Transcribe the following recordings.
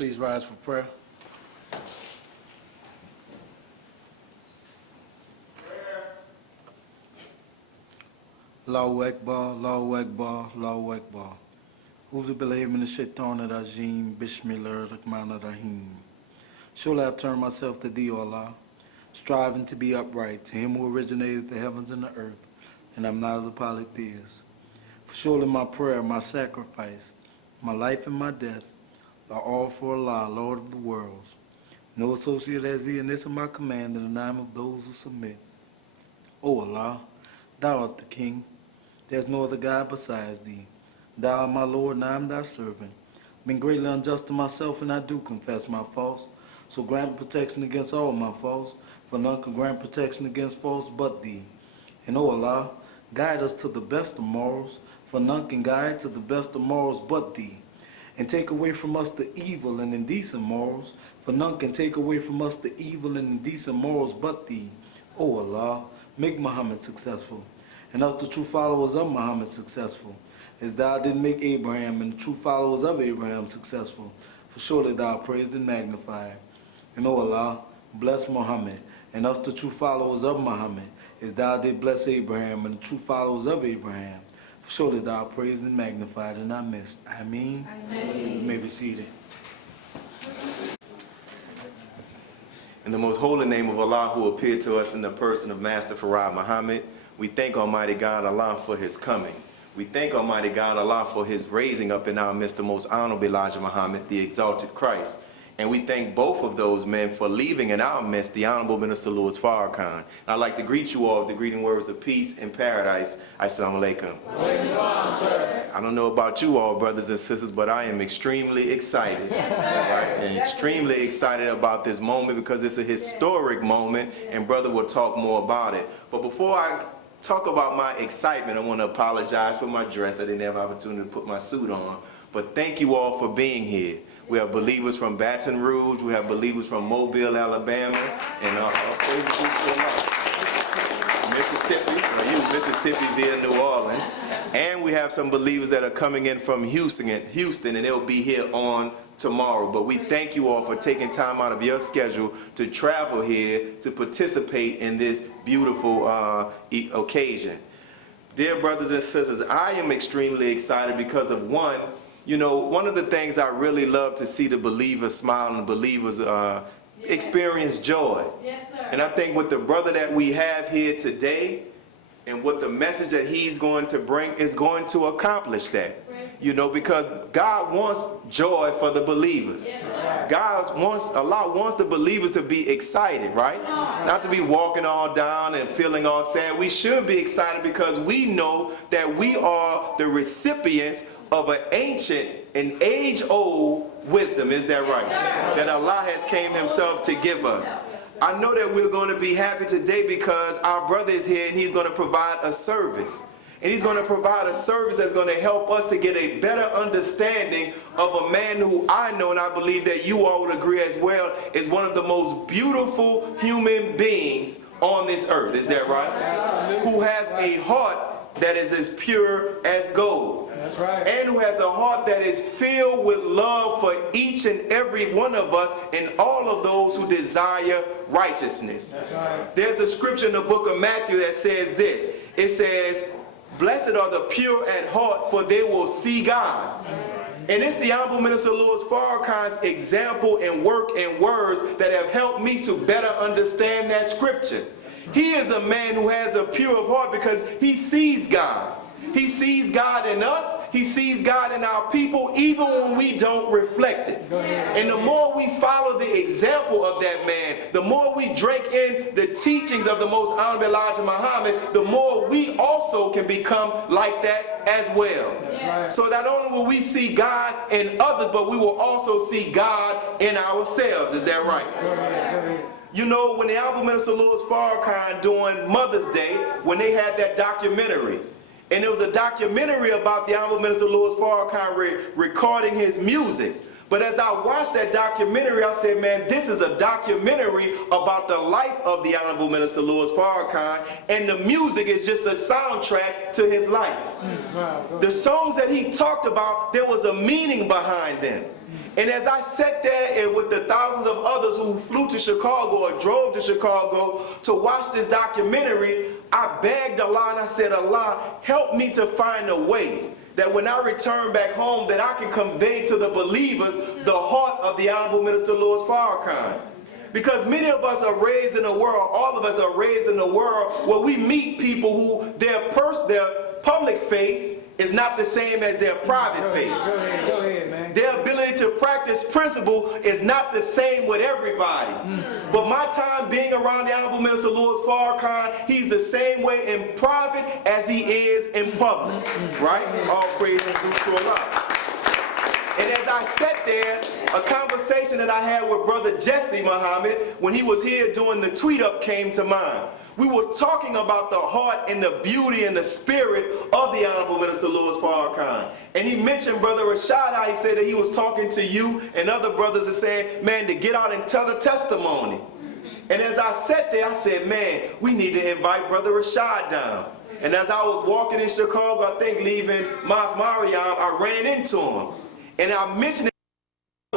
Please rise for prayer. Allahu Akbar, Allahu Akbar, Allahu Akbar. Uzu billahi minash shaitanir rajim, Bismillahir Rahmanir Rahim. Surely I've turned myself to thee, O Allah, striving to be upright, to him who originated the heavens and the earth, and I'm not of the polytheists. For surely my prayer, my sacrifice, my life and my death are all for Allah, Lord of the worlds. No associate as thee, and this is my command in the name of those who submit. O Allah, thou art the King. There is no other God besides thee. Thou art my Lord, and I am thy servant. Been greatly unjust to myself, and I do confess my faults. So grant protection against all my faults, for none can grant protection against faults but thee. And O Allah, guide us to the best of morals, for none can guide to the best of morals but thee. And take away from us the evil and indecent morals, for none can take away from us the evil and indecent morals but thee. O Allah, make Muhammad successful, and us the true followers of Muhammad successful, as thou did make Abraham and the true followers of Abraham successful, for surely thou art praised and magnified. And O Allah, bless Muhammad, and us the true followers of Muhammad, as thou did bless Abraham and the true followers of Abraham, for surely thou art praised and magnified in our midst. Ameen. Ameen. You may be seated. In the most holy name of Allah, who appeared to us in the person of Master Farad Muhammad, we thank Almighty God Allah for his coming. We thank Almighty God Allah for his raising up in our midst the most honorable Elijah Muhammad, the exalted Christ. And we thank both of those men for leaving in our midst the Honorable Minister Louis Farrakhan. I'd like to greet you all with the greeting words of peace and paradise. Assalamu alaikum. I don't know about you all, brothers and sisters, but I am extremely excited. Yes, right? And extremely excited about this moment because it's a historic moment, and brother will talk more about it. But before I talk about my excitement, I want to apologize for my dress. I didn't have an opportunity to put my suit on. But thank you all for being here. We have believers from Baton Rouge, we have believers from Mobile, Alabama, and Mississippi via New Orleans. And we have some believers that are coming in from Houston, and they'll be here on tomorrow. But we thank you all for taking time out of your schedule to travel here to participate in this beautiful occasion. Dear brothers and sisters, I am extremely excited because of one of the things I really love to see the believers smile and the believers experience joy. Yes, sir. And I think with the brother that we have here today and what the message that he's going to bring is going to accomplish that. Because God wants joy for the believers. Yes, sir. Allah wants the believers to be excited, right? Not to be walking all down and feeling all sad. We should be excited because we know that we are the recipients of an ancient and age-old wisdom. Is that right? That Allah has came himself to give us. I know that we're going to be happy today because our brother is here and he's going to provide a service. And he's going to provide a service that's going to help us to get a better understanding of a man who I know, and I believe that you all would agree as well, is one of the most beautiful human beings on this earth. Is that right? Who has a heart that is as pure as gold. That's right. And who has a heart that is filled with love for each and every one of us and all of those who desire righteousness. That's right. There's a scripture in the book of Matthew that says this. It says, "Blessed are the pure at heart, for they will see God." And it's the Honorable Minister Louis Farrakhan's example and work and words that have helped me to better understand that scripture. He is a man who has a pure heart because he sees God. He sees God in us. He sees God in our people, even when we don't reflect it. And the more we follow the example of that man, the more we drink in the teachings of the most honorable Elijah Muhammad, the more we also can become like that as well. Right. So not only will we see God in others, but we will also see God in ourselves. Is that right? You know, when the Honorable Minister Louis Farrakhan during Mother's Day, when they had that documentary, and it was a documentary about the Honorable Minister Louis Farrakhan recording his music. But as I watched that documentary, I said, man, this is a documentary about the life of the Honorable Minister Louis Farrakhan, and the music is just a soundtrack to his life. The songs that he talked about, there was a meaning behind them. And as I sat there and with the thousands of others who flew to Chicago or drove to Chicago to watch this documentary, I begged Allah and I said, Allah, help me to find a way that when I return back home, that I can convey to the believers the heart of the Honorable Minister Louis Farrakhan. Because many of us are raised in a world, all of us are raised in a world where we meet people who their public face is not the same as their private face. Go ahead, man. Their ability to practice principle is not the same with everybody. But my time being around the Honorable Minister Louis Farrakhan, he's the same way in private as he is in public. Right? All praises due to Allah. And as I sat there, a conversation that I had with Brother Jesse Muhammad when he was here doing the tweet up came to mind. We were talking about the heart and the beauty and the spirit of the Honorable Minister Louis Farrakhan. And he mentioned Brother Rashad, how he said that he was talking to you and other brothers and saying, man, to get out and tell the testimony. And as I sat there, I said, man, we need to invite Brother Rashad down. And as I was walking in Chicago, I think leaving Mas Mariam, I ran into him. And I mentioned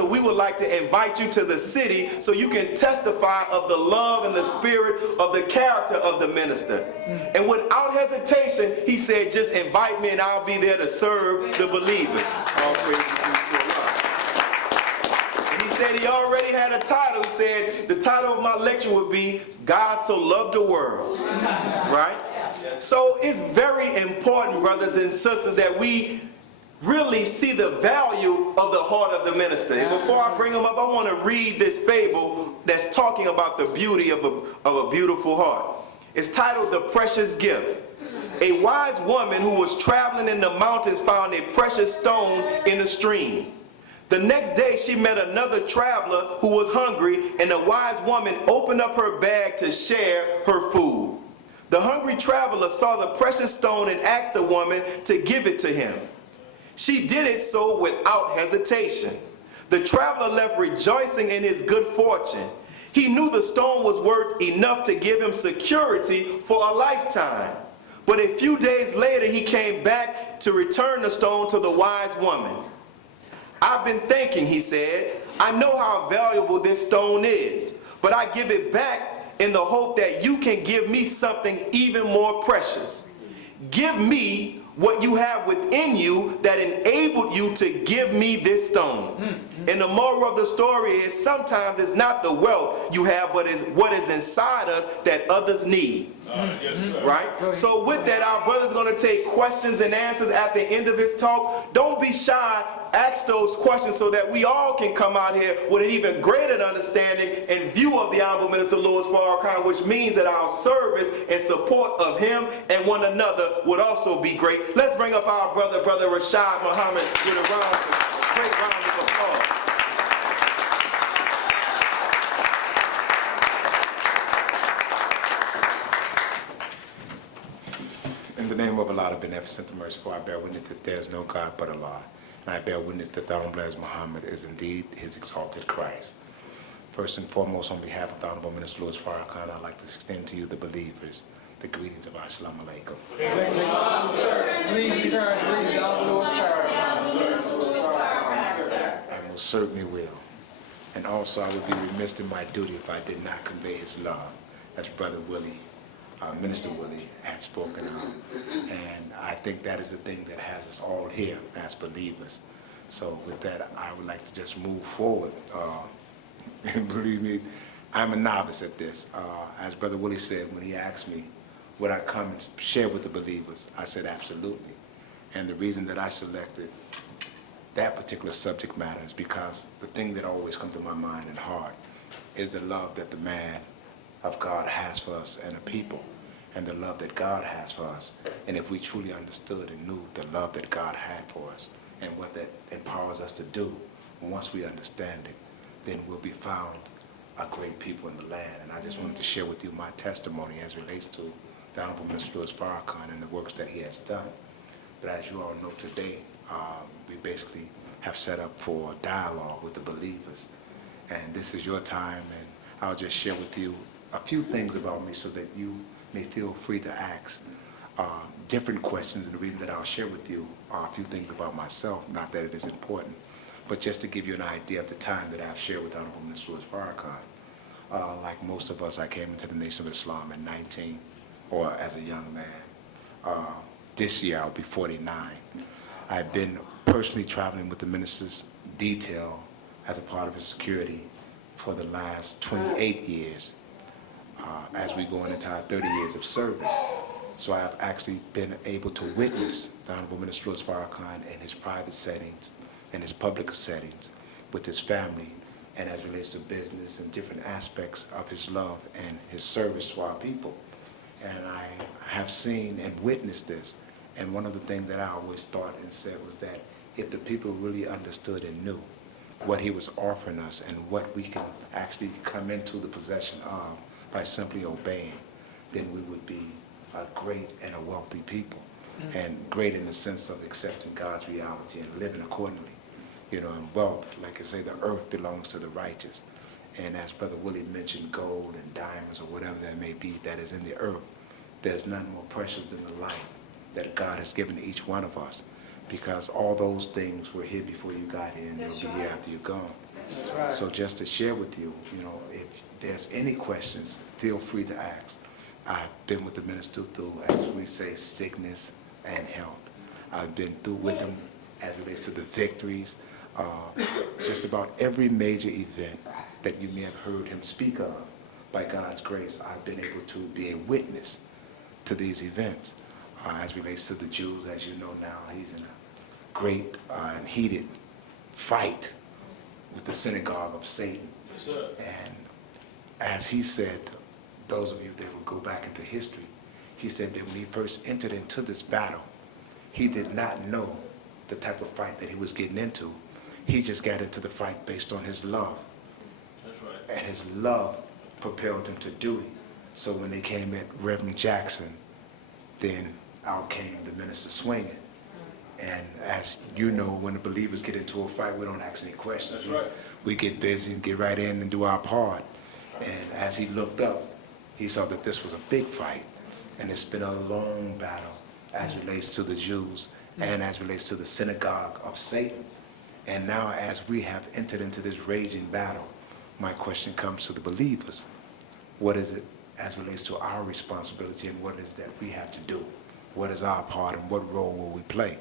we would like to invite you to the city so you can testify of the love and the spirit of the character of the minister. And without hesitation, he said, just invite me and I'll be there to serve the believers. All praises to Allah. And he said he already had a title. He said, the title of my lecture would be, God So Loved the World. Right? So it's very important, brothers and sisters, that we really see the value of the heart of the minister. And before I bring him up, I want to read this fable that's talking about the beauty of a beautiful heart. It's titled The Precious Gift. A wise woman who was traveling in the mountains found a precious stone in a stream. The next day she met another traveler who was hungry, and the wise woman opened up her bag to share her food. The hungry traveler saw the precious stone and asked the woman to give it to him. She did it so without hesitation. The traveler left rejoicing in his good fortune. He knew the stone was worth enough to give him security for a lifetime. But a few days later, he came back to return the stone to the wise woman. I've been thinking, he said, I know how valuable this stone is, but I give it back in the hope that you can give me something even more precious. Give me what you have within you that enabled you to give me this stone. And the moral of the story is sometimes it's not the wealth you have, but it's what is inside us that others need. Yes, sir. Right? So with that, our brother's going to take questions and answers at the end of his talk. Don't be shy. Ask those questions so that we all can come out here with an even greater understanding and view of the Honorable Minister Louis Farrakhan, which means that our service and support of him and one another would also be great. Let's bring up our brother Rashad Muhammad with a great round of applause. In the name of Allah, the beneficent, the merciful, I bear witness that there is no God but Allah. And I bear witness that the Honorable Muhammad is indeed his exalted Christ. First and foremost, on behalf of the Honorable Minister Louis Farrakhan, I'd like to extend to you, the believers, the greetings of Assalamu alaikum. Please return the greetings of Louis Farrakhan. I most certainly will. And also, I would be remiss in my duty if I did not convey his love, as Brother Willie, Minister Willie, had spoken of. And I think that is the thing that has us all here as believers. So with that, I would like to just move forward. And believe me, I'm a novice at this. As Brother Willie said, when he asked me, would I come and share with the believers, I said absolutely. And the reason that I selected that particular subject matter is because the thing that always comes to my mind and heart is the love that the man of God has for us and the people, and the love that God has for us. And if we truly understood and knew the love that God had for us and what that empowers us to do, once we understand it, then we'll be found a great people in the land. And I just wanted to share with you my testimony as it relates to the Honorable Minister Louis Farrakhan and the works that he has done. But as you all know today, we basically have set up for dialogue with the believers. And this is your time, and I'll just share with you a few things about me so that you may feel free to ask different questions. And the reason that I'll share with you are a few things about myself, not that it is important, but just to give you an idea of the time that I've shared with Honorable Minister Louis Farrakhan. Like most of us, I came into the Nation of Islam at 19, or as a young man. This year I'll be 49. I've been personally traveling with the minister's detail as a part of his security for the last 28 years as we go into our 30 years of service. So I've actually been able to witness the Honorable Minister Louis Farrakhan in his private settings, in his public settings, with his family, and as it relates to business and different aspects of his love and his service to our people. And I have seen and witnessed this, and one of the things that I always thought and said was that if the people really understood and knew what he was offering us and what we can actually come into the possession of by simply obeying, then we would be a great and a wealthy people, and great in the sense of accepting God's reality and living accordingly. You know, and wealth, like I say, the earth belongs to the righteous. And as Brother Willie mentioned, gold and diamonds or whatever that may be that is in the earth, there's none more precious than the life that God has given to each one of us, because all those things were here before you got here, and they'll be here after you're gone. Right. So just to share with you, you know, if there's any questions, feel free to ask. I've been with the minister through, as we say, sickness and health. I've been through with him as it relates to the victories, just about every major event that you may have heard him speak of. By God's grace, I've been able to be a witness to these events. As relates to the Jews, as you know now, he's in a great and heated fight with the synagogue of Satan. Yes, sir. And as he said, those of you that will go back into history, he said that when he first entered into this battle, he did not know the type of fight that he was getting into. He just got into the fight based on his love. That's right. And his love propelled him to do it. So when they came at Reverend Jackson, then out came the minister swinging. And as you know, when the believers get into a fight, we don't ask any questions. That's right. We get busy and get right in and do our part. And as he looked up, he saw that this was a big fight. And it's been a long battle as it relates to the Jews and as it relates to the synagogue of Satan. And now as we have entered into this raging battle, my question comes to the believers. What is it as it relates to our responsibility, and what is that we have to do? What is our part, and what role will we play?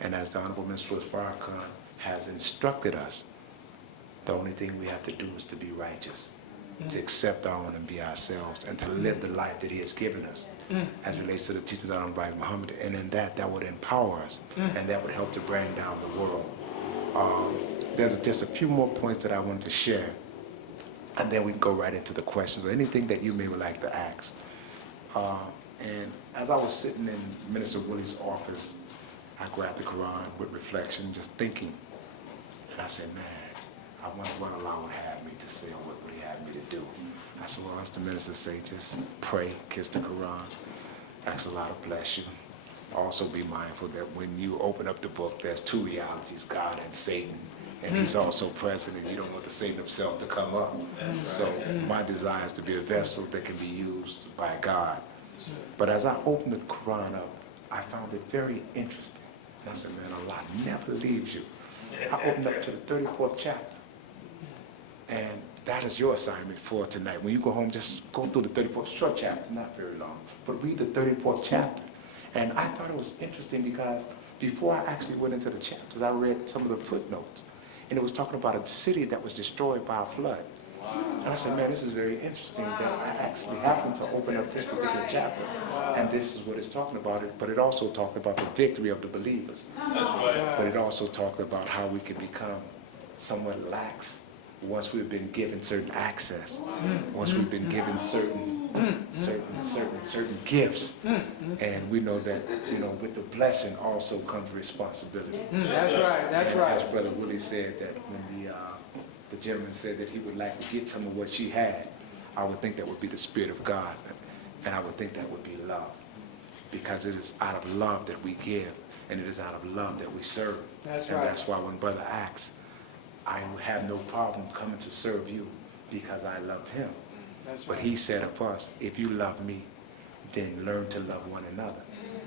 And as the Honorable Minister Farrakhan has instructed us, the only thing we have to do is to be righteous, to accept our own and be ourselves, and to live the life that he has given us as it relates to the teachings of Honorable Prophet Muhammad. And in that would empower us, and that would help to bring down the world. There's just a few more points that I wanted to share, and then we can go right into the questions or anything that you may would like to ask. And as I was sitting in Minister Willie's office, I grabbed the Quran with reflection, just thinking, and I said, man, I wonder what Allah would have me to say, or what would he have me to do. I said, well, as the minister say, just pray, kiss the Quran, ask Allah to bless you. Also be mindful that when you open up the book, there's two realities, God and Satan. And he's also present, and you don't want the Satan himself to come up. So my desire is to be a vessel that can be used by God. But as I opened the Quran up, I found it very interesting. And I said, man, Allah never leaves you. I opened up to the 34th chapter. And that is your assignment for tonight. When you go home, just go through the 34th, short chapter, not very long, but read the 34th chapter. And I thought it was interesting because before I actually went into the chapters, I read some of the footnotes. And it was talking about a city that was destroyed by a flood. Wow. And I said, man, this is very interesting that I actually happened to open up this particular chapter. And this is what it's talking about. But it also talked about the victory of the believers. That's right. But it also talked about how we can become somewhat lax once we've been given certain access, once we've been given certain gifts. And we know that, you know, with the blessing also comes responsibility. That's right, that's right. As Brother Willie said, that when the gentleman said that he would like to get some of what she had, I would think that would be the Spirit of God. And I would think that would be love. Because it is out of love that we give. and it is out of love that we serve. That's and right. that's why when brother asks, I have no problem coming to serve you because I love him. That's But right. he said of us, if you love me, then learn to love one another.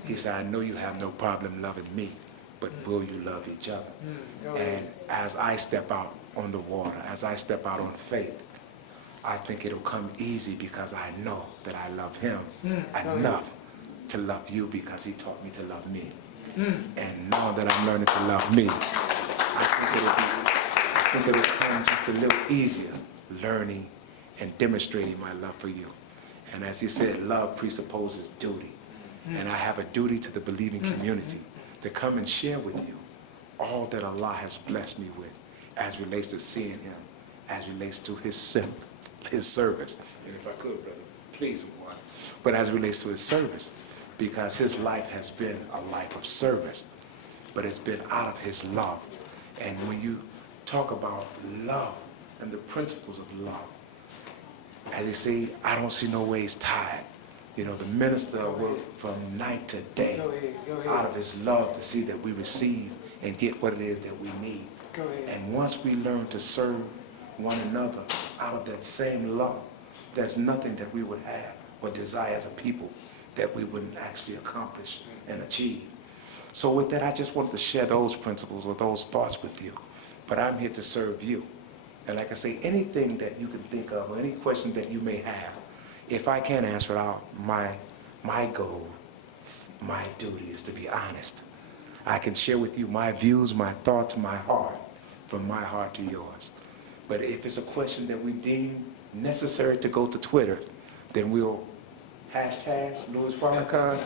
He said, I know you have no problem loving me, but will you love each other? Go ahead. And as I step out on the water, as I step out on faith, I think it'll come easy because I know that I love him enough to love you because he taught me to love me. And now that I'm learning to love me, I think it'll come just a little easier learning and demonstrating my love for you. And as he said, love presupposes duty. And I have a duty to the believing community to come and share with you all that Allah has blessed me with as relates to seeing him, as relates to his service. And if I could, brother, please, one. But as it relates to his service, because his life has been a life of service, but it's been out of his love. And when you talk about love and the principles of love, as you see, I don't see no ways tied. You know, the minister worked from night to day Go ahead. out of his love to see that we receive and get what it is that we need. Go ahead. And once we learn to serve one another out of that same love, there's nothing that we would have or desire as a people that we wouldn't actually accomplish and achieve. So with that, I just wanted to share those principles or those thoughts with you. But I'm here to serve you. And like I say, anything that you can think of or any questions that you may have, if I can't answer it out, my goal, my duty is to be honest. I can share with you my views, my thoughts, my heart, from my heart to yours. But if it's a question that we deem necessary to go to Twitter, then we'll hashtag Louis Farrakhan,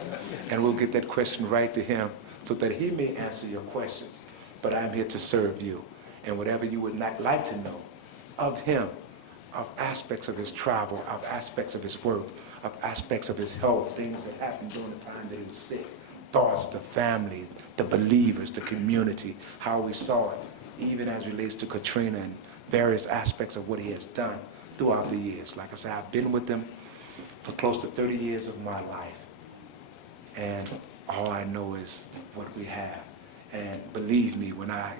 and we'll get that question right to him so that he may answer your questions. But I'm here to serve you. And whatever you would not like to know of him, of aspects of his travel, of aspects of his work, of aspects of his health, things that happened during the time that he was sick, thoughts, the family, the believers, the community, how we saw it, even as it relates to Katrina and various aspects of what he has done throughout the years. Like I said, I've been with him for close to 30 years of my life. And all I know is what we have. And believe me, when I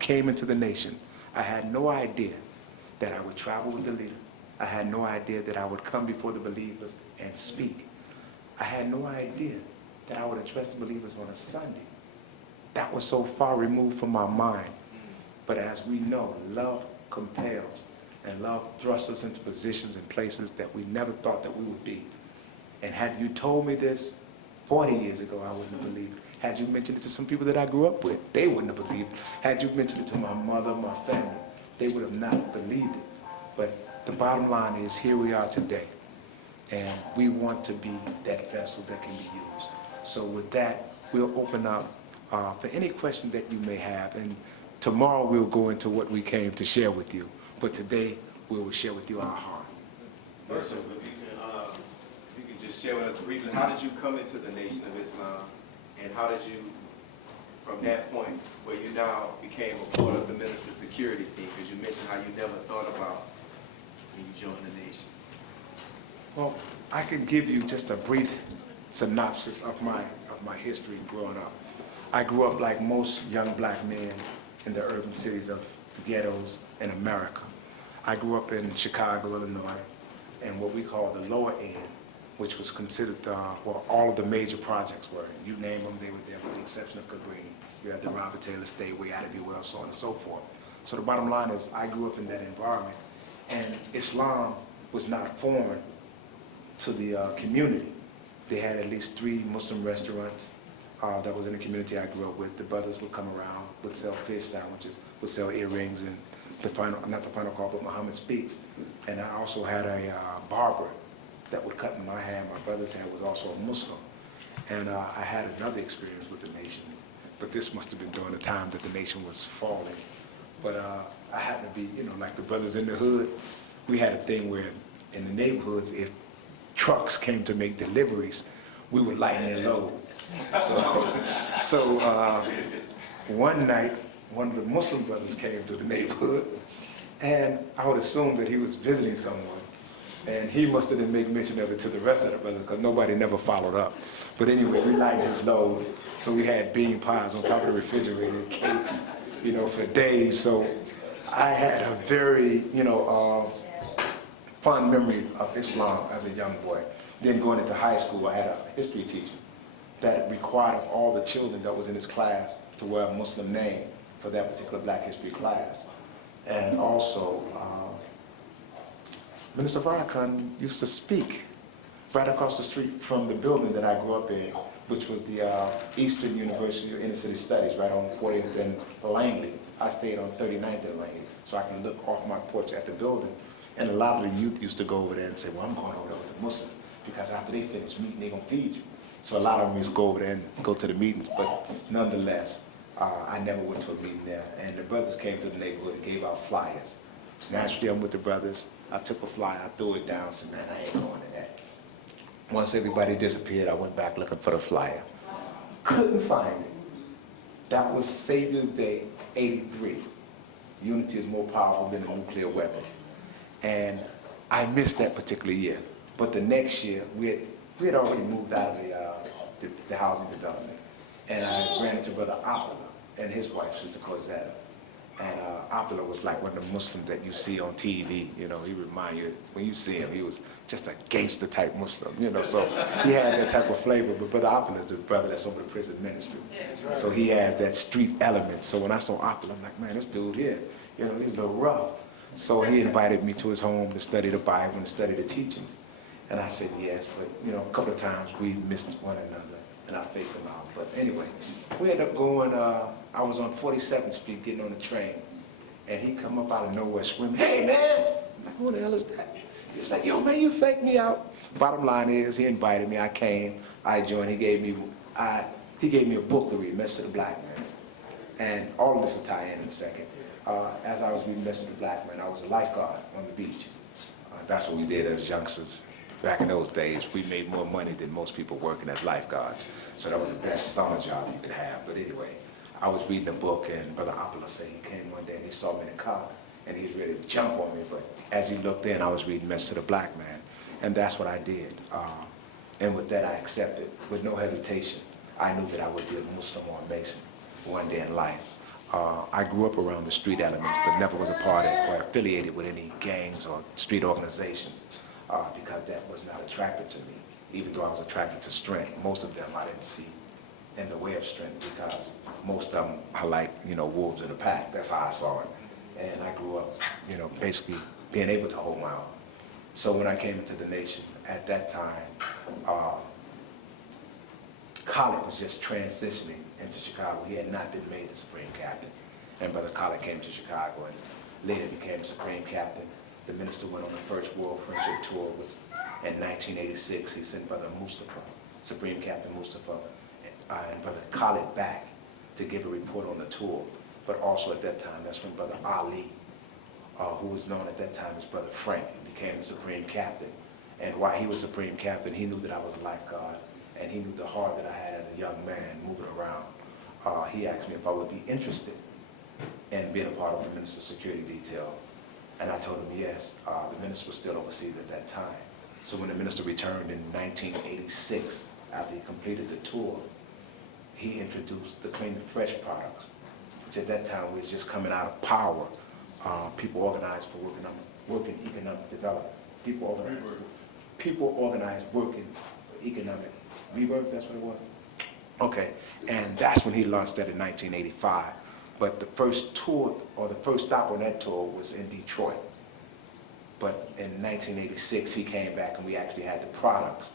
came into the nation, I had no idea that I would travel with the leader. I had no idea that I would come before the believers and speak. I had no idea that I would address the believers on a Sunday. That was so far removed from my mind. But as we know, love compels, and love thrusts us into positions and places that we never thought that we would be. And had you told me this 40 years ago, I wouldn't have believed it. Had you mentioned it to some people that I grew up with, they wouldn't have believed it. Had you mentioned it to my mother, my family, they would have not believed it. But the bottom line is, here we are today, and we want to be that vessel that can be used. So with that, we'll open up for any question that you may have, and tomorrow we'll go into what we came to share with you. But today, we will share with you our heart. Yes, sir. If you can just share with us briefly, how did you come into the Nation of Islam, and how did you, from that point where you now became a part of the minister's security team, because you mentioned how you never thought about when you joined the nation? Well, I can give you just a brief synopsis of my history growing up. I grew up like most young black men in the urban cities of the ghettos in America. I grew up in Chicago, Illinois, and what we call the lower end, which was considered where all of the major projects were. You name them, they were there, with the exception of Cabrini. You had the Robert Taylor State, way out of your well, so on and so forth. So the bottom line is, I grew up in that environment, and Islam was not foreign to the community. They had at least 3 Muslim restaurants that was in the community I grew up with. The brothers would come around, would sell fish sandwiches, would sell earrings, and not the final call, but Muhammad Speaks. And I also had a barber that would cut my hair. My brother's hair was also a Muslim. And I had another experience with the nation, but this must have been during the time that the nation was falling. But I happened to be, like the brothers in the hood, we had a thing where in the neighborhoods, if trucks came to make deliveries, we would lighten their load. So one night, one of the Muslim brothers came to the neighborhood, and I would assume that he was visiting someone. And he must have didn't make mention of it to the rest of the brothers because nobody never followed up. But anyway, we lightened his load. So we had bean pies on top of the refrigerator, cakes, for days. So I had a very, fond memories of Islam as a young boy. Then going into high school, I had a history teacher that required of all the children that was in his class to wear a Muslim name for that particular Black history class. And also, Minister Farrakhan used to speak right across the street from the building that I grew up in, which was the Eastern University of Inner City Studies, right on 40th and Langley. I stayed on 39th and Langley, so I can look off my porch at the building. And a lot of the youth used to go over there and say, well, I'm going over there with the Muslims, because after they finish meeting, they're going to feed you. So a lot of them used to go over there and go to the meetings, but nonetheless, I never went to a meeting there. And the brothers came to the neighborhood and gave out flyers. Naturally, I'm with the brothers. I took a flyer, I threw it down, said, man, I ain't going to that. Once everybody disappeared, I went back looking for the flyer. Couldn't find it. That was Savior's Day, 83. Unity is more powerful than a nuclear weapon. And I missed that particular year. But the next year, we had already moved out of the housing development. And I ran into Brother Abdullah and his wife, Sister Cosetta. And Abdullah was like one of the Muslims that you see on TV. He remind you, when you see him, he was just a gangster type Muslim, so he had that type of flavor. But Brother Abdullah is the brother that's over the prison ministry. So he has that street element. So when I saw Abdullah, I'm like, man, this dude here, he's a little rough. So he invited me to his home to study the Bible and study the teachings. And I said yes, but a couple of times we missed one another, and I faked him out. But anyway, we ended up going, I was on 47th Street getting on the train, and he come up out of nowhere screaming, hey man! I'm like, who the hell is that? He's like, yo man, you faked me out. Bottom line is, he invited me, I came, I joined, he gave me a book to read, Message of the Black Man. And all of this will tie in a second. As I was reading Message of the Black Man, I was a lifeguard on the beach. That's what we did as youngsters. Back in those days, we made more money than most people working as lifeguards. So that was the best summer job you could have. But anyway, I was reading a book, and Brother Abdullah said he came one day and he saw me in the car, and he was ready to jump on me. But as he looked in, I was reading Message to the Black Man, and that's what I did. And with that, I accepted with no hesitation. I knew that I would be a Muslim or a Mason one day in life. I grew up around the street elements, but never was a part of or affiliated with any gangs or street organizations. Because that was not attractive to me, even though I was attracted to strength. Most of them I didn't see in the way of strength, because most of them are like, wolves in a pack. That's how I saw it. And I grew up, basically being able to hold my own. So when I came into the nation, at that time, Khalid was just transitioning into Chicago. He had not been made the Supreme Captain. And Brother Khalid came to Chicago and later became the Supreme Captain. The minister went on the first World Friendship Tour in 1986. He sent Brother Mustafa, Supreme Captain Mustafa, and Brother Khalid back to give a report on the tour. But also at that time, that's when Brother Ali, who was known at that time as Brother Frank, became the Supreme Captain. And while he was Supreme Captain, he knew that I was a lifeguard, and he knew the heart that I had as a young man moving around. He asked me if I would be interested in being a part of the Minister's Security Detail. And I told him yes. The minister was still overseas at that time. So when the minister returned in 1986, after he completed the tour, he introduced the Clean and Fresh products, which at that time was just coming out of power. People organized for working economic development. People organized working for economic rebirth, that's what it was? Okay, and that's when he launched that in 1985. But the first tour, or the first stop on that tour was in Detroit. But in 1986, he came back and we actually had the products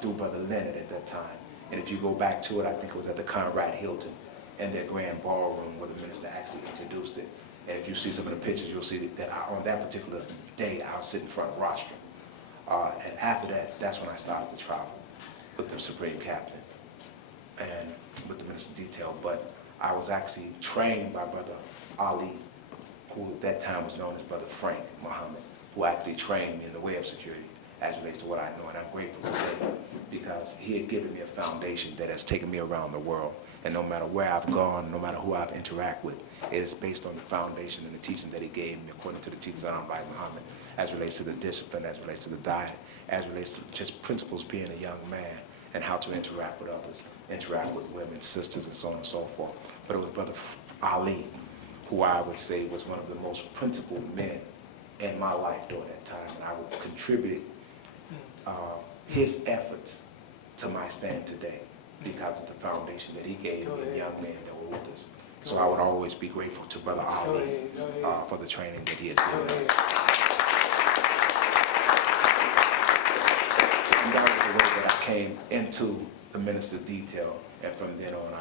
through Brother Leonard at that time. And if you go back to it, I think it was at the Conrad Hilton in their grand ballroom where the minister actually introduced it. And if you see some of the pictures, you'll see that on that particular day, I was sitting in front of rostrum. And after that, that's when I started to travel with the Supreme Captain and with the minister's detail. But I was actually trained by Brother Ali, who at that time was known as Brother Frank Muhammad, who actually trained me in the way of security as it relates to what I know. And I'm grateful today because he had given me a foundation that has taken me around the world And no matter where I've gone, no matter who I've interacted with, it is based on the foundation and the teaching that he gave me according to the teachings of Muhammad, as relates to the discipline, as relates to the diet, as relates to just principles being a young man and how to interact with others, interact with women, sisters, and so on and so forth. But it was Brother Ali, who I would say was one of the most principled men in my life during that time. And I would contribute his efforts to my stand today because of the foundation that he gave the young men that were with us. So I would always be grateful to Brother Ali for the training that he has given us. And that was the way that I came into the minister's detail. And from then on,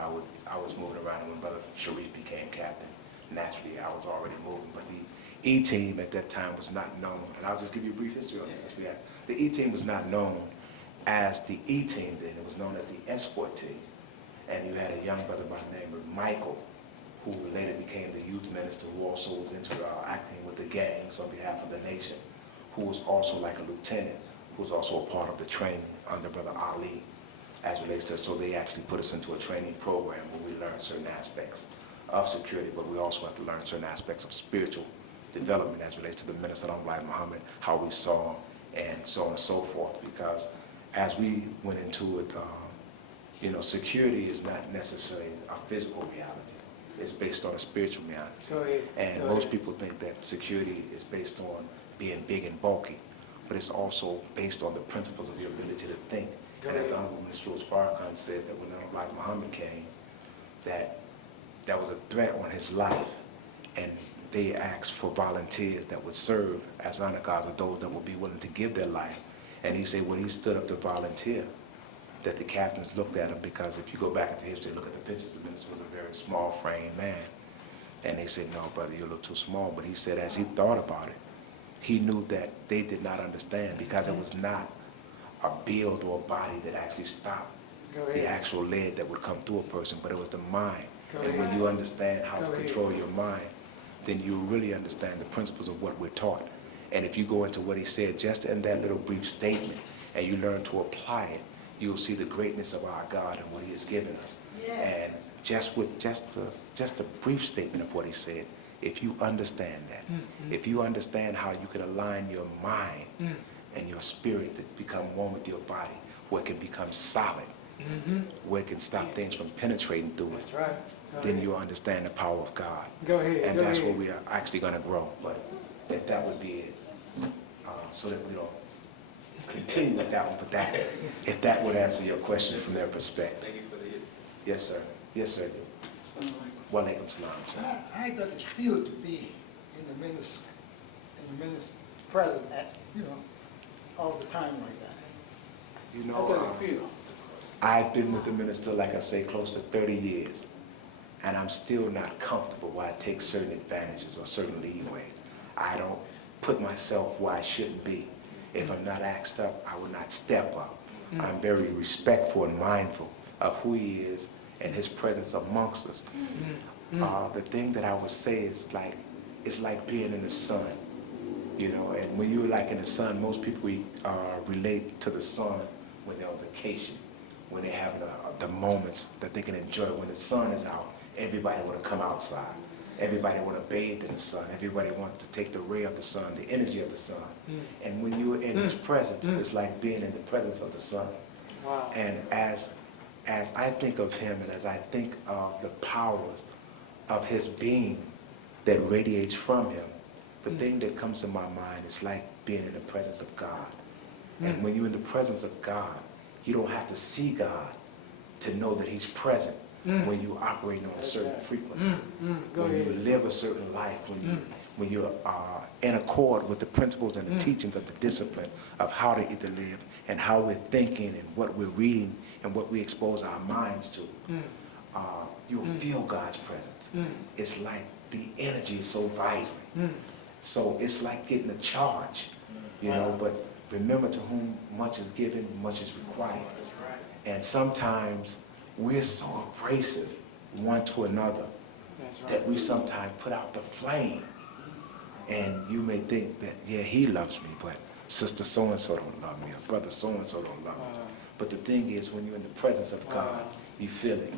I was moving around. And when Brother Sharif became captain, naturally I was already moving. But the E-team at that time was not known. And I'll just give you a brief history on this. Since the E-team was not known as the E-team then. It was known as the escort team. And you had a young brother by the name of Michael, who later became the youth minister, who also was into acting with the gangs on behalf of the nation, who was also like a lieutenant, who was also a part of the training under Brother Ali, as relates to, so they actually put us into a training program where we learned certain aspects of security, but we also have to learn certain aspects of spiritual development as relates to the minister of Muhammad, how we saw, and so on and so forth, because as we went into it, you know, security is not necessarily a physical reality. It's based on a spiritual reality. And most people think that security is based on being big and bulky, but it's also based on the principles of your ability to think. And as the Honorable Minister Farrakhan said, that when Elijah Muhammad came, that there was a threat on his life, and they asked for volunteers that would serve as honor guards, or those that would be willing to give their life. And he said when he stood up to volunteer, that the captains looked at him, because if you go back into history and look at the pictures, the minister was a very small framed man. And they said, no, brother, you look too small. But he said as he thought about it, he knew that they did not understand, because it was not a build or a body that actually stopped the actual lead that would come through a person, but it was the mind. And when you understand how to control your mind, then you really understand the principles of what we're taught. And if you go into what he said just in that little brief statement, and you learn to apply it, you'll see the greatness of our God and what he has given us. And just with just a brief statement of what he said, if you understand that, if you understand how you can align your mind and your spirit to become one with your body, where it can become solid, where it can stop things from penetrating through it, then you'll understand the power of God. And that's where we are actually going to grow. But if that would be it, so that we don't continue with that one, but if that would answer your question from their perspective. Thank you for this. Yes, sir. Yes, sir. Wa alaikum salam, sir. How does it feel to be in the minister's presence at, all the time like that? You How know, does it feel? I've been with the minister, like I say, close to 30 years, and I'm still not comfortable where I take certain advantages or certain leeway. I don't put myself where I shouldn't be. If I'm not asked up, I will not step up. I'm very respectful and mindful of who he is and his presence amongst us. The thing that I would say is it's like being in the sun, and when you're like in the sun, most people relate to the sun when they're on vacation, when they're having the moments that they can enjoy. When the sun is out, everybody want to come outside. Everybody want to bathe in the sun. Everybody wants to take the ray of the sun, the energy of the sun. And when you're in his presence, it's like being in the presence of the sun. Wow. And as I think of him, and as I think of the powers of his being that radiates from him, the thing that comes to my mind is like being in the presence of God. And when you're in the presence of God, you don't have to see God to know that he's present. When you operate on a certain frequency, when you live a certain life, when you are in accord with the principles and the teachings of the discipline of how to either live and how we're thinking and what we're reading and what we expose our minds to, you'll feel God's presence. It's like the energy is so vibrant. So it's like getting a charge, but remember, to whom much is given, much is required. And sometimes we're so abrasive one to another that we sometimes put out the flame. And you may think that, yeah, he loves me, but sister so-and-so don't love me, or brother so-and-so don't love me. But the thing is, when you're in the presence of God, you feel it.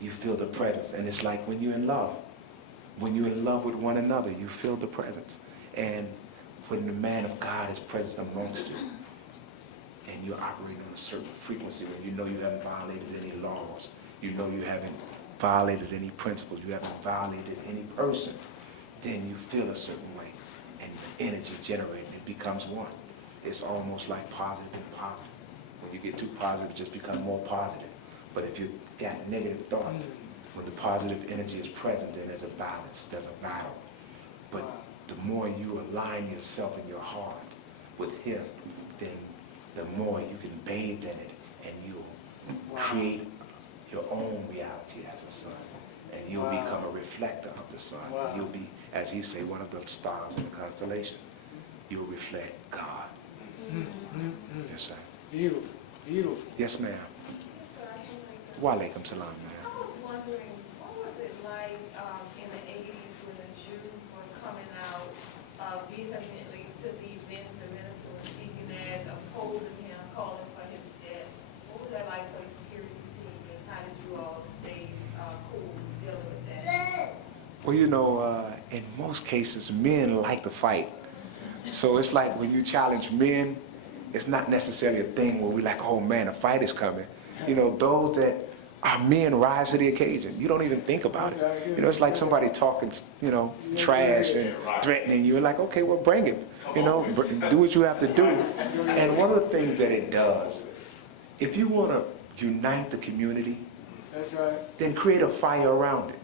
you feel the presence. And it's like when you're in love. When you're in love with one another, you feel the presence. And when the man of God is present amongst you, and you're operating on a certain frequency, when you know you haven't violated any laws, you know you haven't violated any principles, you haven't violated any person, then you feel a certain way. And the energy generated, it becomes one. It's almost like positive and positive. When you get too positive, it just becomes more positive. But if you've got negative thoughts, when the positive energy is present, then there's a balance, there's a battle. But the more you align yourself in your heart with him, then the more you can bathe in it, and you'll create your own reality as a son. And you'll become a reflector of the sun. You'll be, as he say, one of the stars in the constellation. You'll reflect God. Yes, sir. Beautiful, beautiful. Yes, ma'am. Wa alaikum salam, ma'am. I was wondering, what was it like in the 80s when the Jews were coming out vehemently to the events the minister was speaking at, opposing him, calling for his death? What was that like for the security team, and how did you all stay cool dealing with that? Well, you know, in most cases, men like to fight. So it's like when you challenge men, it's not necessarily a thing where we like, oh man, a fight is coming. You know, those that are men rise to the occasion. You don't even think about it. You know, it's like somebody talking, you know, trash and threatening you. Like, okay, well, bring it. You know, do what you have to do. And one of the things that it does, if you want to unite the community, That's right. then create a fire around it.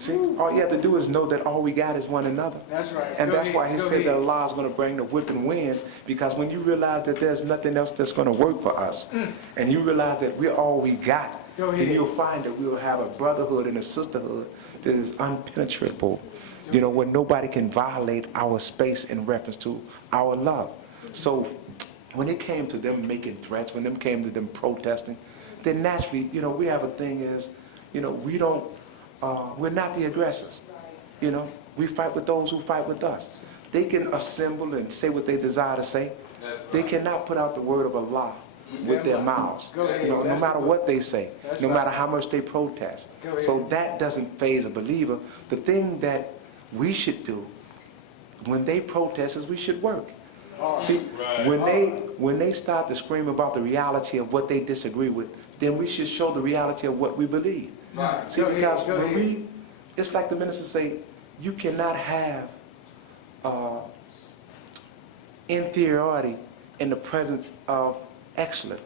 See, all you have to do is know that all we got is one another. That's right. And Go that's ahead, why he go said ahead. that Allah is going to bring the whipping winds, because when you realize that there's nothing else that's going to work for us, and you realize that we're all we got, Go then ahead. you'll find that we'll have a brotherhood and a sisterhood that is unpenetrable, you know, where nobody can violate our space in reference to our love. So when it came to them making threats, when it came to them protesting, then naturally, you know, we have a thing is, you know, we're not the aggressors. You know, we fight with those who fight with us. They can assemble and say what they desire to say. They cannot put out the word of Allah with their mouths. Go ahead. You know, no That's matter good. what they say, That's no right. matter how much they protest. Go ahead. So that doesn't faze a believer. The thing that we should do when they protest is we should work. See, when they start to scream about the reality of what they disagree with, then we should show the reality of what we believe. Right. See, Go ahead, because go when ahead. it's like the minister say, you cannot have inferiority in the presence of excellence.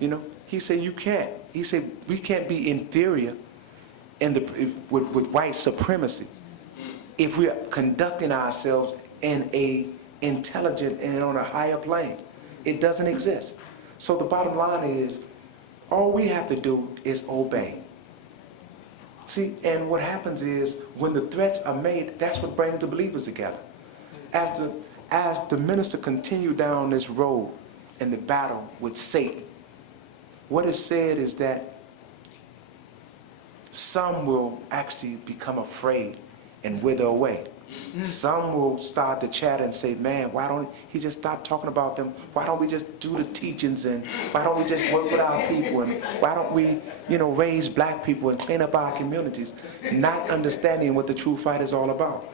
You know, he said you can't. He said we can't be inferior with white supremacy if we are conducting ourselves in a intelligent and on a higher plane. It doesn't exist. So the bottom line is, all we have to do is obey. See, and what happens is, when the threats are made, that's what brings the believers together. As the minister continued down this road in the battle with Satan, what is said is that some will actually become afraid and wither away. Some will start to chat and say, man, why don't he just stop talking about them? Why don't we just do the teachings, and why don't we just work with our people, and why don't we, you know, raise black people and clean up our communities, not understanding what the true fight is all about.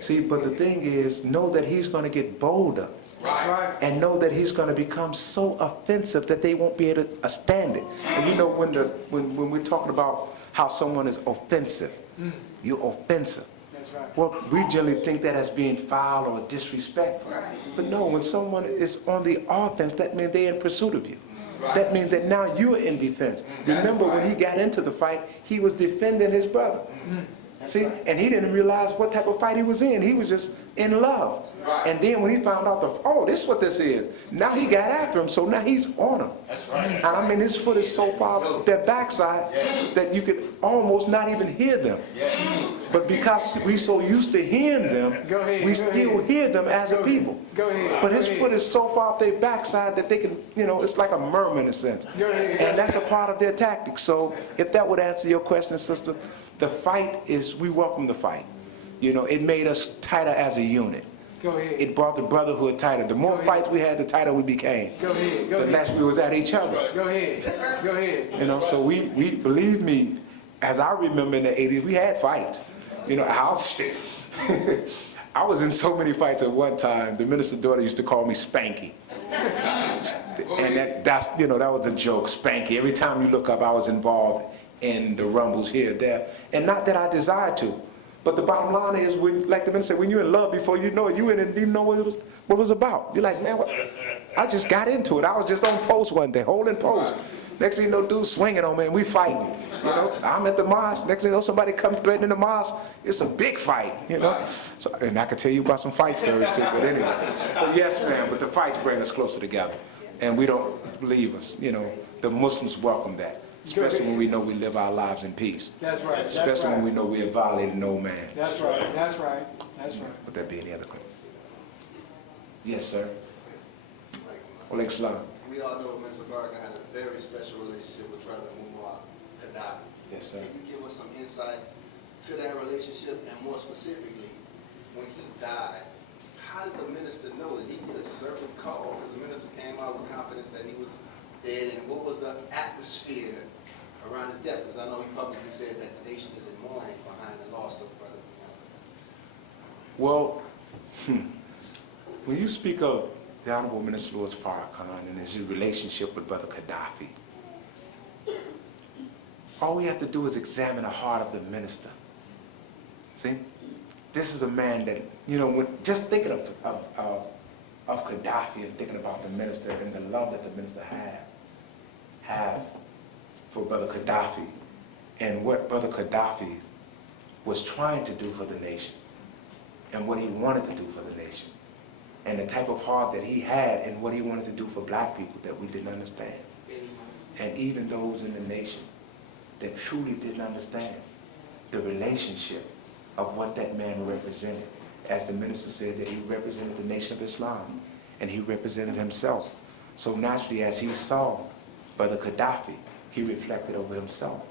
See, but the thing is, know that he's going to get bolder. That's right. And know that he's going to become so offensive that they won't be able to stand it. And you know, when we're talking about how someone is offensive, you're offensive. That's right. Well, we generally think that as being foul or disrespectful. But no, when someone is on the offense, that means they're in pursuit of you. That means that now you're in defense. Remember, when he got into the fight, he was defending his brother. See, and he didn't realize what type of fight he was in. He was just in love. And then when he found out, this is what this is, now he got after him, so now he's on him. That's right. And I mean, his foot is so far up their backside that you could almost not even hear them. But because we so used to hearing them, Go ahead, we go still ahead. hear them as a people. Go ahead. But his go foot ahead. is so far up their backside that they can, you know, it's like a murmur in a sense. Go ahead. And that's a part of their tactics. So if that would answer your question, sister, the fight is, we welcome the fight. You know, it made us tighter as a unit. Go ahead. It brought the brotherhood tighter. The more Go ahead. fights we had, the tighter we became. Go ahead. Go The ahead. less we was at each other. Go ahead. Go ahead. You know, so we believe me, as I remember in the 80s, we had fights. You know, I was in so many fights at one time. The minister's daughter used to call me Spanky. And that's, you know, that was a joke, Spanky. Every time you look up, I was involved in the rumbles here, there. And not that I desired to, but the bottom line is, when, like the minister said, when you're in love before you know it, you didn't even know what it was about. You're like, man, I just got into it. I was just on post one day, holding post. Next thing you know, dude swinging on me, and we fighting. You know, I'm at the mosque. Next thing you know, somebody comes threatening the mosque. It's a big fight, you know. So, and I could tell you about some fight stories too. But anyway, but yes, man. But the fights bring us closer together, and we don't leave us. You know, the Muslims welcome that, especially when we know we live our lives in peace. That's right. That's Especially right. when we know we have violated no man. That's right. That's right. That's right. Would that be any other question? Yes, sir. Walaikum salam. We all know Mr. Barker had a very special relationship with Brother Muammar Gaddafi. Yes, sir. Can you give us some insight to that relationship, and more specifically, when he died, how did the minister know? Did he get a certain call? Because the minister came out with confidence that he was dead, and what was the atmosphere around his death? Because I know he publicly said that the nation is in mourning behind the loss of Brother Muammar. Well, when you speak of the Honorable Minister Louis Farrakhan and his relationship with Brother Gaddafi, all we have to do is examine the heart of the minister. See, this is a man that, you know, when just thinking of Gaddafi and thinking about the minister and the love that the minister have for Brother Gaddafi and what Brother Gaddafi was trying to do for the nation and what he wanted to do for the nation, and the type of heart that he had and what he wanted to do for black people that we didn't understand. And even those in the nation that truly didn't understand the relationship of what that man represented. As the minister said, that he represented the Nation of Islam, and he represented himself. So naturally, as he saw Brother Gaddafi, he reflected over himself.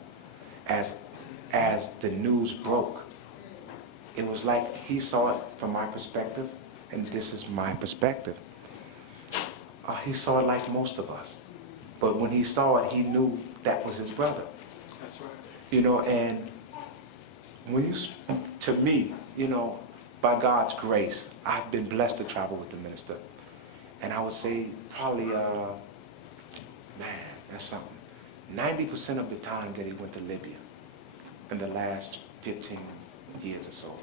As the news broke, it was like he saw it from my perspective, and this is my perspective. He saw it like most of us. But when he saw it, he knew that was his brother. That's right. You know, and when you, to me, you know, by God's grace, I've been blessed to travel with the minister. And I would say probably, man, that's something. 90% of the time that he went to Libya in the last 15 years or so,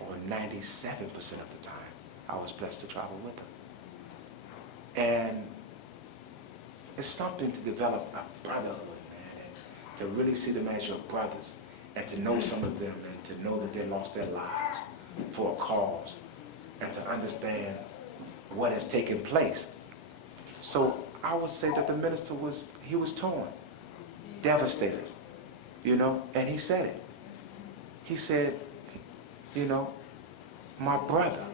or 97% of the time, I was blessed to travel with him. And it's something to develop a brotherhood, man, and to really see them as your brothers, and to know some of them, and to know that they lost their lives for a cause, and to understand what has taken place. So I would say that the minister was torn, devastated, you know, and he said it. He said, you know, my brother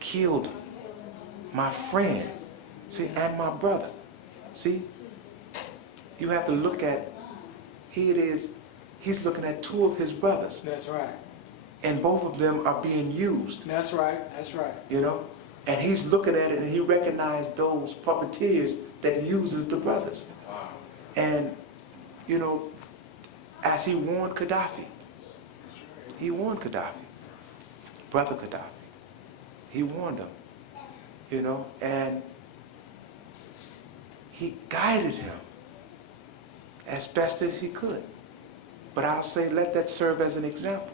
killed my friend, see, and my brother. See, you have to look at, he's looking at two of his brothers. That's right. And both of them are being used. That's right. That's right. You know? And he's looking at it and he recognized those puppeteers that uses the brothers. Wow. And, you know, as he warned Gaddafi, Brother Gaddafi, he warned him, you know, and he guided him as best as he could. But I'll say, let that serve as an example.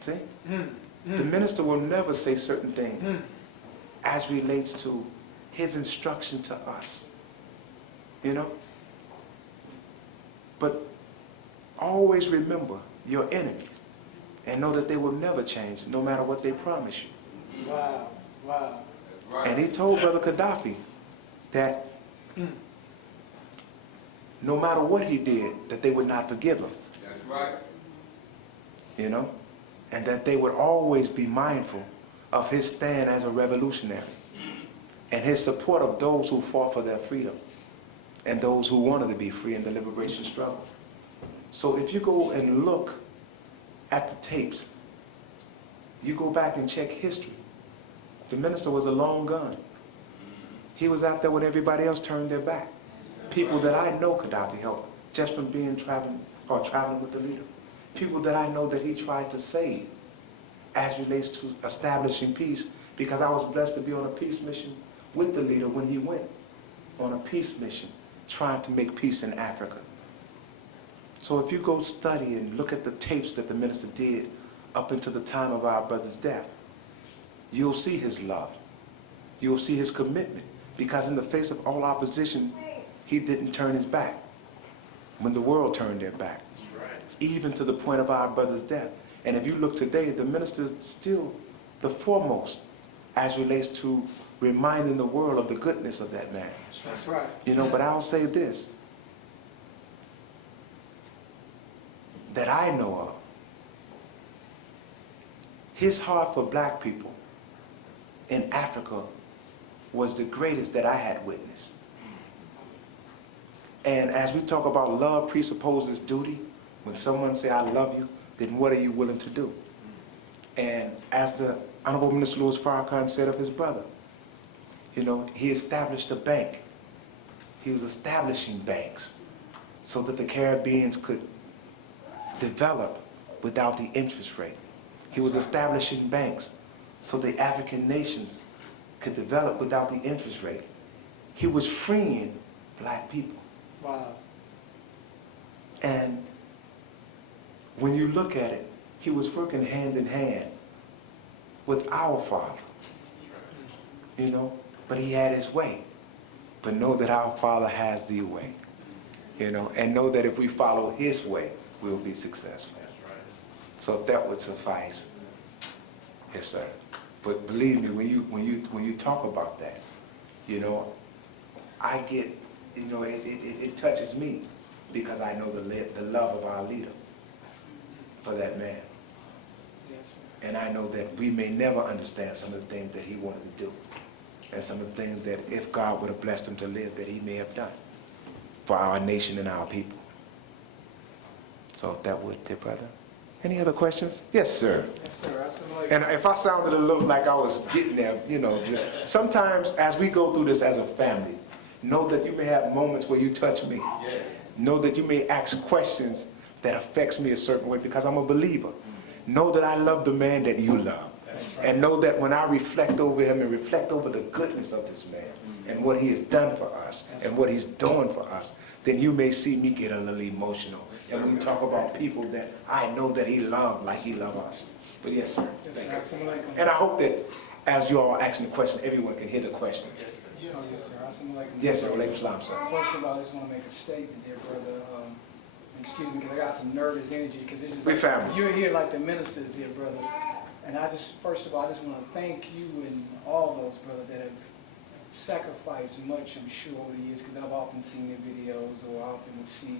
See? The minister will never say certain things as relates to his instruction to us, you know? But always remember your enemies and know that they will never change no matter what they promise you. Wow. Wow. And he told Brother Gaddafi that no matter what he did, that they would not forgive him. That's right. You know? And that they would always be mindful of his stand as a revolutionary and his support of those who fought for their freedom and those who wanted to be free in the liberation struggle. So if you go and look at the tapes, you go back and check history, The minister was a lone gun. He was out there when everybody else turned their back. People that I know Gaddafi helped just from being traveling with the leader. People that I know that he tried to save as relates to establishing peace, because I was blessed to be on a peace mission with the leader when he went on a peace mission trying to make peace in Africa. So if you go study and look at the tapes that the minister did up until the time of our brother's death, you'll see his love. You'll see his commitment, because in the face of all opposition, he didn't turn his back when the world turned their back, even to the point of our brother's death. And if you look today, the minister is still the foremost as relates to reminding the world of the goodness of that man. That's right. You know, but I'll say this, that I know of. His heart for black people in Africa was the greatest that I had witnessed. And as we talk about love presupposes duty, when someone say, I love you, then what are you willing to do? And as the Honorable Minister Louis Farrakhan said of his brother, you know, he established a bank. He was establishing banks so that the Caribbeans could develop without the interest rate. He was establishing banks so the African nations could develop without the interest rate. He was freeing black people. Wow. And when you look at it, he was working hand in hand with our Father, you know, but he had his way. But know that our Father has the way, you know, and know that if we follow his way, we'll be successful. So if that would suffice, yes, sir. But believe me, when you talk about that, you know, I get, you know, it touches me, because I know the love of our leader for that man. Yes, sir. And I know that we may never understand some of the things that he wanted to do, and some of the things that if God would have blessed him to live, that he may have done for our nation and our people. So if that would, dear brother. Any other questions? Yes, sir. Yes, sir. I assimilate. And if I sounded a little like I was getting there, you know, sometimes as we go through this as a family, know that you may have moments where you touch me. Yes. Know that you may ask questions that affects me a certain way, because I'm a believer. Know that I love the man that you love. And know that when I reflect over him and reflect over the goodness of this man and what he has done for us and what he's doing for us, then you may see me get a little emotional. And when you talk about people that I know that he loved like he loved us. But yes, sir. Thank you. And I hope that as you all are asking the question, everyone can hear the question. Yes, sir. Yes, sir. Alaikum salam, sir. First of all, I just want to make a statement, dear brother. Excuse me, because I got some nervous energy, because it's just We like, family. you're here like the ministers here, brother. And I just, first of all, I just want to thank you and all those, brother, that have sacrificed much, I'm sure, over the years, because I've often seen your videos, or I often would see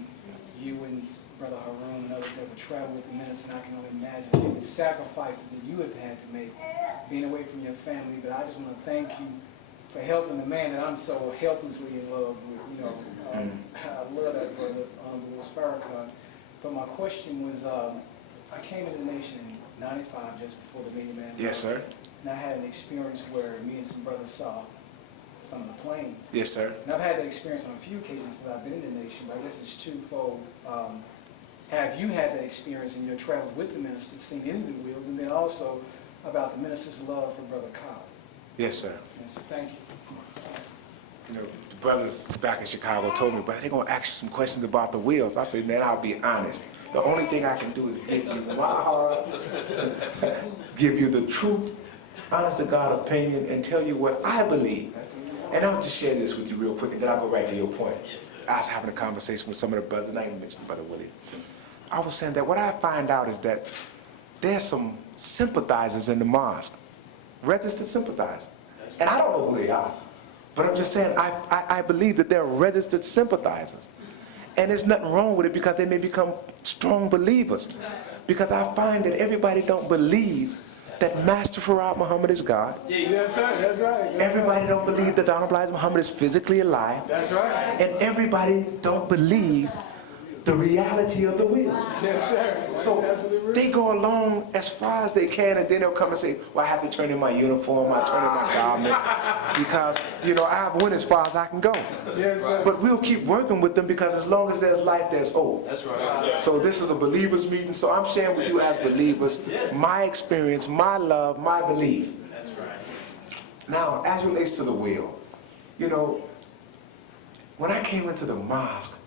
you and Brother Harun and others that would travel with the minister, and I can only imagine the sacrifices that you have had to make, being away from your family. But I just want to thank you for helping the man that I'm so helplessly in love with. You know, I love that brother, Louis Farrakhan. But my question was, I came into the nation in '95, just before the Million Man. Yes, sir. And I had an experience where me and some brothers saw some of the planes. Yes, sir. And I've had that experience on a few occasions since I've been in the nation, but I guess it's twofold. Have you had that experience in your travels with the minister, seen any of the wheels, and then also about the minister's love for Brother Kyle? Yes, sir. Yes, sir. Thank you. You know, the brothers back in Chicago told me, but they're going to ask you some questions about the wheels. I said, man, I'll be honest. The only thing I can do is give you my heart, give you the truth, honest to God opinion, and tell you what I believe. And I'll just share this with you real quick, and then I'll go right to your point. I was having a conversation with some of the brothers, and I even mentioned Brother Willie. I was saying that what I find out is that there's some sympathizers in the mosque, registered sympathizers. And I don't know who they are, but I'm just saying I believe that they're registered sympathizers. And there's nothing wrong with it, because they may become strong believers. Because I find that everybody don't believe that Master Farad Muhammad is God. Yes, sir. That's right. Everybody don't believe that the Honorable Elijah Muhammad is physically alive. That's right. And everybody don't believe the the reality of the wheels. Yes, sir. So they go along as far as they can, and then they'll come and say, well, I have to turn in my uniform, I turn in my garment, because, you know, I went as far as I can go. Yes, sir. But we'll keep working with them, because as long as there's life, there's hope. That's right. So this is a believers meeting, so I'm sharing with you as believers my experience, my love, my belief. That's right. Now, as it relates to the wheel, you know, when I came into the mosque,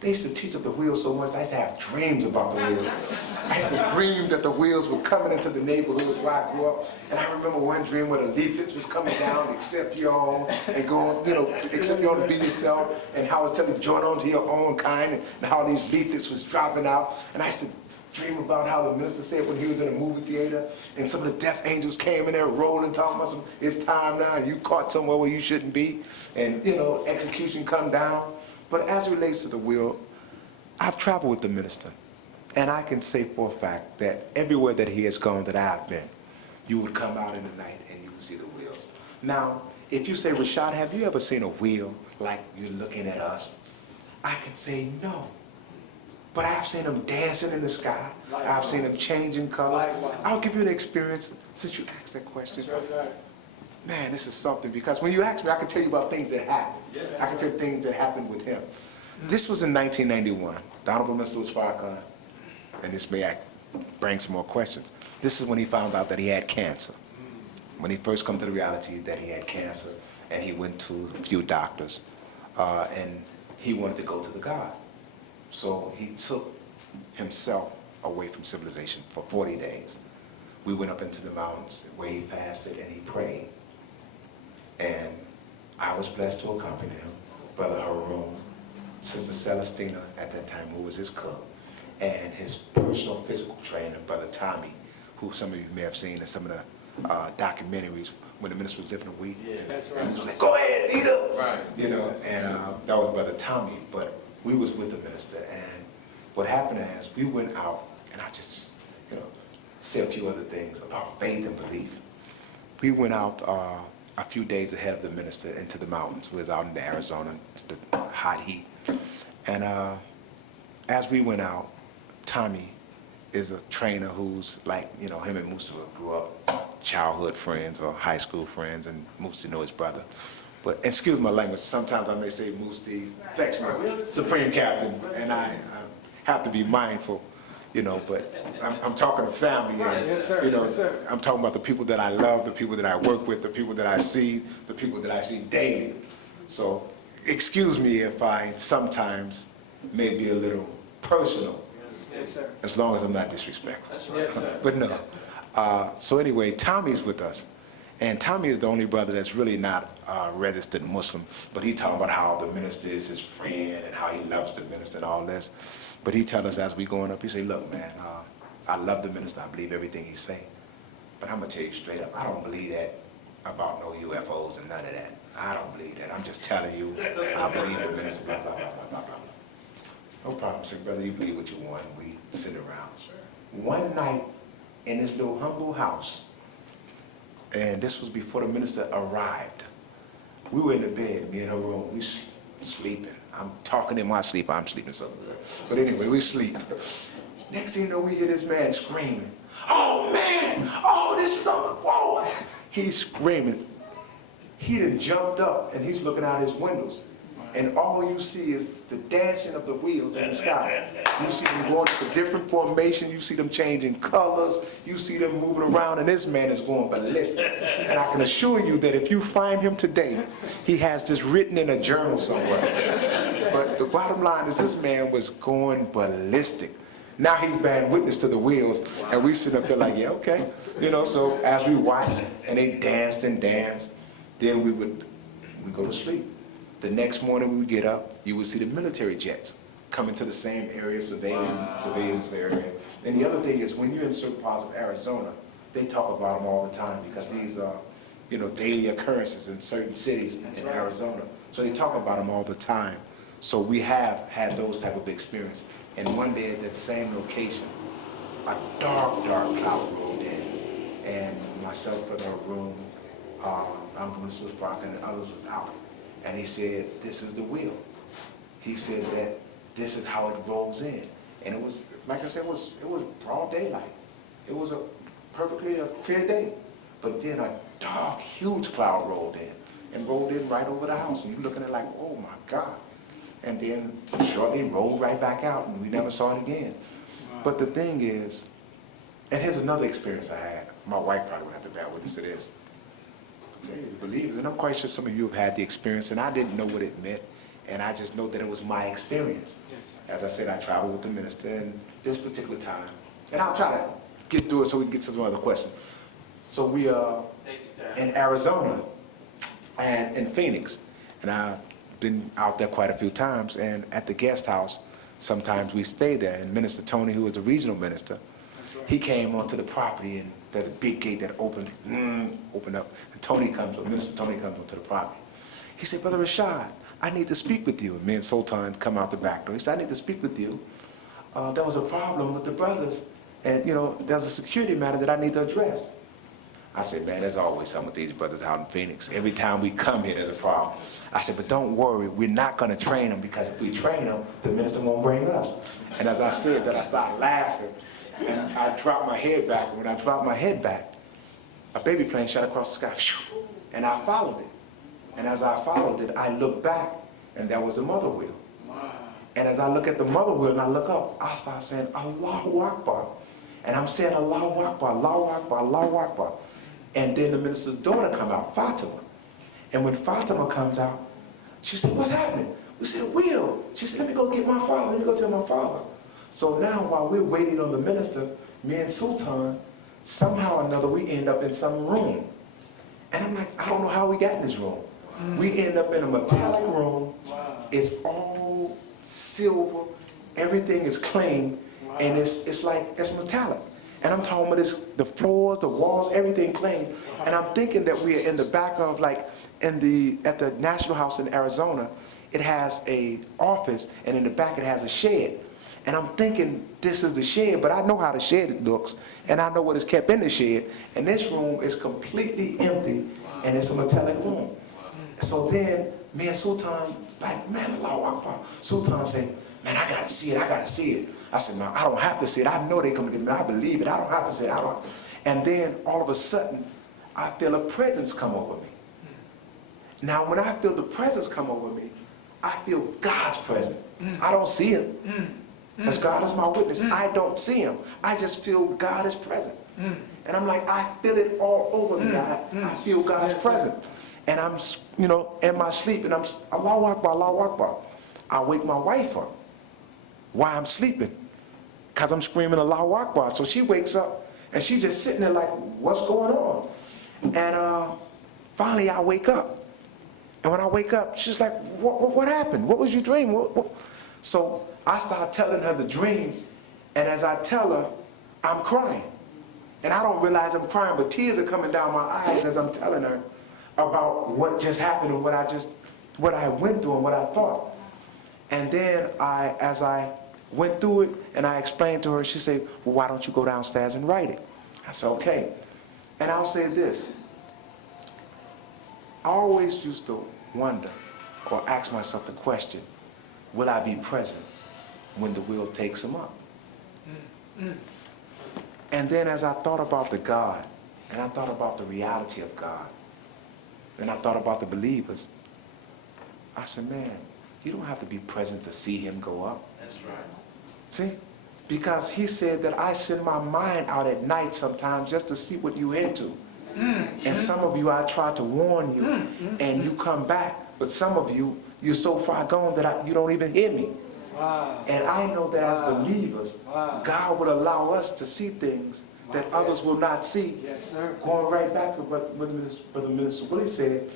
they used to teach us the wheel so much, I used to have dreams about the wheels. I used to dream that the wheels were coming into the neighborhoods where I grew up. And I remember one dream where the leaflets was coming down, accept your own, and go, you know, accept your own to be yourself, and how it's telling you join on to your own kind, and how these leaflets was dropping out. And I used to dream about how the minister said when he was in a movie theater, and some of the deaf angels came in there rolling, talking about some, it's time now, and you caught somewhere where you shouldn't be, and, you know, execution come down. But as it relates to the wheel, I've traveled with the minister, and I can say for a fact that everywhere that he has gone that I've been, you would come out in the night and you would see the wheels. Now, if you say, Rashad, have you ever seen a wheel like you're looking at us? I can say no. But I've seen them dancing in the sky. I've seen them changing colors. I'll give you an experience since you asked that question. Man, this is something, because when you ask me, I can tell you about things that happened. I can tell you things that happened with him. This was in 1991. The Honorable Minister was Farrakhan, and this may bring some more questions. This is when he found out that he had cancer. When he first come to the reality that he had cancer, and he went to a few doctors, and he wanted to go to the God. So he took himself away from civilization for 40 days. We went up into the mountains where he fasted and he prayed. And I was blessed to accompany him, Brother Haroon, Sister Celestina at that time, who was his cook, and his personal physical trainer, Brother Tommy, who some of you may have seen in some of the documentaries when the minister was lifting the wheat. Yeah, that's right. And he was like, go ahead, lead up. Right. You know, and that was Brother Tommy, but we was with the minister, and what happened is we went out, and I just, you know, say a few other things about faith and belief. We went out a few days ahead of the minister into the mountains. We was out in Arizona, to the hot heat. And as we went out, Tommy is a trainer who's like, you know, him and Musa grew up childhood friends or high school friends, and Musa know his brother. But excuse my language, sometimes I may say Musti, affectionate Supreme Captain, and I have to be mindful, you know, but I'm talking to family, and, Yes, sir. you know, Yes, sir. I'm talking about the people that I love, the people that I work with, the people that I see, the people that I see daily. So excuse me if I sometimes may be a little personal, Yes, sir. as long as I'm not disrespectful. Yes, sir. But no. So anyway, Tommy's with us. And Tommy is the only brother that's really not registered Muslim, but he talking about how the minister is his friend and how he loves the minister and all this. But he tell us as we going up, he say, look, man, I love the minister. I believe everything he say. But I'm going to tell you straight up, I don't believe that about no UFOs and none of that. I don't believe that. I'm just telling you, I believe the minister, blah, blah, blah, blah, blah, blah. No problem, sir, brother. You believe what you want. We sit around. One night in this little humble house, and this was before the minister arrived. We were in the bed, me and her room, we sleeping. I'm talking in my sleep, I'm sleeping so good. But anyway, we sleep. Next thing you know, we hear this man screaming, oh man, oh this is on the floor. He's screaming. He done jumped up and he's looking out his windows. And all you see is the dancing of the wheels in the sky. You see them going to different formations, you see them changing colors, you see them moving around, and this man is going ballistic. And I can assure you that if you find him today, he has this written in a journal somewhere. But the bottom line is this man was going ballistic. Now he's bearing witness to the wheels, and we sit up there like, yeah, okay. You know, so as we watched, and they danced and danced, then we go to sleep. The next morning we would get up, you would see the military jets coming to the same area, surveillance area. And the other thing is, when you're in certain parts of Arizona, they talk about them all the time because these are, you know, daily occurrences in certain cities in Arizona. So they talk about them all the time. So we have had those type of experience. And one day at that same location, a dark, dark cloud rolled in, and myself, Brother Haroon, Minister was Parker, and others was out. And he said, this is the wheel. He said that this is how it rolls in. And it was, like I said, it was broad daylight. It was a perfectly clear day. But then a dark, huge cloud rolled in and rolled in right over the house. And you're looking at it like, oh my God. And then shortly rolled right back out and we never saw it again. But the thing is, and here's another experience I had. My wife probably would have to bear witness to this. I tell you, believers, and I'm quite sure some of you have had the experience, and I didn't know what it meant, and I just know that it was my experience. Yes, As I said, I traveled with the minister, and this particular time, and I'll try to get through it so we can get to some other questions. So we are in Arizona and in Phoenix, and I've been out there quite a few times, and at the guest house, sometimes we stay there, and Minister Tony, who was the regional minister, he came onto the property, and there's a big gate that opened up, and Minister Tony comes onto the property. He said, Brother Rashad, I need to speak with you. And me and Sultan come out the back door. He said, I need to speak with you. There was a problem with the brothers, and there's a security matter that I need to address. I said, man, there's always something with these brothers out in Phoenix. Every time we come here, there's a problem. I said, but don't worry, we're not going to train them, because if we train them, the minister won't bring us. And as I said that, I started laughing, and I dropped my head back. And when I dropped my head back, a baby plane shot across the sky, and I followed it. And as I followed it, I looked back, and there was the mother wheel. And as I look at the mother wheel and I look up, I start saying, Allahu Akbar. And I'm saying, Allahu Akbar, Allahu Akbar, Allahu Akbar. And then the minister's daughter come out, Fatima. And when Fatima comes out, she said, what's happening? We said, Will. She said, let me go get my father. Let me go tell my father. So now while we're waiting on the minister, me and Sultan, somehow or another, we end up in some room. And I'm like, I don't know how we got in this room. We end up in a metallic room. It's all silver. Everything is clean. And it's metallic. And I'm talking about the floors, the walls, everything clean. And I'm thinking that we are in the back of, like, at the National House in Arizona, it has a office, and in the back it has a shed. And I'm thinking this is the shed, but I know how the shed looks, and I know what is kept in the shed. And this room is completely empty, and it's a metallic room. So then, me and Sultan, like, man, Allahu Akbar. Sultan said, man, I gotta see it, I gotta see it. I said, no, I don't have to see it. I know they come to get me. I believe it. I don't have to see it. And then, all of a sudden, I feel a presence come over me. Now, when I feel the presence come over me, I feel God's presence. I don't see him. As God is my witness, I don't see him. I just feel God is present. And I'm like, I feel it all over me, God. I feel God's presence. And I'm, in my sleep, and I'm, Allahu Akbar, Allahu Akbar. I wake my wife up while I'm sleeping, because I'm screaming Allahu Akbar. So she wakes up, and she's just sitting there like, what's going on? And finally I wake up. And when I wake up, she's like, what happened? What was your dream? So I start telling her the dream, and as I tell her, I'm crying. And I don't realize I'm crying, but tears are coming down my eyes as I'm telling her about what just happened and what I went through and what I thought. And then as I went through it and I explained to her, she said, well, why don't you go downstairs and write it? I said, okay. And I'll say this. I always used to wonder or ask myself the question, will I be present when the wheel takes him up? And then as I thought about the God, and I thought about the reality of God, and I thought about the believers, I said, man, you don't have to be present to see him go up. That's right. See? Because he said that I send my mind out at night sometimes just to see what you're into. And some of you, I try to warn you, and you come back. But some of you, you're so far gone that you don't even hear me. Wow. And I know that as believers, God will allow us to see things that others will not see. Yes, sir. Going right back to what Brother Minister Willie said,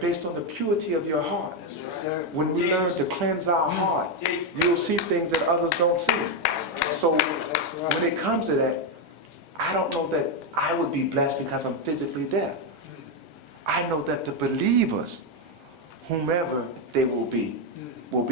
based on the purity of your heart. Yes, sir. When we learn to cleanse our heart, you'll see things that others don't see. So when it comes to that, I don't know that I would be blessed because I'm physically there. I know that the believers, whomever they will be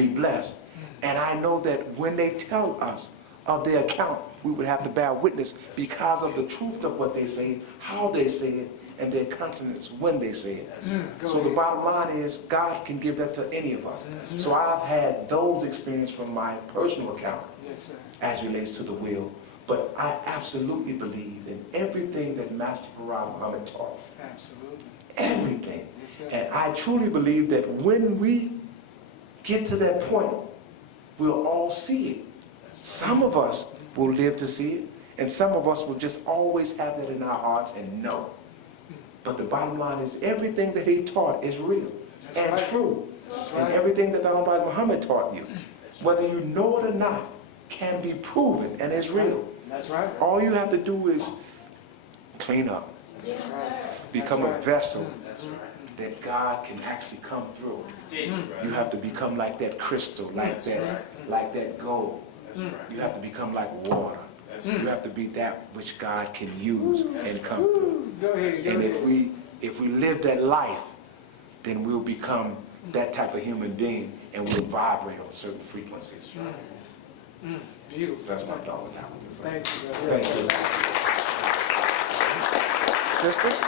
blessed. And I know that when they tell us of their account, we would have to bear witness because of the truth of what they say, how they say it, and their countenance when they say it. Go So the ahead. bottom line is God can give that to any of us. So I've had those experiences from my personal account Yes, sir. as relates to the will. But I absolutely believe in everything that Master Farad Muhammad taught. Absolutely. Everything. Yes, sir. And I truly believe that when we get to that point, we'll all see it. Some of us will live to see it, and some of us will just always have that in our hearts and know. But the bottom line is everything that he taught is real and right. true. That's And right. everything that the Honorable Muhammad taught you, whether you know it or not, can be proven and is real. That's right. All you have to do is clean up, That's right. become That's a right. vessel that God can actually come through. You have to become like that crystal, like that gold. You have to become like water. You have to be that which God can use and come through. Go ahead. Go And ahead. if we live that life, then we'll become that type of human being and we'll vibrate on certain frequencies. Beautiful. That's my thought with that one. Thank you, brother. Thank you. Sisters?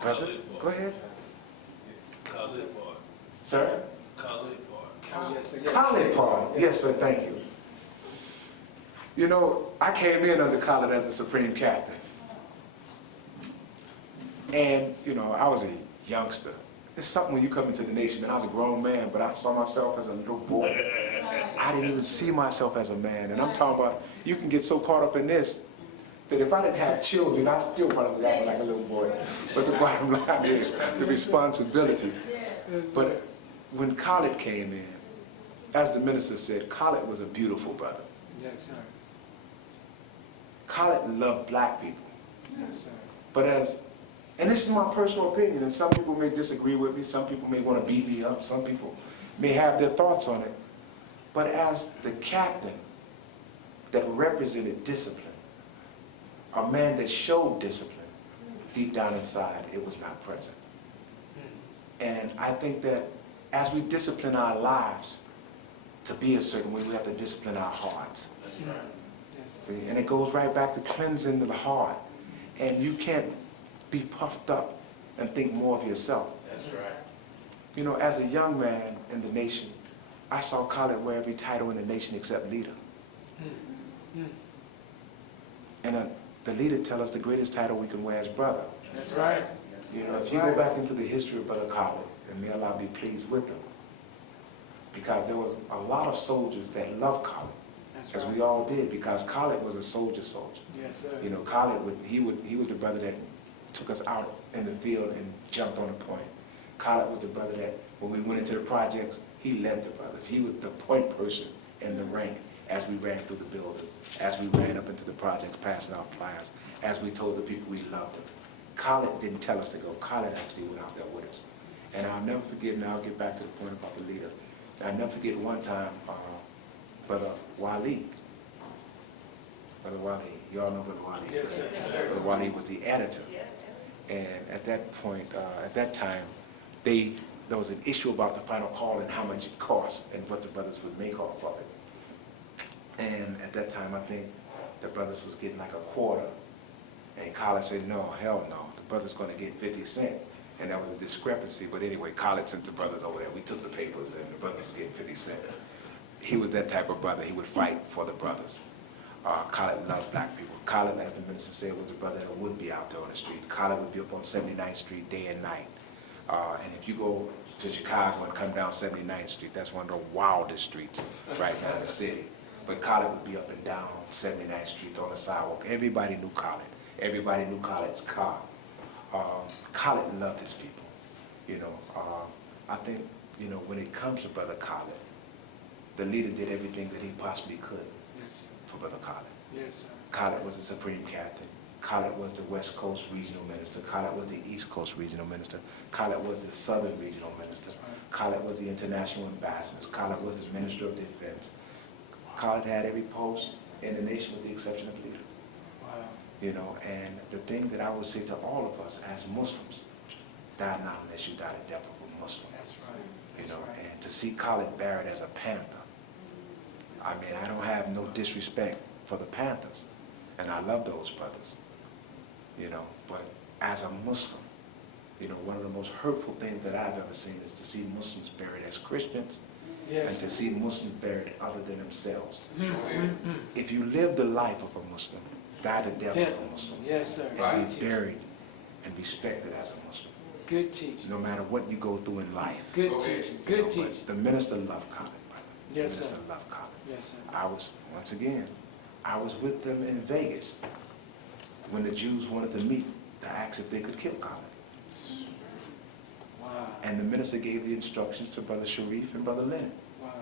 Brothers? Go ahead. Khalid part. Sir? Khalid part. Yes, sir. Yes. Khalid part. Yes, sir. Thank you. You know, I came in under Khalid as the supreme captain. And, you know, I was a youngster. It's something when you come into the nation, man, I was a grown man, but I saw myself as a little boy. I didn't even see myself as a man. And I'm talking about, you can get so caught up in this, that if I didn't have children, I still probably would act like a little boy. But the bottom line is the responsibility. But when Khalid came in, as the minister said, Khalid was a beautiful brother. Yes, sir. Khalid loved black people. Yes, sir. But and this is my personal opinion, and some people may disagree with me, some people may want to beat me up, some people may have their thoughts on it. But as the captain that represented discipline, a man that showed discipline, deep down inside, it was not present. And I think that as we discipline our lives to be a certain way, we have to discipline our hearts. Yes, sir. See? And it goes right back to cleansing the heart. And you can't be puffed up and think more of yourself. That's right. You know, as a young man in the nation, I saw Khalid wear every title in the nation except leader. And the leader tell us the greatest title we can wear is brother. That's right. You know, if you go back into the history of Brother Khalid, and may Allah be pleased with them, because there was a lot of soldiers that loved Khalid, That's as right. we all did, because Khalid was a soldier. Yes, sir. You know, Khalid, he was the brother that took us out in the field and jumped on the point. Khalid was the brother that, when we went into the projects, he led the brothers. He was the point person in the rank as we ran through the buildings, as we ran up into the projects, passing out flyers, as we told the people we loved them. Khalid didn't tell us to go. Khalid actually went out there with us. And I'll never forget, and I'll get back to the point about the leader. I'll never forget one time, Brother Wali, y'all know Brother Wali. Yes, sir. Brother Wali was the editor. And at that point, at that time, there was an issue about the final call and how much it cost and what the brothers would make off of it. And at that time, I think the brothers was getting like a quarter. And Khalid said, no, hell no. The brother's going to get 50 cents. And that was a discrepancy. But anyway, Khalid sent the brothers over there. We took the papers and the brothers was getting 50 cents. He was that type of brother. He would fight for the brothers. Khalid loved black people. Khalid, as the minister said, was the brother that would be out there on the street. Khalid would be up on 79th Street day and night. And if you go to Chicago and come down 79th Street, that's one of the wildest streets right now in the city. But Khalid would be up and down 79th Street on the sidewalk. Everybody knew Khalid. Everybody knew Khalid's car. Khalid loved his people. You know, I think, you know, when it comes to Brother Khalid, the leader did everything that he possibly could Yes, sir. for Brother Khalid. Yes, sir. Khalid was the supreme captain. Khalid was the West Coast regional minister. Khalid was the East Coast regional minister. Khalid was the Southern regional minister. Khalid was the international ambassador. Khalid was the minister of defense. Khalid had every post in the nation with the exception of leader. Wow. You know, and the thing that I would say to all of us as Muslims, die not unless you die the death of a Muslim. That's right. You know, and to see Khalid buried as a Panther, I mean, I don't have no disrespect for the Panthers, and I love those brothers. you know. But as a Muslim, you know, one of the most hurtful things that I've ever seen is to see Muslims buried as Christians and to see Muslims buried other than themselves. If you live the life of a Muslim, die the death of a Muslim, Yes, sir. and be buried and respected as a Muslim, Good teaching. no matter what you go through in life. Good teaching. You know, Good teaching. but the minister loved Khalid, brother. The Yes, minister sir. loved Khalid. Yes, sir. I was, once again, I was with them in Vegas when the Jews wanted to meet to ask if they could kill Khalid. Wow. And the minister gave the instructions to Brother Sharif and Brother Lennon. Wow.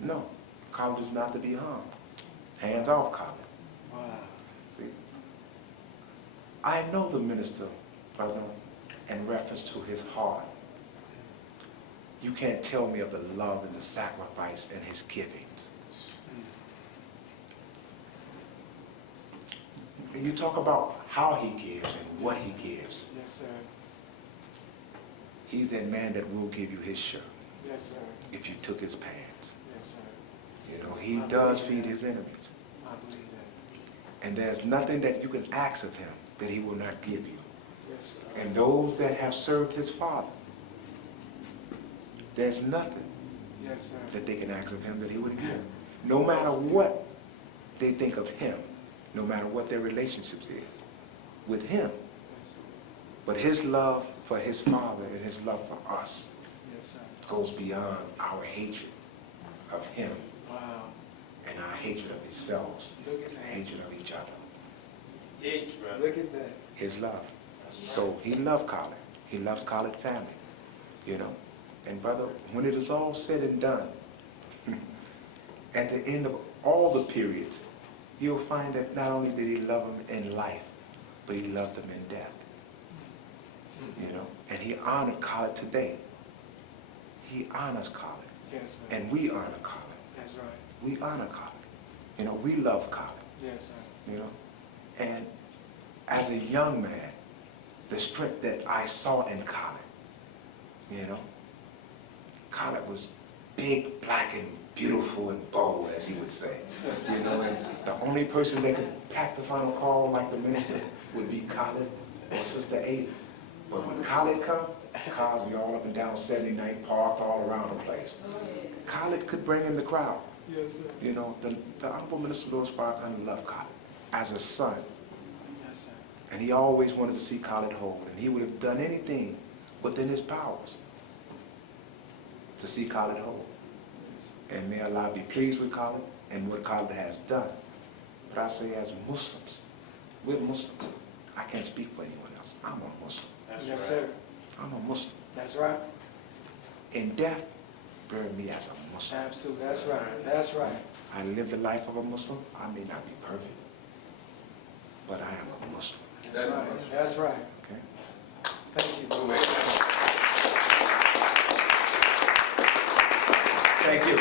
No, Khalid is not to be harmed. Hands off Khalid. Wow. See? I know the minister, brother, in reference to his heart. You can't tell me of the love and the sacrifice and his givings. And you talk about how he gives and what he gives. Yes, sir. He's that man that will give you his shirt Yes, sir. if you took his pants. Yes, sir. You know, he does feed his enemies. I believe that. And there's nothing that you can ask of him that he will not give you. Yes, sir. And those that have served his father, there's nothing Yes, sir. that they can ask of him that he would give. No matter what they think of him, no matter what their relationships is with him. Yes, sir. But his love for his father and his love for us Yes, sir. goes beyond our hatred of him Wow. and our hatred of ourselves, Look at and that. hatred of each other. H, brother. Look at that. His love. So he loved Khalid. He loves Khalid family, you know. And brother, when it is all said and done, at the end of all the periods, you'll find that not only did he love him in life, but he loved him in death. You know, and he honored Khalid today. He honors Khalid, Yes, sir. and we honor Khalid. That's right. We honor Khalid. You know, we love Khalid. Yes, sir. You know, and as a young man, the strength that I saw in Khalid, you know, Khalid was big, black, and beautiful and bold, as he would say. You know, and the only person that could pack the final call like the minister would be Khalid or Sister Ada. But when Khalid come, cars be all up and down 79th, parked all around the place. Khalid could bring in the crowd. Yes, sir. You know, the Honorable Minister Louis Farrakhan loved Khalid as a son. Yes, sir. And he always wanted to see Khalid whole. And he would have done anything within his powers to see Khalid whole. And may Allah be pleased with Khalid and what Khalid has done. But I say as Muslims, we're Muslims. I can't speak for anyone else. I'm a Muslim. Yes, sir. I'm a Muslim. That's right. In death, bury me as a Muslim. Absolutely. That's right. That's right. I live the life of a Muslim. I may not be perfect, but I am a Muslim. That's right. That's right. Okay? Thank you. Thank you.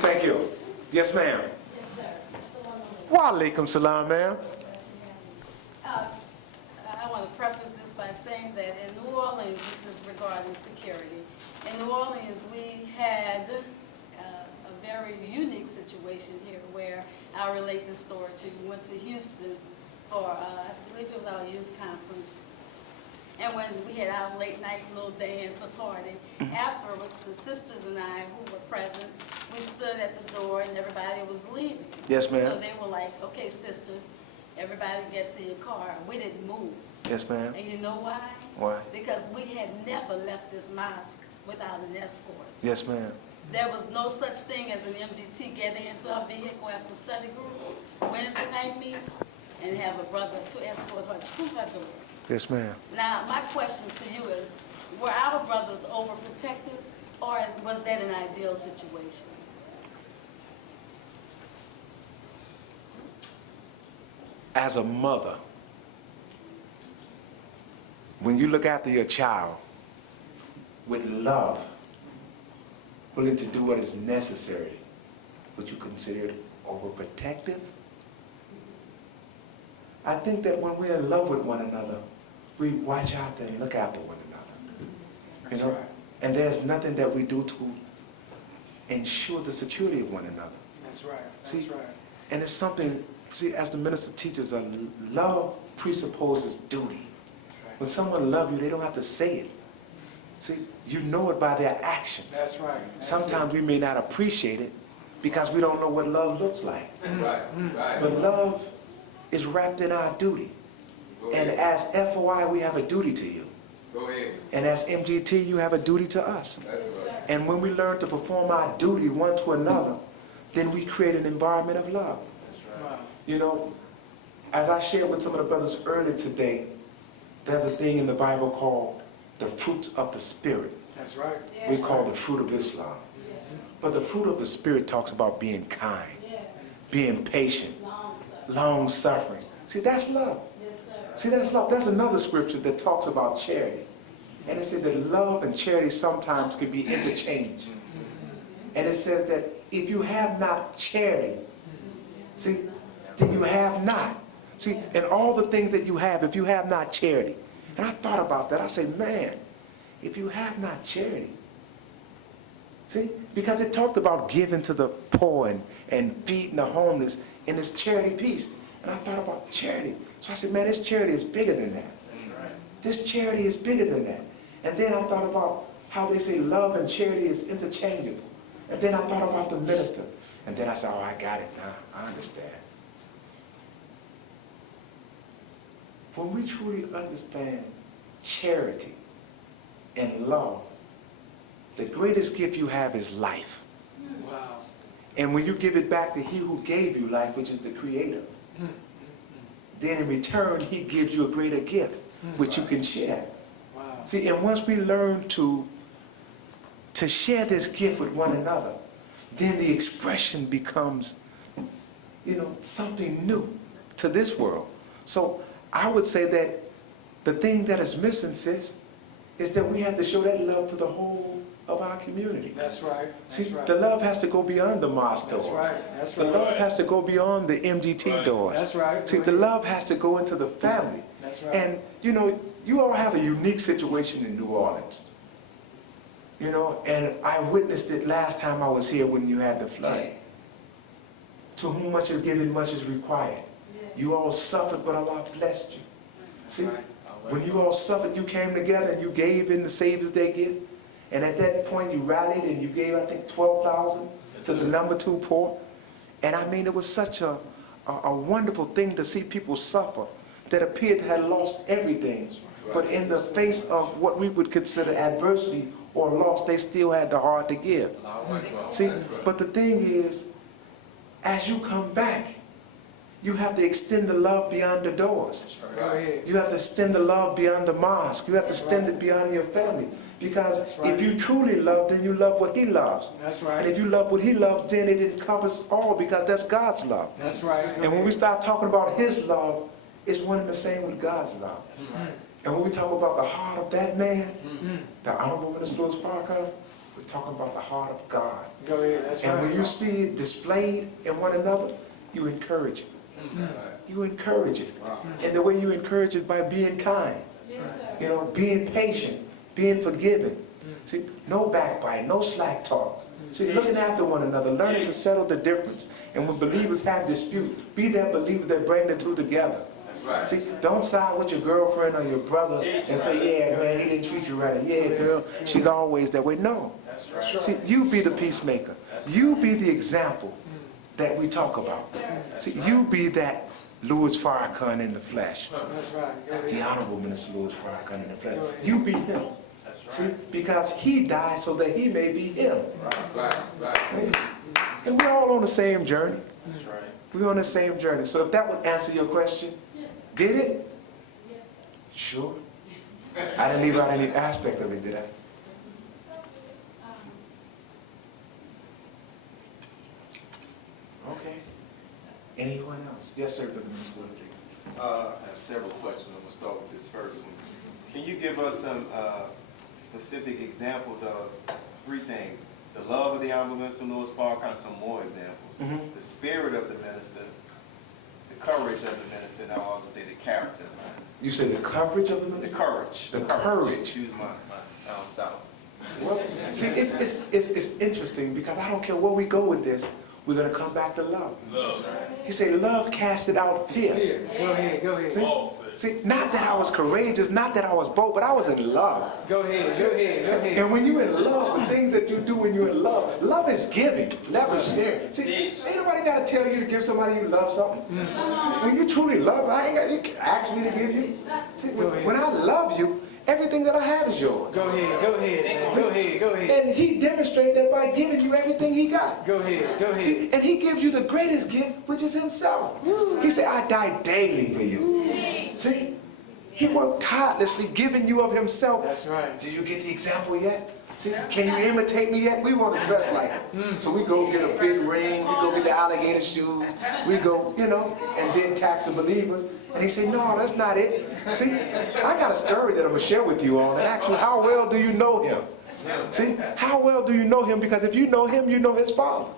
Thank you. Yes, ma'am. Wa alaikum salam, ma'am. I want to preface this by saying that in New Orleans, this is regarding security. In New Orleans, we had a very unique situation here where I'll relate this story to you. We went to Houston for, I believe it was our youth conference. And when we had our late night little dance or party, afterwards the sisters and I who were present, we stood at the door and everybody was leaving. Yes, ma'am. So they were like, okay, sisters, everybody gets in your car. We didn't move. Yes, ma'am. And you know why? Why? Because we had never left this mosque without an escort. Yes, ma'am. There was no such thing as an MGT getting into our vehicle after study group, Wednesday night meeting, and have a brother to escort her to her door. Yes, ma'am. Now, my question to you is, were our brothers overprotective, or was that an ideal situation? As a mother, when you look after your child with love, willing to do what is necessary, would you consider it overprotective? I think that when we're in love with one another, we watch out and look after one another. You know? right. And there's nothing that we do to ensure the security of one another. That's right. That's See, right. and it's something, see, as the minister teaches us, love presupposes duty. When someone loves you, they don't have to say it. See, you know it by their actions. That's right. Sometimes we may not appreciate it because we don't know what love looks like. Right, right. But love is wrapped in our duty. And as FOI, we have a duty to you. Go ahead. And as MGT, you have a duty to us. That's right. And when we learn to perform our duty one to another, then we create an environment of love. Wow. You know, as I shared with some of the brothers earlier today, there's a thing in the Bible called the fruits of the Spirit. That's right. We call the fruit of Islam. Yes. But the fruit of the Spirit talks about being kind, Yes. being patient, Long suffering. long suffering. See, that's love. Yes, sir. See, that's love. There's another scripture that talks about charity. And it says that love and charity sometimes can be interchanged. And it says that if you have not charity, see, then you have not. See, and all the things that you have, if you have not charity. And I thought about that. I said, man, if you have not charity. See, because it talked about giving to the poor and feeding the homeless in this charity piece. And I thought about charity. So I said, man, this charity is bigger than that. This charity is bigger than that. And then I thought about how they say love and charity is interchangeable. And then I thought about the minister. And then I said, oh, I got it now. I understand. When we truly understand charity and love, the greatest gift you have is life. Wow. And when you give it back to he who gave you life, which is the Creator, then in return, he gives you a greater gift, which you can share. Wow. See, and once we learn to share this gift with one another, then the expression becomes, you know, something new to this world. So I would say that the thing that is missing, sis, is that we have to show that love to the whole of our community. That's right. That's See, right. the love has to go beyond the mosque doors. That's right. That's The right. love has to go beyond the MGT doors. That's right. See, the love has to go into the family. That's right. And, you know, you all have a unique situation in New Orleans. You know, and I witnessed it last time I was here when you had the flood. To whom much is given, much is required. You all suffered, but Allah blessed you. See, when you all suffered, you came together and you gave in the Savior's Day gift. And at that point, you rallied and you gave, I think, 12,000 to the number 2 poor. And I mean, it was such a wonderful thing to see people suffer that appeared to have lost everything. But in the face of what we would consider adversity or loss, they still had the heart to give. See, but the thing is, as you come back, you have to extend the love beyond the doors. Go ahead. You have to extend the love beyond the mosque. You have to extend it beyond your family. Because if you truly love, then you love what he loves. That's And right. if you love what he loves, then it encompasses all, because that's God's love. That's right. And when we start talking about his love, it's one and the same with God's love. And when we talk about the heart of that man, the Honorable Minister Louis Farrakhan, we're talking about the heart of God. Go ahead. That's And right. when you see it displayed in one another, you encourage it. You encourage it. And the way you encourage it by being kind, you know, being patient, being forgiving. See, no backbite, no slack talk. See, looking after one another, learning to settle the difference. And when believers have dispute, be that believer that bring the two together. See, don't side with your girlfriend or your brother and say, yeah, man, he didn't treat you right. Yeah, girl, she's always that way. No. See, you be the peacemaker. You be the example that we talk about. See, you be that Louis Farrakhan in the flesh. That's right. Go ahead. The Honorable Minister Louis Farrakhan in the flesh. You be him. See, because he died so that he may be him. And we're all on the same journey. We're on the same journey. So if that would answer your question, did it? Sure. I didn't leave out any aspect of it, did I? Okay. Anyone else? Yes, sir, Brother Minister Wilson. I have several questions. I'm going to start with this first one. Can you give us some specific examples of 3 things? The love of the Honorable Minister Louis Farrakhan, some more examples. The spirit of the minister, the courage of the minister, and I'll also say the character of the minister. You said the coverage of the The minister? courage. The courage. Excuse my south. Well, see, it's interesting because I don't care where we go with this, we're going to come back to love. He said, love casted out fear. Here. Go ahead. Go ahead. See? See, not that I was courageous, not that I was bold, but I was in love. Go ahead, go ahead, go ahead. And when you're in love, the things that you do when you're in love is giving, love is sharing. See, ain't nobody got to tell you to give somebody you love something. See, when you truly love, I ain't got, you can ask me to give you. See, when I love you, everything that I have is yours. Go ahead, go ahead, man. Go ahead, go ahead. And he demonstrated that by giving you everything he got. Go ahead, go ahead. See, and he gives you the greatest gift, which is himself. He said, I die daily for you. See, he worked tirelessly giving you of himself. That's right. Do you get the example yet? See, can you imitate me yet? We want to dress like it. So we go get a big ring, we go get the alligator shoes, we go, you know, and then tax the believers. And he said, no, that's not it. See, I got a story that I'm going to share with you all and ask you, how well do you know him? See, how well do you know him? Because if you know him, you know his Father.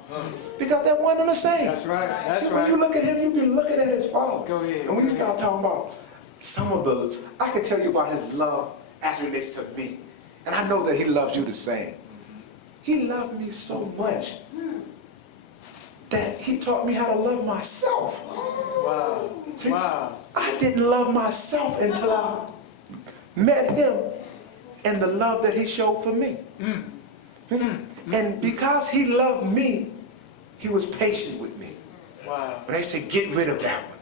Because they're one and the same. That's right, that's See, right. when you look at him, you be looking at his Father. Go ahead. And when you start talking about some of the, I can tell you about his love as it relates to me. And I know that he loves you the same. He loved me so much that he taught me how to love myself. Wow. See, Wow. I didn't love myself until I met him and the love that he showed for me. And because he loved me, he was patient with me. Wow. When they say, get rid of that one.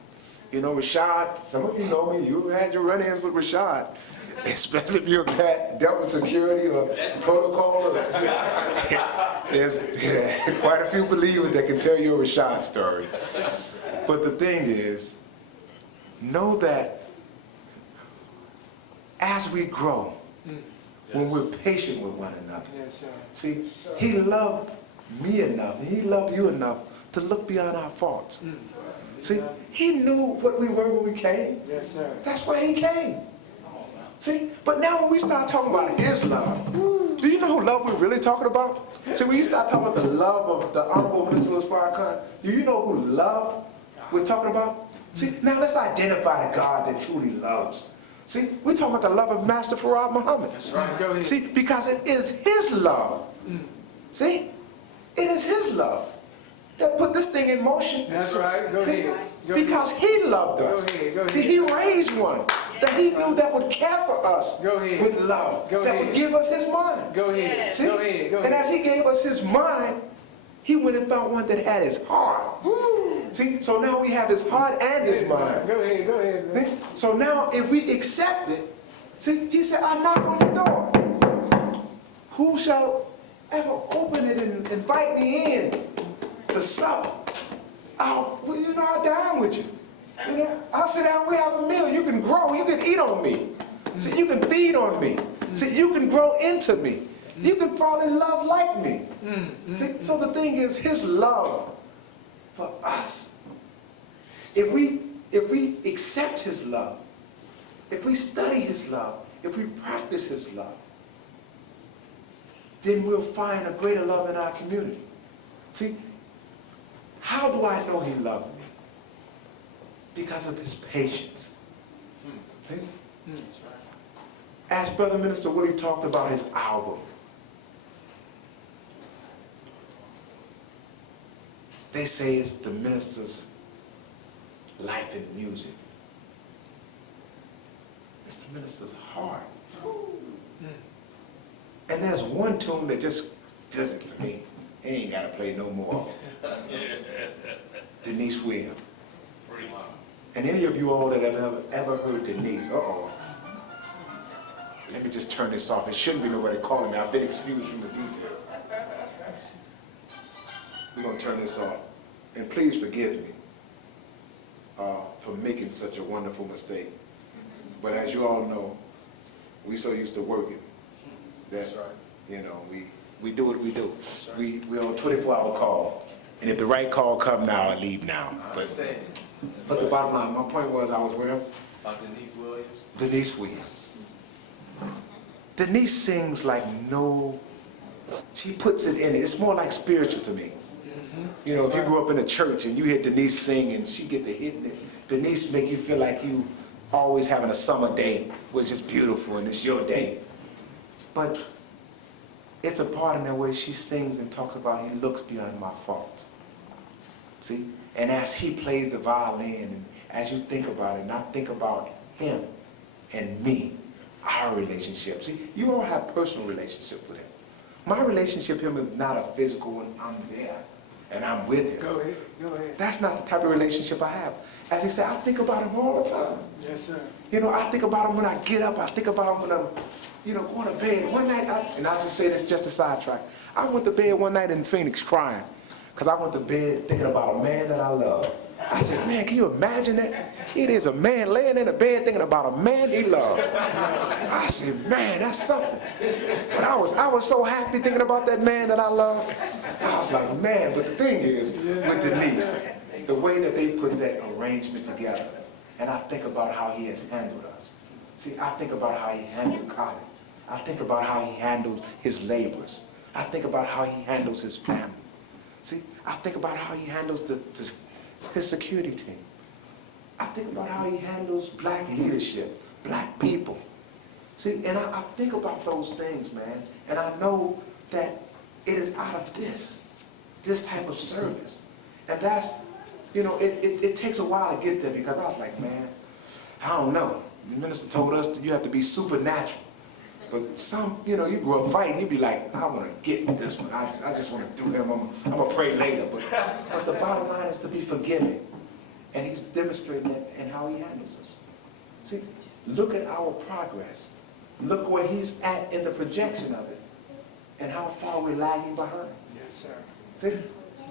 You know, Rashad, some of you know me, you had your run-ins with Rashad. Especially if you've dealt with security or protocol. There's quite a few believers that can tell you a Rashad story. But the thing is, know that as we grow, when we're patient with one another, Yes, sir. see, he loved me enough, and he loved you enough to look beyond our faults. See, he knew what we were when we came. Yes, sir. That's why he came. See, but now when we start talking about his love, do you know who love we're really talking about? See, when you start talking about the love of the Honorable Mr. Louis Farrakhan, do you know who love we're talking about? See, now let's identify the God that truly loves. See, we're talking about the love of Master Farad Muhammad. That's right. Go ahead. See, because it is his love. See, it is his love that put this thing in motion. That's right. Go See, ahead. Go because he loved us. Go ahead, go ahead. See, he raised one that he knew that would care for us Go ahead. with love, Go that ahead. would give us his mind. Go ahead. See? Go ahead. Go And ahead. as he gave us his mind, he went and found one that had his heart. See, so now we have his heart and his mind. Go ahead. Go ahead. Man. See? So now if we accept it, see, he said, I knock on the door. Who shall ever open it and invite me in to sup? I'll dine with you. You know, I'll sit down, we have a meal. You can grow, you can eat on me. See, you can feed on me. See, you can grow into me. You can fall in love like me. See, so the thing is, his love for us. If we accept his love, if we study his love, if we practice his love, then we'll find a greater love in our community. See, how do I know he loved me? Because of his patience. See? As Brother Minister Willie talked about his album, they say it's the minister's life in music. It's the minister's heart. And there's one tune that just does it for me. He ain't got to play no more. Denise Williams. And any of you all that have ever heard Denise, let me just turn this off. It shouldn't be nobody calling me. I've been excused from the detail. We're going to turn this off. And please forgive me for making such a wonderful mistake. But as you all know, we so used to working that, you know, we do what we do. We're on 24-hour call. And if the right call come now, I leave now. But the bottom line, my point was I was where? Denise Williams. Denise Williams. Denise sings like no, she puts it in it. It's more like spiritual to me. You know, if you grew up in a church and you hear Denise sing and she get the hit in it, Denise make you feel like you always having a summer day, which is beautiful and it's your day. But it's a part in that way she sings and talks about he looks beyond my faults. See? And as he plays the violin, and as you think about it, and I think about him and me, our relationship. See, you all have personal relationship with him. My relationship with him is not a physical one. I'm there and I'm with him. Go ahead, go ahead. That's not the type of relationship I have. As he said, I think about him all the time. Yes, sir. You know, I think about him when I get up. I think about him when I'm, going to bed. One night, and I'll just say this just a sidetrack. I went to bed one night in Phoenix crying because I went to bed thinking about a man that I love. I said, man, can you imagine that? It is a man laying in the bed thinking about a man he loved. I said, man, that's something. But I was so happy thinking about that man that I love. I was like, man, but the thing is, with Denise, the way that they put that arrangement together, and I think about how he has handled us. See, I think about how he handled Colin. I think about how he handles his laborers. I think about how he handles his family. See, I think about how he handles his security team. I think about how he handles black leadership, black people. See, and I think about those things, man, and I know that it is out of this type of service. And that's, it takes a while to get there because I was like, man, I don't know. The minister told us that you have to be supernatural. But some, you grew up fighting, you'd be like, I want to get this one. I just want to do him. I'm going to pray later. But the bottom line is to be forgiving. And he's demonstrating it in how he handles us. See, look at our progress. Look where he's at in the projection of it. And how far we're lagging behind. Yes, sir. See,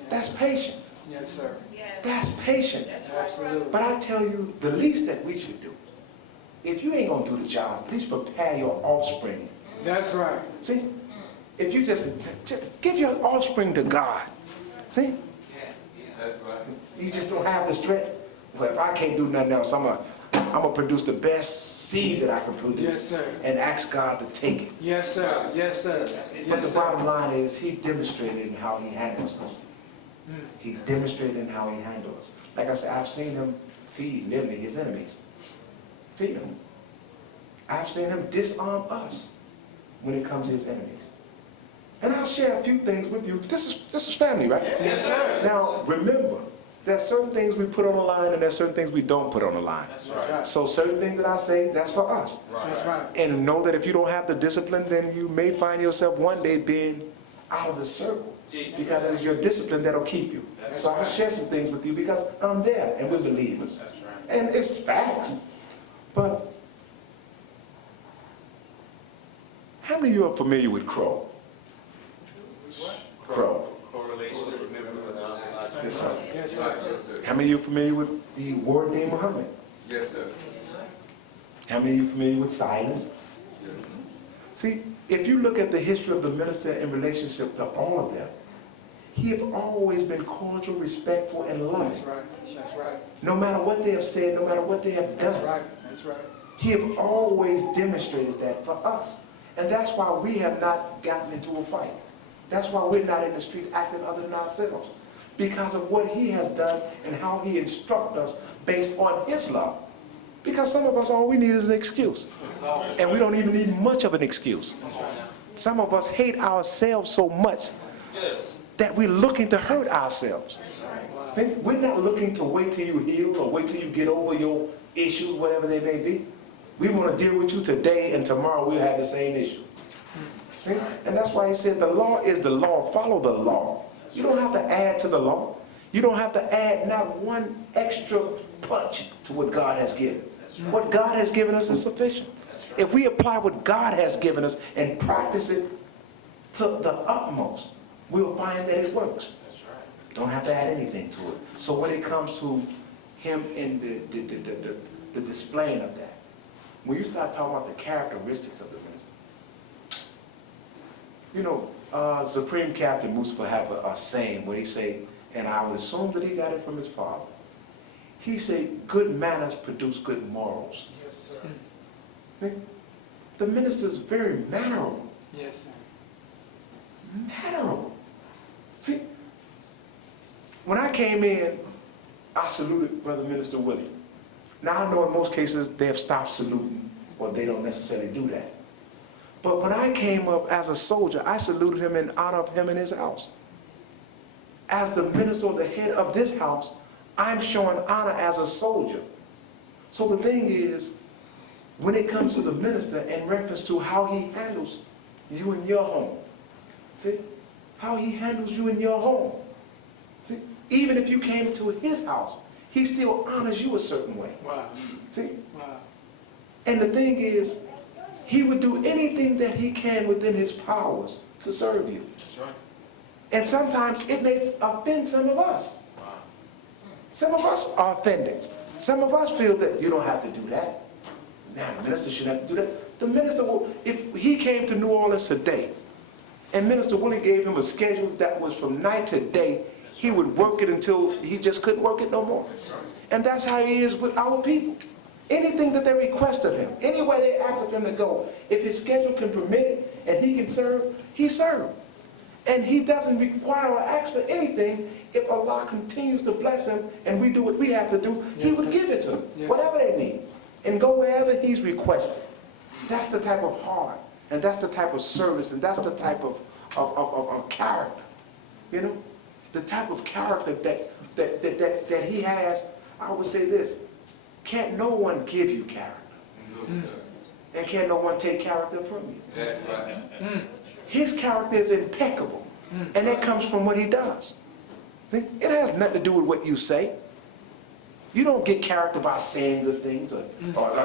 that's patience. Yes, sir. That's patience. Absolutely. But I tell you, the least that we should do, if you ain't going to do the job, please prepare your offspring. That's right. See, if you just give your offspring to God. See? That's right. You just don't have the strength. Well, if I can't do nothing else, I'm gonna produce the best seed that I can produce. Yes, sir. And ask God to take it. Yes, sir. Yes, sir. But the Yes, sir. bottom line is, he demonstrated in how he handles us. He demonstrated in how he handles us. Like I said, I've seen him feed literally his enemies. Feed them. I've seen him disarm us when it comes to his enemies. And I'll share a few things with you. This is family, right? Yes, sir. Now, remember, there's certain things we put on the line and there's certain things we don't put on the line. That's right. So certain things that I say, that's for us. That's right. And know that if you don't have the discipline, then you may find yourself one day being out of the circle. Because it's your discipline that'll keep you. So I'll share some things with you because I'm there and we're believers. And it's facts. But how many of you are familiar with Crow? Crow. Correlation with members of the Yes, sir. Yes, sir. How many of you are familiar with the word named Muhammad? Yes, sir. How many of you are familiar with Silas? See, if you look at the history of the minister in relationship to all of them, he has always been cordial, respectful, and loving. That's right. That's right. No matter what they have said, no matter what they have That's done, right. That's right. he has always demonstrated that for us. And that's why we have not gotten into a fight. That's why we're not in the street acting other than ourselves. Because of what he has done and how he instructs us based on his love. Because some of us, all we need is an excuse. And we don't even need much of an excuse. Some of us hate ourselves so much that we're looking to hurt ourselves. We're not looking to wait till you heal or wait till you get over your issues, whatever they may be. We want to deal with you today and tomorrow we'll have the same issue. See? And that's why he said the law is the law. Follow the law. You don't have to add to the law. You don't have to add not one extra punch to what God has given. What God has given us is sufficient. If we apply what God has given us and practice it to the utmost, we'll find that it works. Don't have to add anything to it. So when it comes to him in the displaying of that, when you start talking about the characteristics of the minister, Supreme Captain Mustafa have a saying where he say, and I would assume that he got it from his father. He said, good manners produce good morals. Yes, sir. The minister is very mannerable. Yes, sir. Mannerable. See, when I came in, I saluted Brother Minister Willie. Now I know in most cases they have stopped saluting, or they don't necessarily do that. But when I came up as a soldier, I saluted him in honor of him and his house. As the minister or the head of this house, I'm showing honor as a soldier. So the thing is, when it comes to the minister in reference to how he handles you in your home. See? How he handles you in your home. See? Even if you came to his house, he still honors you a certain way. Wow. See? Wow. And the thing is, he would do anything that he can within his powers to serve you. That's right. And sometimes it may offend some of us. Wow. Some of us are offended. Some of us feel that you don't have to do that. Now, the minister shouldn't have to do that. The minister will, if he came to New Orleans today, and Minister Willie gave him a schedule that was from night to day, he would work it until he just couldn't work it no more. And that's how he is with our people. Anything that they request of him, anywhere they ask of him to go, if his schedule can permit it and he can serve, he serves. And he doesn't require or ask for anything. If Allah continues to bless him and we do what we have to do, he would give it to them, whatever they need, and go wherever he's requested. That's the type of heart, and that's the type of service, and that's the type of character, you know? The type of character that he has. I would say this: can't no one give you character, and can't no one take character from you. That's right. His character is impeccable, and that comes from what he does. See? It has nothing to do with what you say. You don't get character by saying good things or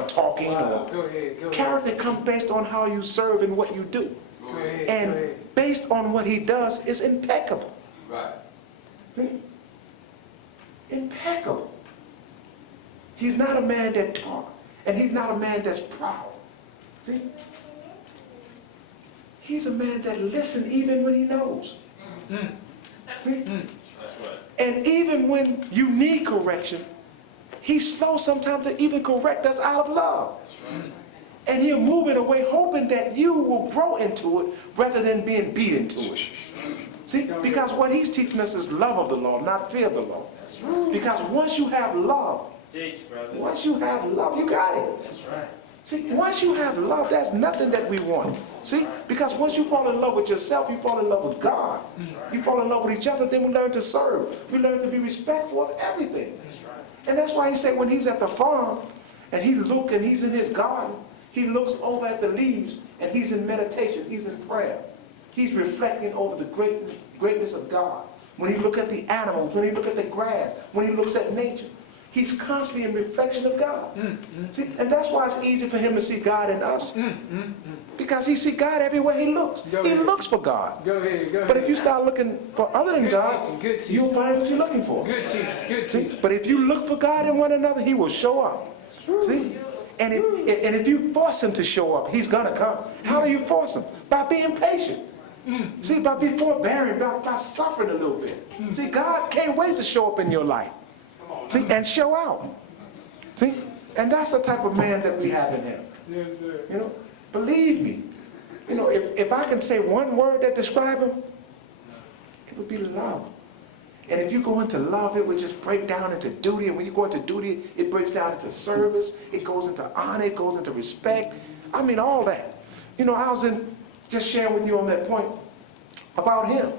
talking. Wow. Or Go ahead. character comes based on how you serve and what you do. Go ahead. And based on what he does is impeccable. Right. Impeccable. He's not a man that talks, and he's not a man that's proud. See? He's a man that listens even when he knows. See? That's right. And even when you need correction, he's slow sometimes to even correct us out of love. That's right. And he'll move it away, hoping that you will grow into it rather than being beat into it. See, because what he's teaching us is love of the law, not fear of the law. Because once you have love, you got it. That's right. See, once you have love, there's nothing that we want. See, because once you fall in love with yourself, you fall in love with God. You fall in love with each other, then we learn to serve. We learn to be respectful of everything. And that's why he said when he's at the farm, and he's in his garden, he looks over at the leaves, and he's in meditation, he's in prayer. He's reflecting over the greatness of God. When he looks at the animals, when he looks at the grass, when he looks at nature, he's constantly in reflection of God. See, and that's why it's easy for him to see God in us. Because he sees God everywhere he looks. He looks for God. Go ahead. But if you start looking for other than God, you'll find what you're looking for. Good teaching. See? But if you look for God in one another, he will show up. See? And if you force him to show up, he's going to come. How do you force him? By being patient. See, by being forbearing, by suffering a little bit. See, God can't wait to show up in your life. See, and show out. See? And that's the type of man that we have in him. Yes, sir. You know, believe me. You know, if I can say one word that describes him, it would be love. And if you go into love, it would just break down into duty. And when you go into duty, it breaks down into service. It goes into honor. It goes into respect. I mean, all that. You know, I was just sharing with you on that point about him.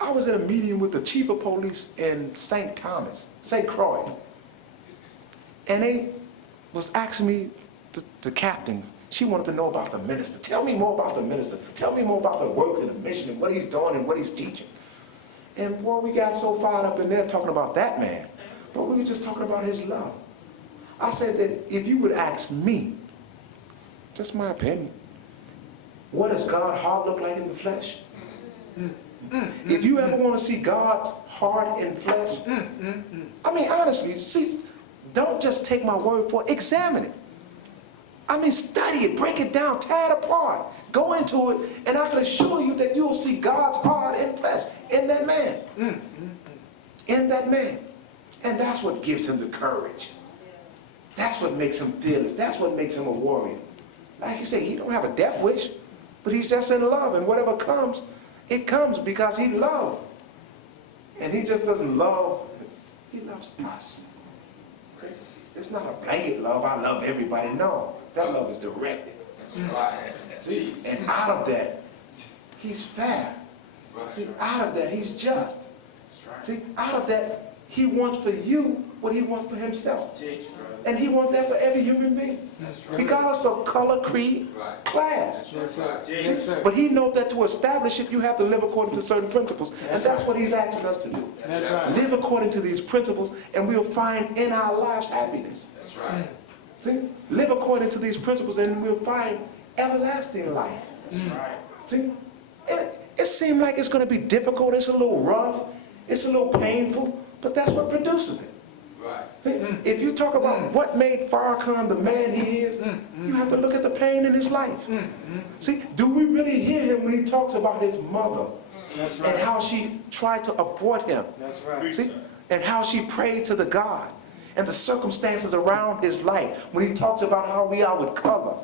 I was in a meeting with the chief of police in St. Croix. And they was asking me, the captain, she wanted to know about the minister. Tell me more about the minister. Tell me more about the work and the mission and what he's doing and what he's teaching. And boy, we got so fired up in there talking about that man. But we were just talking about his love. I said that if you would ask me, just my opinion, what does God's heart look like in the flesh? If you ever want to see God's heart in flesh, I mean, honestly, see, don't just take my word for it, examine it. I mean, study it, break it down, tear it apart, go into it, and I can assure you that you'll see God's heart in flesh, in that man. In that man. And that's what gives him the courage. That's what makes him fearless. That's what makes him a warrior. Like you say, he don't have a death wish, but he's just in love, and whatever comes, it comes because he loves. And he just doesn't love, he loves us. It's not a blanket love, I love everybody. No, that love is directed. Right. See, and out of that, he's fair. See, out of that, he's just. See, out of that, he wants for you what he wants for himself. And he wants that for every human being, regardless of color, creed, class. Yes, sir. See? But he knows that to establish it, you have to live according to certain principles. And that's what he's asking us to do. That's right. Live according to these principles, and we'll find in our lives happiness. That's right. See? Live according to these principles, and we'll find everlasting life. That's right. See? It seems like it's going to be difficult. It's a little rough. It's a little painful. But that's what produces it. Right. See? If you talk about what made Farrakhan the man he is, you have to look at the pain in his life. See? Do we really hear him when he talks about his mother? That's right. And how she tried to abort him? That's right. See? And how she prayed to the God. And the circumstances around his life. When he talks about how we are with color.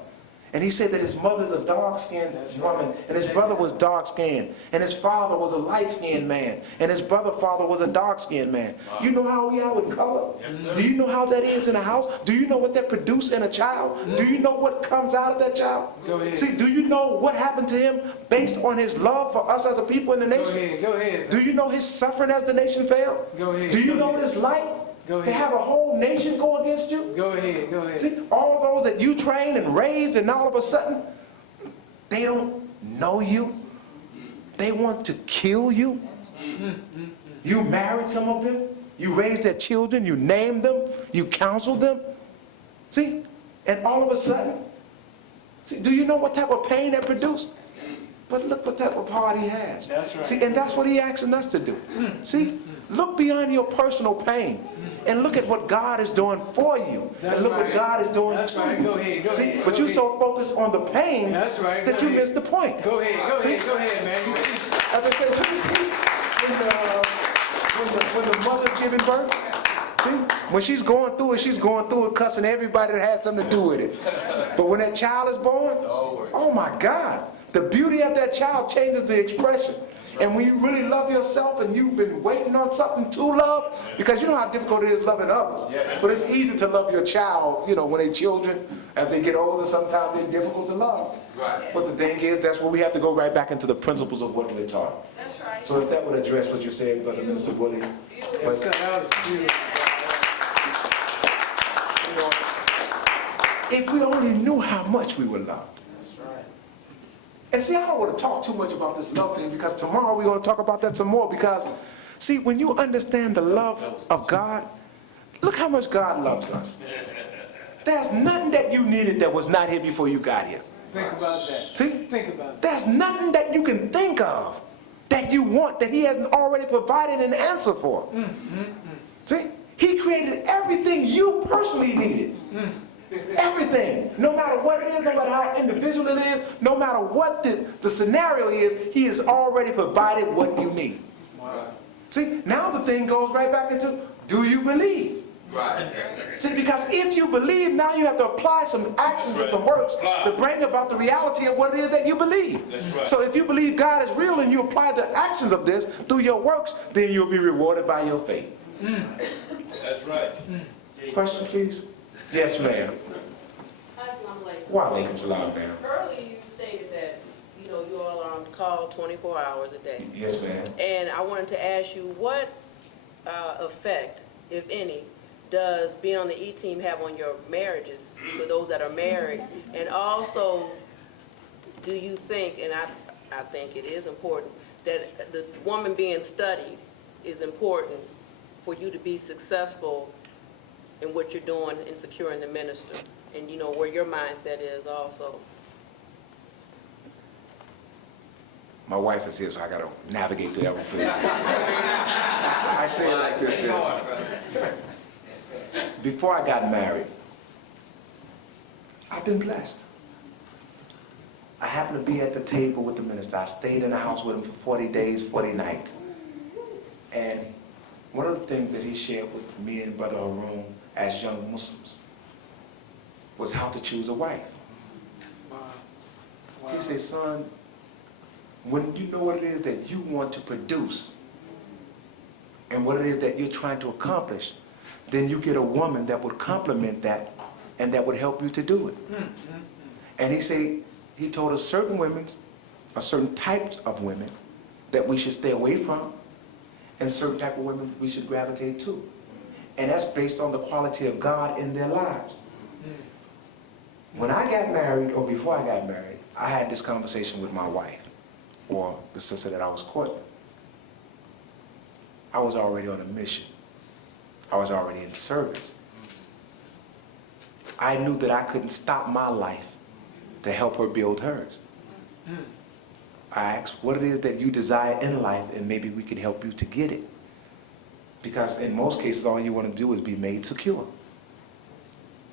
And he said that his mother's a dark-skinned woman, and his brother was dark-skinned, and his father was a light-skinned man, and his brother's father was a dark-skinned man. You know how we are with color? Yes, sir. Do you know how that is in a house? Do you know what that produces in a child? Do you know what comes out of that child? Go ahead. See, do you know what happened to him based on his love for us as a people in the Go nation? ahead. Go ahead. Do you know his suffering as the nation failed? Go ahead. Do you Go know ahead. what it's like Go to ahead. have a whole nation go against you? Go ahead. Go ahead. See, all those that you trained and raised, and all of a sudden, they don't know you. They want to kill you. You married some of them. You raised their children. You named them. You counseled them. See? And all of a sudden, see, do you know what type of pain that produced? But look what type of heart he has. That's right. See, and that's what he's asking us to do. See? Look beyond your personal pain. And look at what God is doing for you. That's and look right. what God is doing That's to right. you. Go ahead. Go See, ahead. but Go you're ahead. so focused on the pain That's right. that Go you ahead. miss the point. Go ahead. Go See? ahead. Go ahead, man. You see. As I say, you see, when the mother's giving birth, see, when she's going through it cussing everybody that has something to do with it. But when that child is born, oh my God, the beauty of that child changes the expression. And when you really love yourself and you've been waiting on something to love, because you know how difficult it is loving others. But it's easy to love your child, you know, when they're children. As they get older, sometimes they're difficult to love. Right. But the thing is, that's where we have to go right back into the principles of what we're taught. That's right. So if that would address what you said, Brother Minister Willie. Yes, sir. That was beautiful. If we only knew how much we were loved. That's right. And see, I don't want to talk too much about this love thing, because tomorrow we're going to talk about that some more. Because, see, when you understand the love of God, look how much God loves us. There's nothing that you needed that was not here before you got here. Think about that. See? Think about that. There's nothing that you can think of that you want that he hasn't already provided an answer for. See? He created everything you personally needed. Everything. No matter what it is, no matter how individual it is, no matter what the scenario is, he has already provided what you need. Wow. See? Now the thing goes right back into, do you believe? Right. See, because if you believe, now you have to apply some actions and some works to bring about the reality of what it is that you believe. That's right. So if you believe God is real and you apply the actions of this through your works, then you'll be rewarded by your faith. That's right. Question, please? Yes, ma'am. Assalamu alaikum. Wa alaikum salam, ma'am. Earlier you stated that, you know, you all are on call 24 hours a day. Yes, ma'am. And I wanted to ask you, what effect, if any, does being on the E-team have on your marriages, for those that are married? And also, do you think, and I think it is important, that the woman being studied is important for you to be successful in what you're doing in securing the minister? And you know, where your mindset is also. My wife is here, so I got to navigate through that one for you. I say it like this is, before I got married, I've been blessed. I happened to be at the table with the minister. I stayed in the house with him for 40 days, 40 nights. And one of the things that he shared with me and Brother Haroon as young Muslims was how to choose a wife. Wow. He said, son, when you know what it is that you want to produce and what it is that you're trying to accomplish, then you get a woman that would complement that and that would help you to do it. And he told us certain women, or certain types of women that we should stay away from, and certain type of women we should gravitate to. And that's based on the quality of God in their lives. When I got married, or before I got married, I had this conversation with my wife, or the sister that I was courting. I was already on a mission. I was already in service. I knew that I couldn't stop my life to help her build hers. I asked, what it is that you desire in life, and maybe we can help you to get it. Because in most cases, all you want to do is be made secure.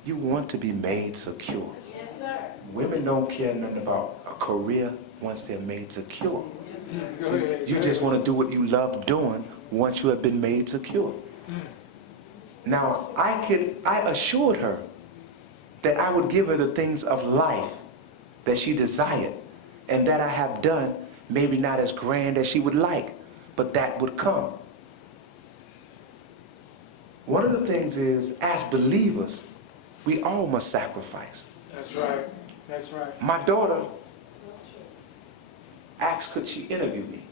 You want to be made secure. Yes, sir. Women don't care nothing about a career once they're made secure. Yes, sir. So you just want to do what you love doing once you have been made secure. Now, I assured her that I would give her the things of life that she desired, and that I have done, maybe not as grand as she would like, but that would come. One of the things is, as believers, we all must sacrifice. That's right. That's right. My daughter asked, could she interview me?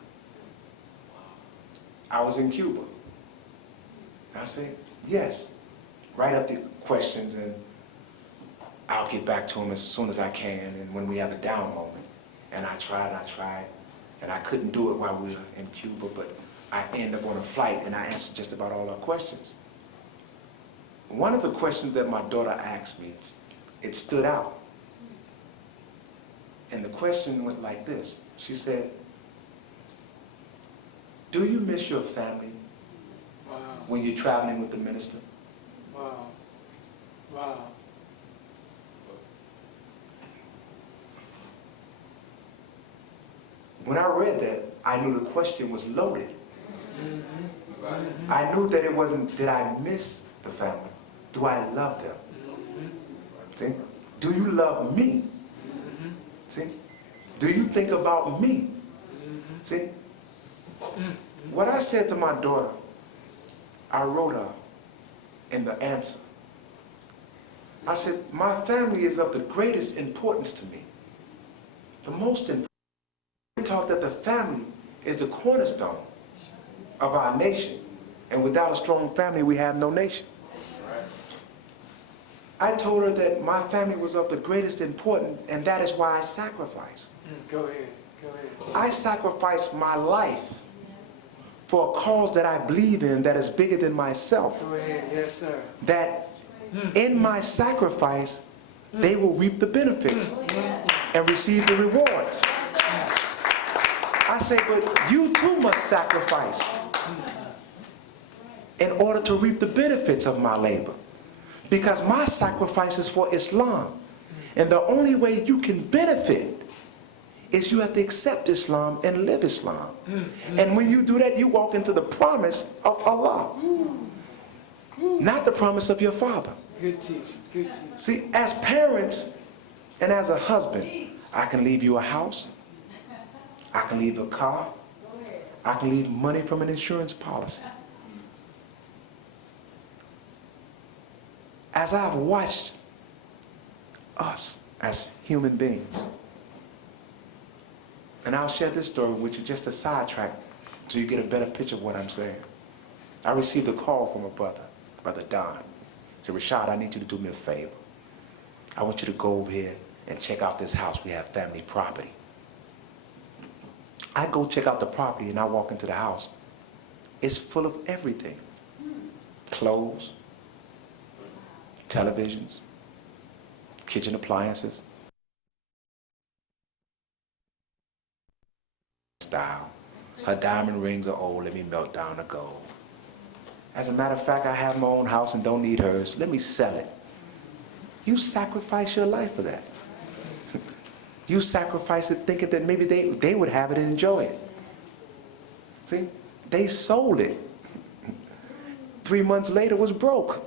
I was in Cuba. I said, yes. Write up the questions and I'll get back to them as soon as I can, and when we have a down moment. And I tried, and I couldn't do it while we were in Cuba, but I ended up on a flight and I answered just about all her questions. One of the questions that my daughter asked me, it stood out. And the question went like this. She said, do you miss your family when you're traveling with the minister? Wow. Wow. When I read that, I knew the question was loaded. I knew that it wasn't, did I miss the family? Do I love them? See? Do you love me? See? Do you think about me? See? What I said to my daughter, I wrote her in the answer. I said, my family is of the greatest importance to me. The most important. We taught that the family is the cornerstone of our nation. And without a strong family, we have no nation. I told her that my family was of the greatest importance, and that is why I sacrifice. Go ahead. Go ahead. I sacrifice my life for a cause that I believe in that is bigger than myself. Go ahead. Yes, sir. That in my sacrifice, they will reap the benefits and receive the rewards. I say, but you too must sacrifice in order to reap the benefits of my labor. Because my sacrifice is for Islam. And the only way you can benefit is you have to accept Islam and live Islam. And when you do that, you walk into the promise of Allah. Not the promise of your father. Good teachers. Good teachers. See, as parents and as a husband, I can leave you a house. I can leave a car. I can leave money from an insurance policy. As I've watched us as human beings, and I'll share this story with you, just a sidetrack, so you get a better picture of what I'm saying. I received a call from a Brother Don. He said, Rashad, I need you to do me a favor. I want you to go over here and check out this house. We have family property. I go check out the property and I walk into the house. It's full of everything. Clothes, televisions, kitchen appliances, style. Her diamond rings are old, let me melt down the gold. As a matter of fact, I have my own house and don't need hers, let me sell it. You sacrifice your life for that. You sacrifice it thinking that maybe they would have it and enjoy it. See, they sold it. 3 months later was broke.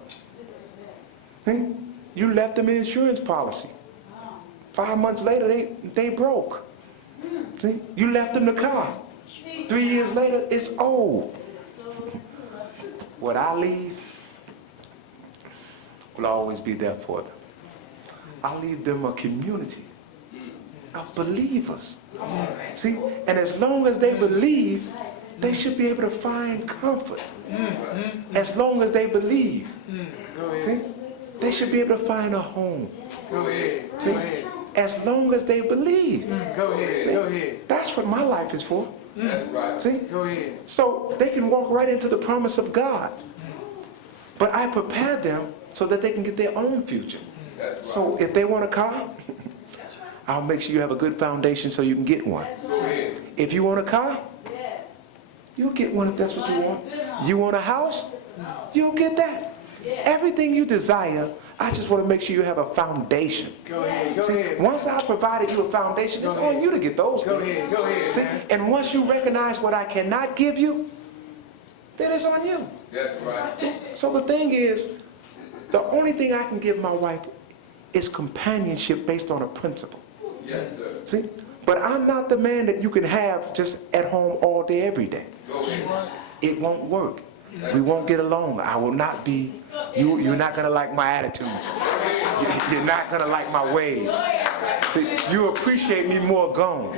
See? You left them an insurance policy. 5 months later, they broke. See? You left them the car. 3 years later, it's old. What I leave will always be there for them. I leave them a community of believers. See? And as long as they believe, they should be able to find comfort as long as they believe. Go ahead. See? They should be able to find a home. Go ahead. See? Go ahead. As long as they believe. Go ahead. See? Go ahead. That's what my life is for. That's right. See? Go ahead. So they can walk right into the promise of God. But I prepare them so that they can get their own future. That's right. So if they want a car, I'll make sure you have a good foundation so you can get one. Go ahead. If you want a car, Yes. you'll get one if that's what you want. You want a house, you'll get that. Yes. Everything you desire, I just want to make sure you have a foundation. Go ahead. Go See, ahead. once I provided you a foundation, it's Go ahead. on you to get those Go things. ahead. Go ahead, See, man. and once you recognize what I cannot give you, then it's on you. That's right. See, so the thing is, the only thing I can give my wife is companionship based on a principle. Yes, sir. See, but I'm not the man that you can have just at home all day, every day. Go ahead. It won't work. We won't get along. I will not be, you're not going to like my attitude. You're not going to like my ways. See, you appreciate me more gone.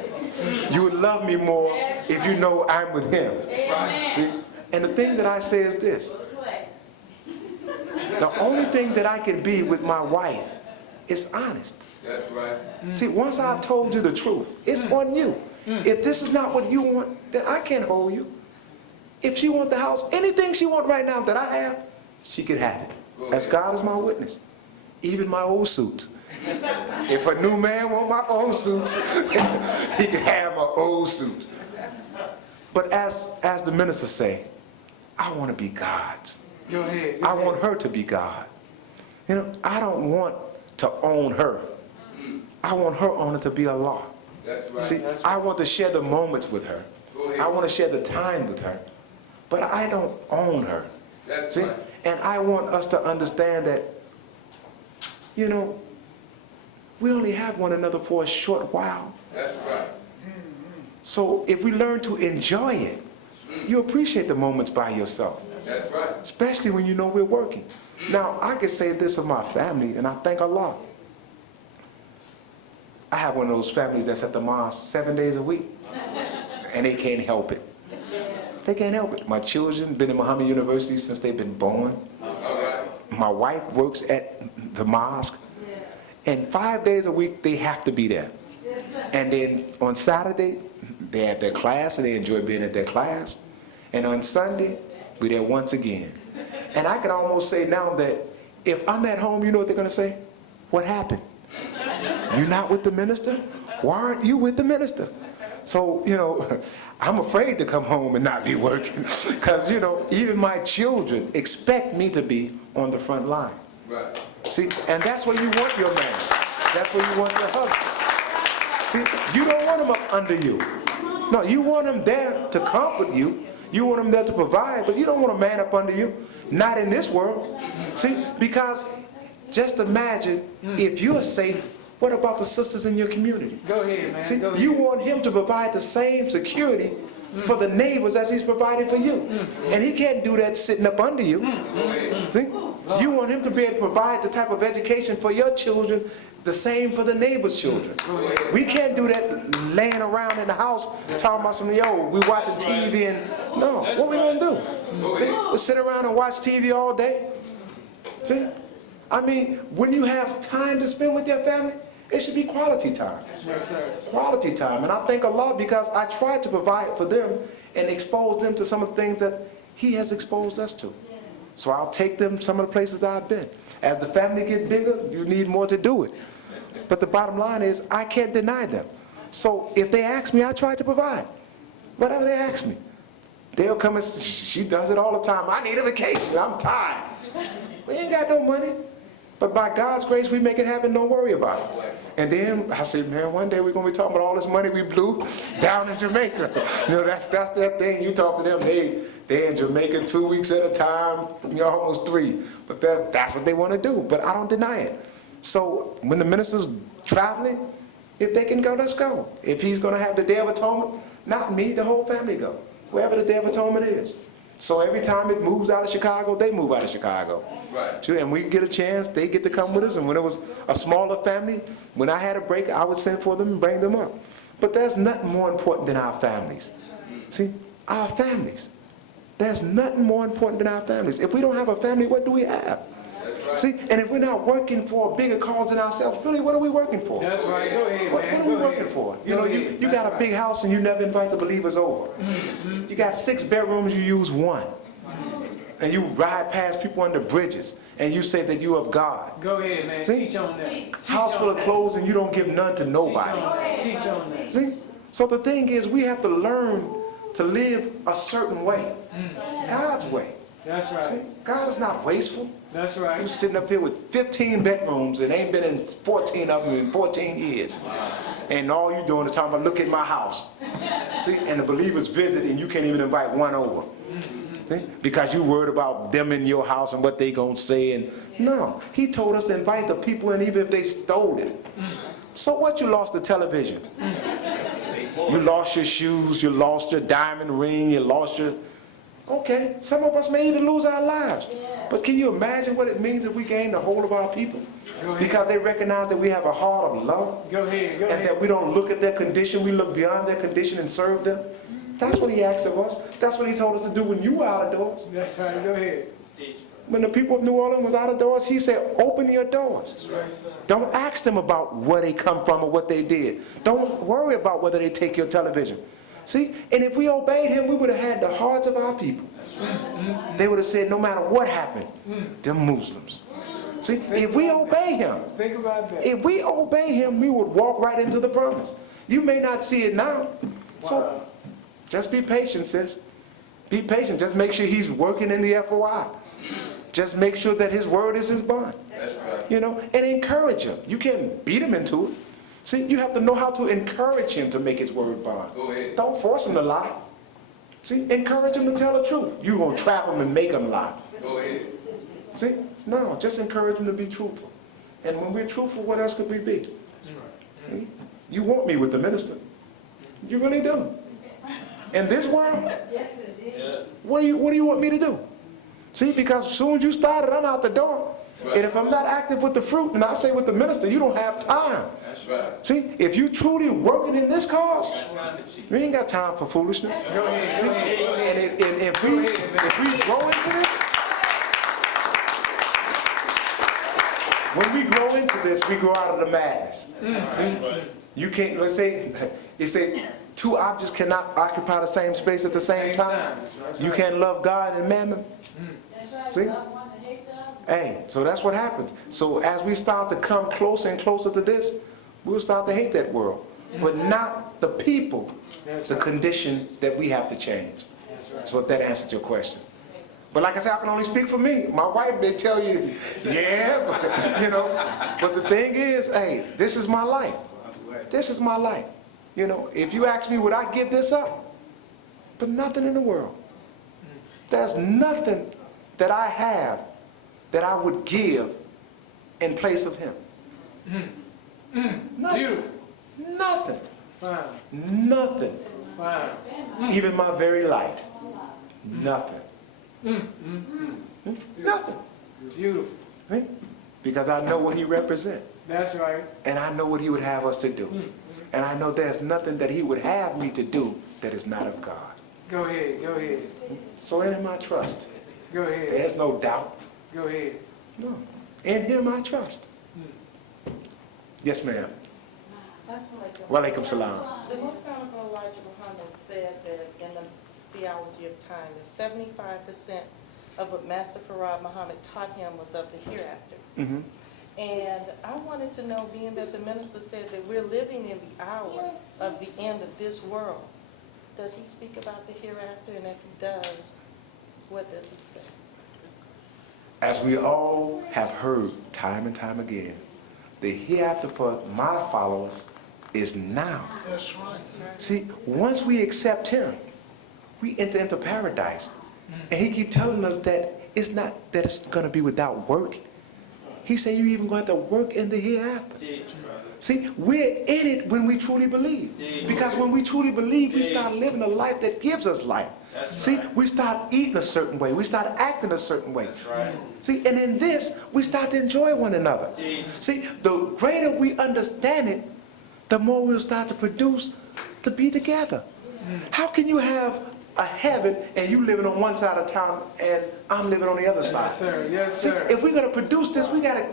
You would love me more if you know I'm with him. See? And the thing that I say is this. The only thing that I can be with my wife is honest. That's right. See, once I've told you the truth, it's on you. If this is not what you want, then I can't hold you. If she wants the house, anything she wants right now that I have, she can have it. As God is my witness. Even my old suits. If a new man wants my old suits, he can have my old suits. But as the minister say, I want to be God's. Go ahead. I want her to be God. You know, I don't want to own her. I want her owner to be Allah. That's right. See, I want to share the moments with her. I want to share the time with her. But I don't own her. That's See? right. And I want us to understand that, you know, we only have one another for a short while. That's right. So if we learn to enjoy it, you appreciate the moments by yourself. That's right. Especially when you know we're working. Now, I can say this of my family, and I thank Allah. I have one of those families that's at the mosque 7 days a week, and they can't help it. They can't help it. My children been in Muhammad University since they've been born. All right. My wife works at the mosque, and 5 days a week they have to be there. And then on Saturday, they're at their class, and they enjoy being at their class. And on Sunday, we're there once again. And I can almost say now that if I'm at home, you know what they're going to say? What happened? You're not with the minister? Why aren't you with the minister? So, you know, I'm afraid to come home and not be working. Because, you know, even my children expect me to be on the front line. Right. See, and that's where you want your man. That's where you want your husband. See, you don't want him up under you. No, you want him there to comfort you. You want him there to provide, but you don't want a man up under you. Not in this world. See, because just imagine if you're safe, what about the sisters in your community? Go ahead, man. See, Go ahead. you want him to provide the same security for the neighbors as he's providing for you. And he can't do that sitting up under you. See? You want him to be able to provide the type of education for your children, the same for the neighbor's children. We can't do that laying around in the house talking about some, yo, we watching TV and, no, what we gonna do? See, we sit around and watch TV all day. See? I mean, when you have time to spend with your family, it should be quality time. Yes, sir. Quality time. And I thank Allah because I tried to provide for them and expose them to some of the things that He has exposed us to. So I'll take them some of the places I've been. As the family get bigger, you need more to do it. But the bottom line is, I can't deny them. So if they ask me, I try to provide. Whatever they ask me. They'll come and, she does it all the time. I need a vacation. I'm tired. We ain't got no money. But by God's grace, we make it happen. Don't worry about it. And then I said, man, one day we're going to be talking about all this money we blew down in Jamaica. You know, that's that thing. You talk to them, they're in Jamaica 2 weeks at a time, you know, almost 3. But that's what they want to do. But I don't deny it. So when the minister's traveling, if they can go, let's go. If he's going to have the Day of Atonement, not me, the whole family go. Wherever the Day of Atonement is. So every time it moves out of Chicago, they move out of Chicago. Right. And we get a chance, they get to come with us. And when it was a smaller family, when I had a break, I would send for them and bring them up. But there's nothing more important than our families. See, our families. There's nothing more important than our families. If we don't have a family, what do we have? See, and if we're not working for a bigger cause than ourselves, really, what are we working for? That's right. Go ahead, What man. are we Go working ahead. for? Go ahead. You That's got a right. big house and you never invite the believers over. You got 6 bedrooms, you use 1. And you ride past people under bridges and you say that you of God. Go ahead, man. See? Teach on that. Teach House on full of that. clothes and you don't give none to Teach nobody. on that. Teach on that. See? So the thing is, we have to learn to live a certain way. God's way. That's See? right. God is not wasteful. That's You're right. sitting up here with 15 bedrooms and ain't been in 14 of them in 14 years. And all you're doing is talking about, look at my house. See? And the believers visit and you can't even invite one over. See? Because you worried about them in your house and what they gonna say. And no, he told us to invite the people in even if they stole it. So what, you lost the television? You lost your shoes, you lost your diamond ring, you lost your... Okay, some of us may even lose our lives. But can you imagine what it means if we gain the whole of our people? Because they recognize that we have a heart of love. Go ahead. Go And ahead. that we don't look at their condition, we look beyond their condition and serve them. That's what he asked of us. That's what he told us to do when you were out of doors. That's right. Go ahead. When the people of New Orleans was out of doors, he said, open your doors. Don't ask them about where they come from or what they did. Don't worry about whether they take your television. See, and if we obeyed him, we would have had the hearts of our people. They would have said, no matter what happened, them Muslims. See, if we obey him, Think about that. if we obey him, we would walk right into the promise. You may not see it now. So just be patient, sis. Be patient. Just make sure he's working in the FOI. Just make sure that his word is his bond. You know, and encourage him. You can't beat him into it. See, you have to know how to encourage him to make his word bond. Go ahead. Don't force him to lie. See, encourage him to tell the truth. You're going to trap him and make him lie. Go ahead. See, no, just encourage him to be truthful. And when we're truthful, what else could we be? See? You want me with the minister. You really do. In this world, Yes, it did. what do you want me to do? See, because as soon as you started, I'm out the door. And if I'm not active with the fruit, and I say with the minister, you don't have time. That's right. See, if you truly working in this cause, you ain't got time for foolishness. Go ahead. See, Go ahead. Go ahead. and if we grow into this, when we grow into this, we grow out of the madness. See, you can't, let's say, you say, 2 objects cannot occupy the same space at the same time. You can't love God and mammon. That's right. See? Love one and hate the other. Hey, so that's what happens. So as we start to come closer and closer to this, we'll start to hate that world. But not the people, the condition that we have to change. So if that answered your question. But like I said, I can only speak for me. My wife may tell you, yeah, but, you know. But the thing is, hey, this is my life. This is my life. You know, if you ask me, would I give this up? But nothing in the world. There's nothing that I have that I would give in place of him. Nothing. Beautiful. Nothing. Fine. Nothing. Fine. Even my very life. Nothing. Nothing. Beautiful. See? Because I know what he represents. That's right. And I know what he would have us to do. And I know there's nothing that he would have me to do that is not of God. Go ahead. Go ahead. So in him I trust. Go ahead. There's no doubt. Go ahead. No. In him I trust. Yes, ma'am. Wa alaikum salam. The Most Honorable Elijah Muhammad said that in the theology of time, that 75% of what Master Farad Muhammad taught him was of the hereafter. Mm-hmm. And I wanted to know, being that the minister said that we're living in the hour of the end of this world, does he speak about the hereafter? And if he does, what does he say? As we all have heard time and time again, the hereafter for my followers is now. That's right. See, once we accept him, we enter into paradise. And he keeps telling us that it's not that it's going to be without work. He said you even going to have to work in the hereafter. See, we're in it when we truly believe. Because when we truly believe, we start living a life that gives us life. See, we start eating a certain way. We start acting a certain way. See, and in this, we start to enjoy one another. See, the greater we understand it, the more we'll start to produce to be together. How can you have a heaven and you living on one side of town and I'm living on the other side. Yes, sir. Yes, See, sir. if we're going to produce this, we got to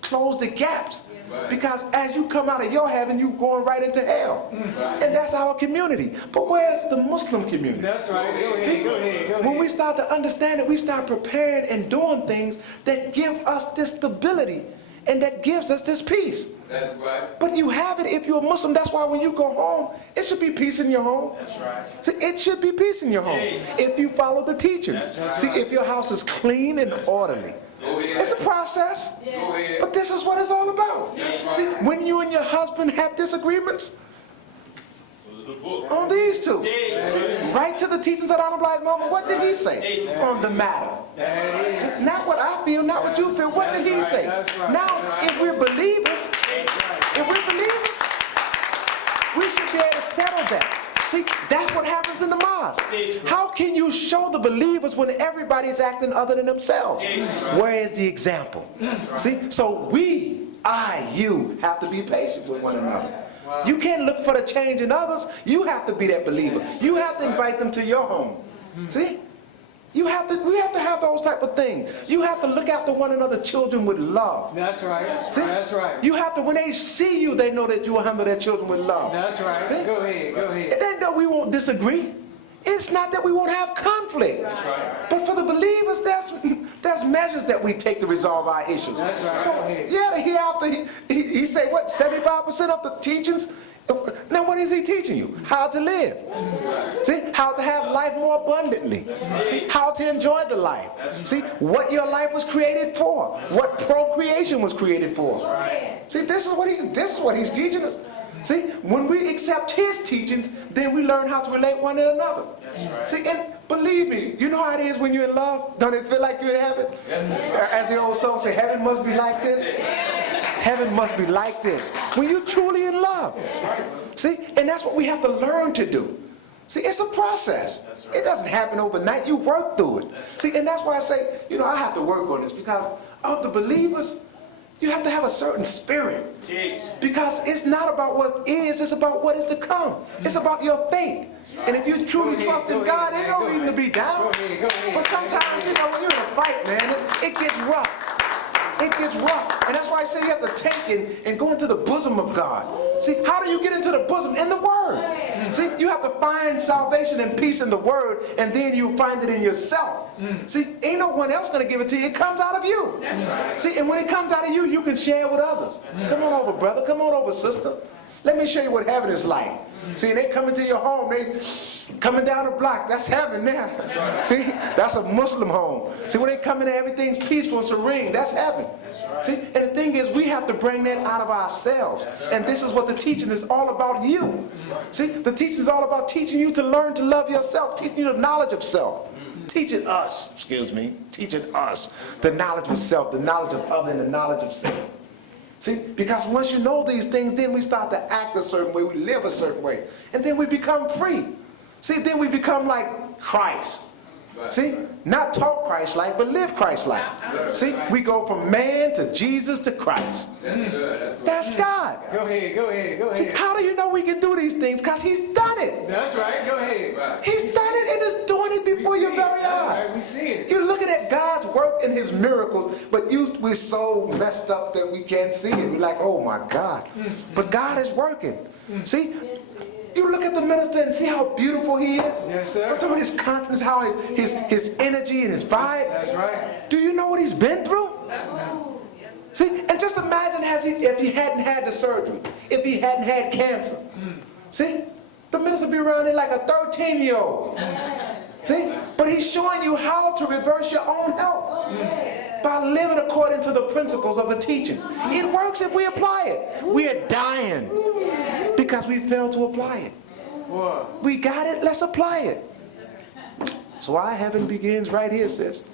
close the gaps. Right. Because as you come out of your heaven, you're going right into hell. And that's our community. But where's the Muslim community? That's right. Go ahead. See, Go ahead. Go when ahead. we start to understand it, we start preparing and doing things that give us this stability and that gives us this peace. That's right. But you have it if you're a Muslim. That's why when you go home, it should be peace in your home. That's right. See, it should be peace in your home if you follow the teachings. See, if your house is clean and orderly. Go ahead. It's a process. Go ahead. But this is what it's all about. See, when you and your husband have disagreements on these two, see, right to the teachings of the Honorable Elijah Muhammad, what did he say on the matter? See, not what I feel, not what you feel, what did he say? Now, if we're believers, we should be able to settle that. See, that's what happens in the mosque. How can you show the believers when everybody's acting other than themselves? Where is the example? See, so you have to be patient with one another. You can't look for the change in others. You have to be that believer. You have to invite them to your home. See? We have to have those type of things. You have to look after one another's children with love. That's right. See? That's right. You have to, when they see you, they know that you will handle their children with love. That's right. See? Go ahead. Go ahead. It ain't that we won't disagree. It's not that we won't have conflict. That's right. But for the believers, there's measures that we take to resolve our issues. That's right. So, Go ahead. yeah, he say, what, 75% of the teachings? Now what is he teaching you? How to live. See, how to have life more abundantly. See, how to enjoy the life. See, what your life was created for. What procreation was created for. See, this is what he's teaching us. See, when we accept his teachings, then we learn how to relate one to another. See, and believe me, you know how it is when you're in love? Don't it feel like you're in heaven? As the old song say, heaven must be like this. Heaven must be like this. When you're truly in love. See, and that's what we have to learn to do. See, it's a process. It doesn't happen overnight. You work through it. See, and that's why I say, I have to work on this because of the believers, you have to have a certain spirit. Because it's not about what is, it's about what is to come. It's about your faith. And if you truly trust in God, there's no reason to be down. But sometimes, when you're in a fight, man, it gets rough. It gets rough. And that's why I say you have to take and go into the bosom of God. See, how do you get into the bosom? In the Word. See, you have to find salvation and peace in the Word, and then you find it in yourself. See, ain't no one else going to give it to you. It comes out of you. That's right. See, and when it comes out of you, you can share it with others. Come on over, brother. Come on over, sister. Let me show you what heaven is like. See, they come into your home, they coming down the block. That's heaven there. See, that's a Muslim home. See, when they come in there, everything's peaceful and serene. That's heaven. See, and the thing is, we have to bring that out of ourselves. And this is what the teaching is all about you. See, the teaching is all about teaching you to learn to love yourself, teaching you the knowledge of self. Teaching us the knowledge of self, the knowledge of other, and the knowledge of self. See, because once you know these things, then we start to act a certain way, we live a certain way, and then we become free. See, then we become like Christ. See, not talk Christ-like, but live Christ-like. See, we go from man to Jesus to Christ. That's God. Go ahead. Go ahead. Go See, ahead. how do you know we can do these things? Because he's done it. That's right. Go ahead. He's done it and is doing it before your very eyes. We see it. You're looking at God's work and his miracles, but we're so messed up that we can't see it. We're like, oh my God. But God is working. See? You look at the minister and see how beautiful he is. Yes, sir. I'm talking about his countenance, how his energy and his vibe. That's right. Do you know what he's been through? See, and just imagine if he hadn't had the surgery, if he hadn't had cancer. See, the minister would be around there like a 13-year-old. See, but he's showing you how to reverse your own health by living according to the principles of the teachings. It works if we apply it. We are dying because we failed to apply it. We got it, let's apply it. So our heaven begins right here, sis.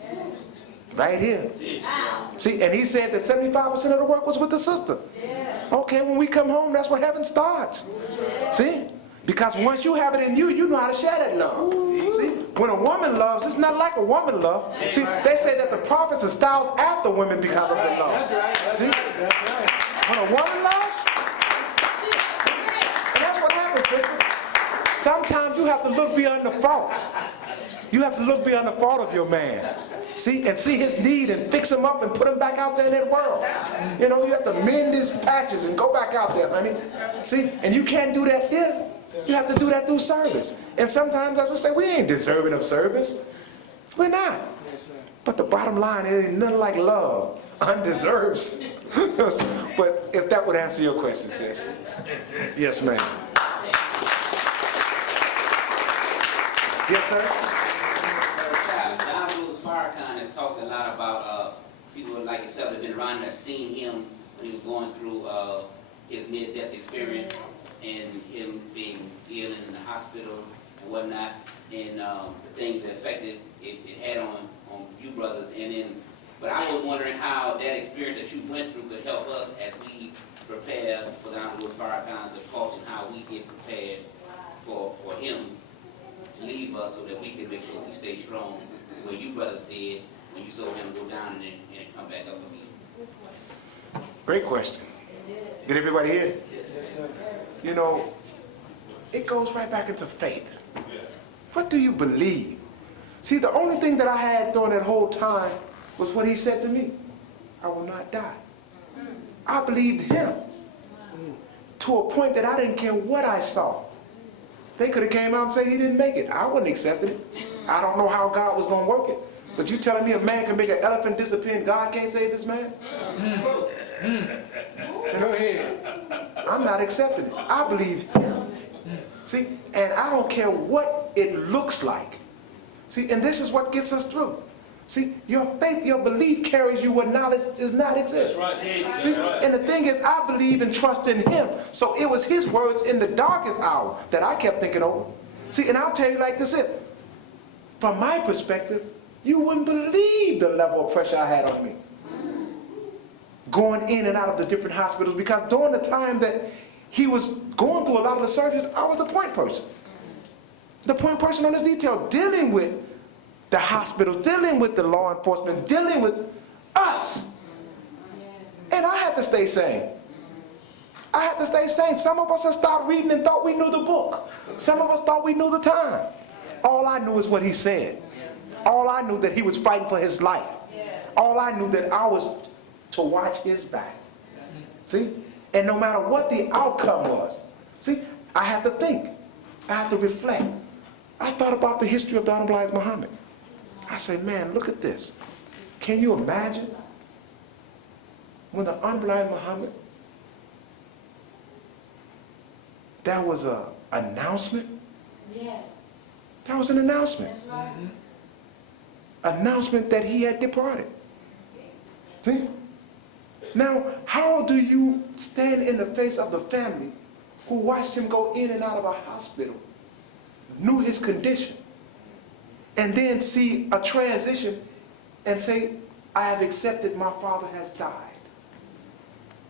Right here. See, and he said that 75% of the work was with the sister. Okay, when we come home, that's where heaven starts. See? Because once you have it in you, you know how to share that love. See, when a woman loves, it's not like a woman love. See, they say that the prophets are styled after women because of the love. That's right. That's See? right. That's right. When a woman loves, and that's what happens, sister. sometimes you have to look beyond the faults. You have to look beyond the fault of your man. See, and see his need and fix him up and put him back out there in that world. You know, you have to mend his patches and go back out there, honey. See, and you can't do that here. You have to do that through service. And sometimes as we say, we ain't deserving of service. We're not. But the bottom line is nothing like love, undeserved. But if that would answer your question, sis. Yes, ma'am. Yes, sir. Farrakhan has talked a lot about people like yourself that have been around that seen him when he was going through his near-death experience and him being ill in the hospital and whatnot, and the things that affected it had on you brothers. But I was wondering how that experience that you went through could help us as we prepare for the Honorable Farrakhan's cause, and how we get prepared for him to leave us so that we can make sure we stay strong where you brothers did when you saw him go down and come back up again. Great question. Did everybody hear it? Yes, sir. You know, it goes right back into faith. What do you believe? See, the only thing that I had during that whole time was what he said to me. I will not die. I believed him to a point that I didn't care what I saw. They could have came out and said he didn't make it. I wouldn't accept it. I don't know how God was going to work it. But you telling me a man can make an elephant disappear and God can't save this man? Go ahead. I'm not accepting it. I believe him. See, and I don't care what it looks like. See, and this is what gets us through. See, your faith, your belief carries you where knowledge does not exist. That's right. See, and the thing is, I believe and trust in him. So it was his words in the darkest hour that I kept thinking over. See, and I'll tell you like this, from my perspective, you wouldn't believe the level of pressure I had on me. Going in and out of the different hospitals, because during the time that he was going through a lot of the surgeries, I was the point person. The point person on this detail, dealing with the hospitals, dealing with the law enforcement, dealing with us. And I had to stay sane. I had to stay sane. Some of us have stopped reading and thought we knew the book. Some of us thought we knew the time. All I knew is what he said. All I knew that he was fighting for his life. All I knew that I was to watch his back. See? And no matter what the outcome was, see, I had to think. I had to reflect. I thought about the history of the Honorable Elijah Muhammad. I said, man, look at this. Can you imagine when the Honorable Elijah Muhammad, that was an announcement? Yes. That was an announcement. That's right. Announcement that he had departed. See? Now, how do you stand in the face of the family who watched him go in and out of a hospital, knew his condition, and then see a transition and say, I have accepted my father has died?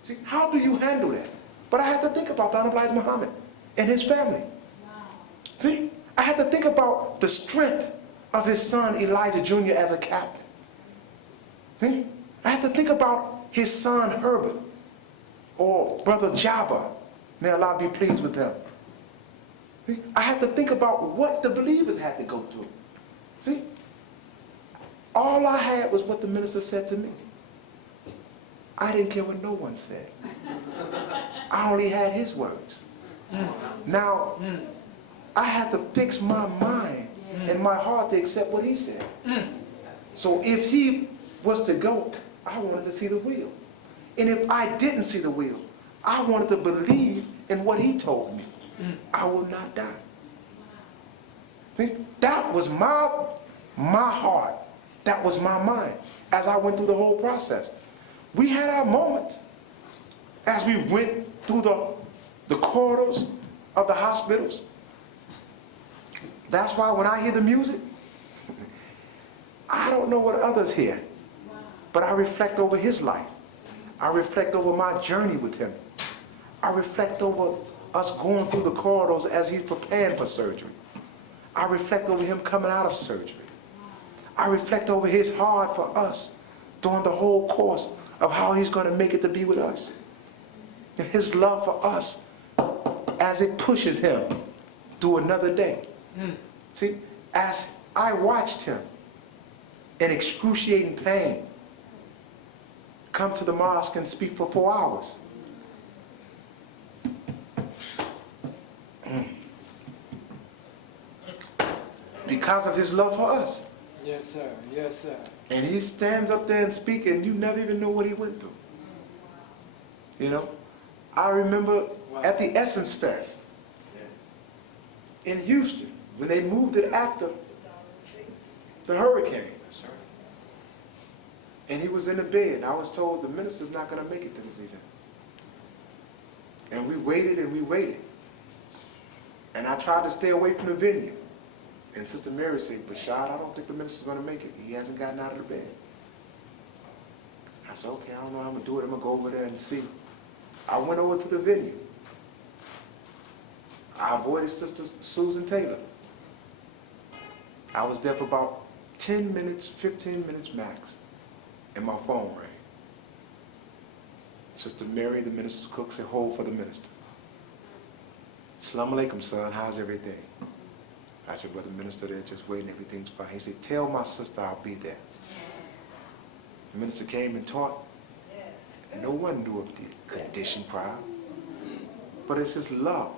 See, how do you handle that? But I had to think about the Honorable Elijah Muhammad and his family. Wow. See, I had to think about the strength of his son Elijah Jr. as a captain. See? I had to think about his son Herbert, or brother Jabba, may Allah be pleased with them. See? I had to think about what the believers had to go through. See, all I had was what the minister said to me. I didn't care what no one said. I only had his words. Now, I had to fix my mind and my heart to accept what he said. So if he was to go, I wanted to see the will. And if I didn't see the will, I wanted to believe in what he told me. I will not die. See, that was my heart. That was my mind as I went through the whole process. We had our moments as we went through the corridors of the hospitals. That's why when I hear the music, I don't know what others hear, but I reflect over his life. I reflect over my journey with him. I reflect over us going through the corridors as he's preparing for surgery. I reflect over him coming out of surgery. I reflect over his heart for us during the whole course of how he's going to make it to be with us. And his love for us as it pushes him through another day. See, as I watched him in excruciating pain come to the mosque and speak for 4 hours. Because of his love for us. Yes, sir. Yes, sir. And he stands up there and speaks, and you never even know what he went through. You know, I remember at the Essence Fest in Houston, when they moved it after the hurricane. And he was in the bed. I was told the minister's not going to make it to this event. And we waited and we waited. And I tried to stay away from the venue. And Sister Mary said, Rashad, I don't think the minister's going to make it. He hasn't gotten out of the bed. I said, okay, I don't know how I'm going to do it. I'm going to go over there and see. I went over to the venue. I avoided Sister Susan Taylor. I was there for about 10 minutes, 15 minutes max. And my phone rang. Sister Mary, the minister's cook, said, hold for the minister. Assalamu alaikum, son, how's everything? I said, brother minister, they're just waiting, everything's fine. He said, tell my sister I'll be there. The minister came and taught. No one knew of the condition prior. But it's his love.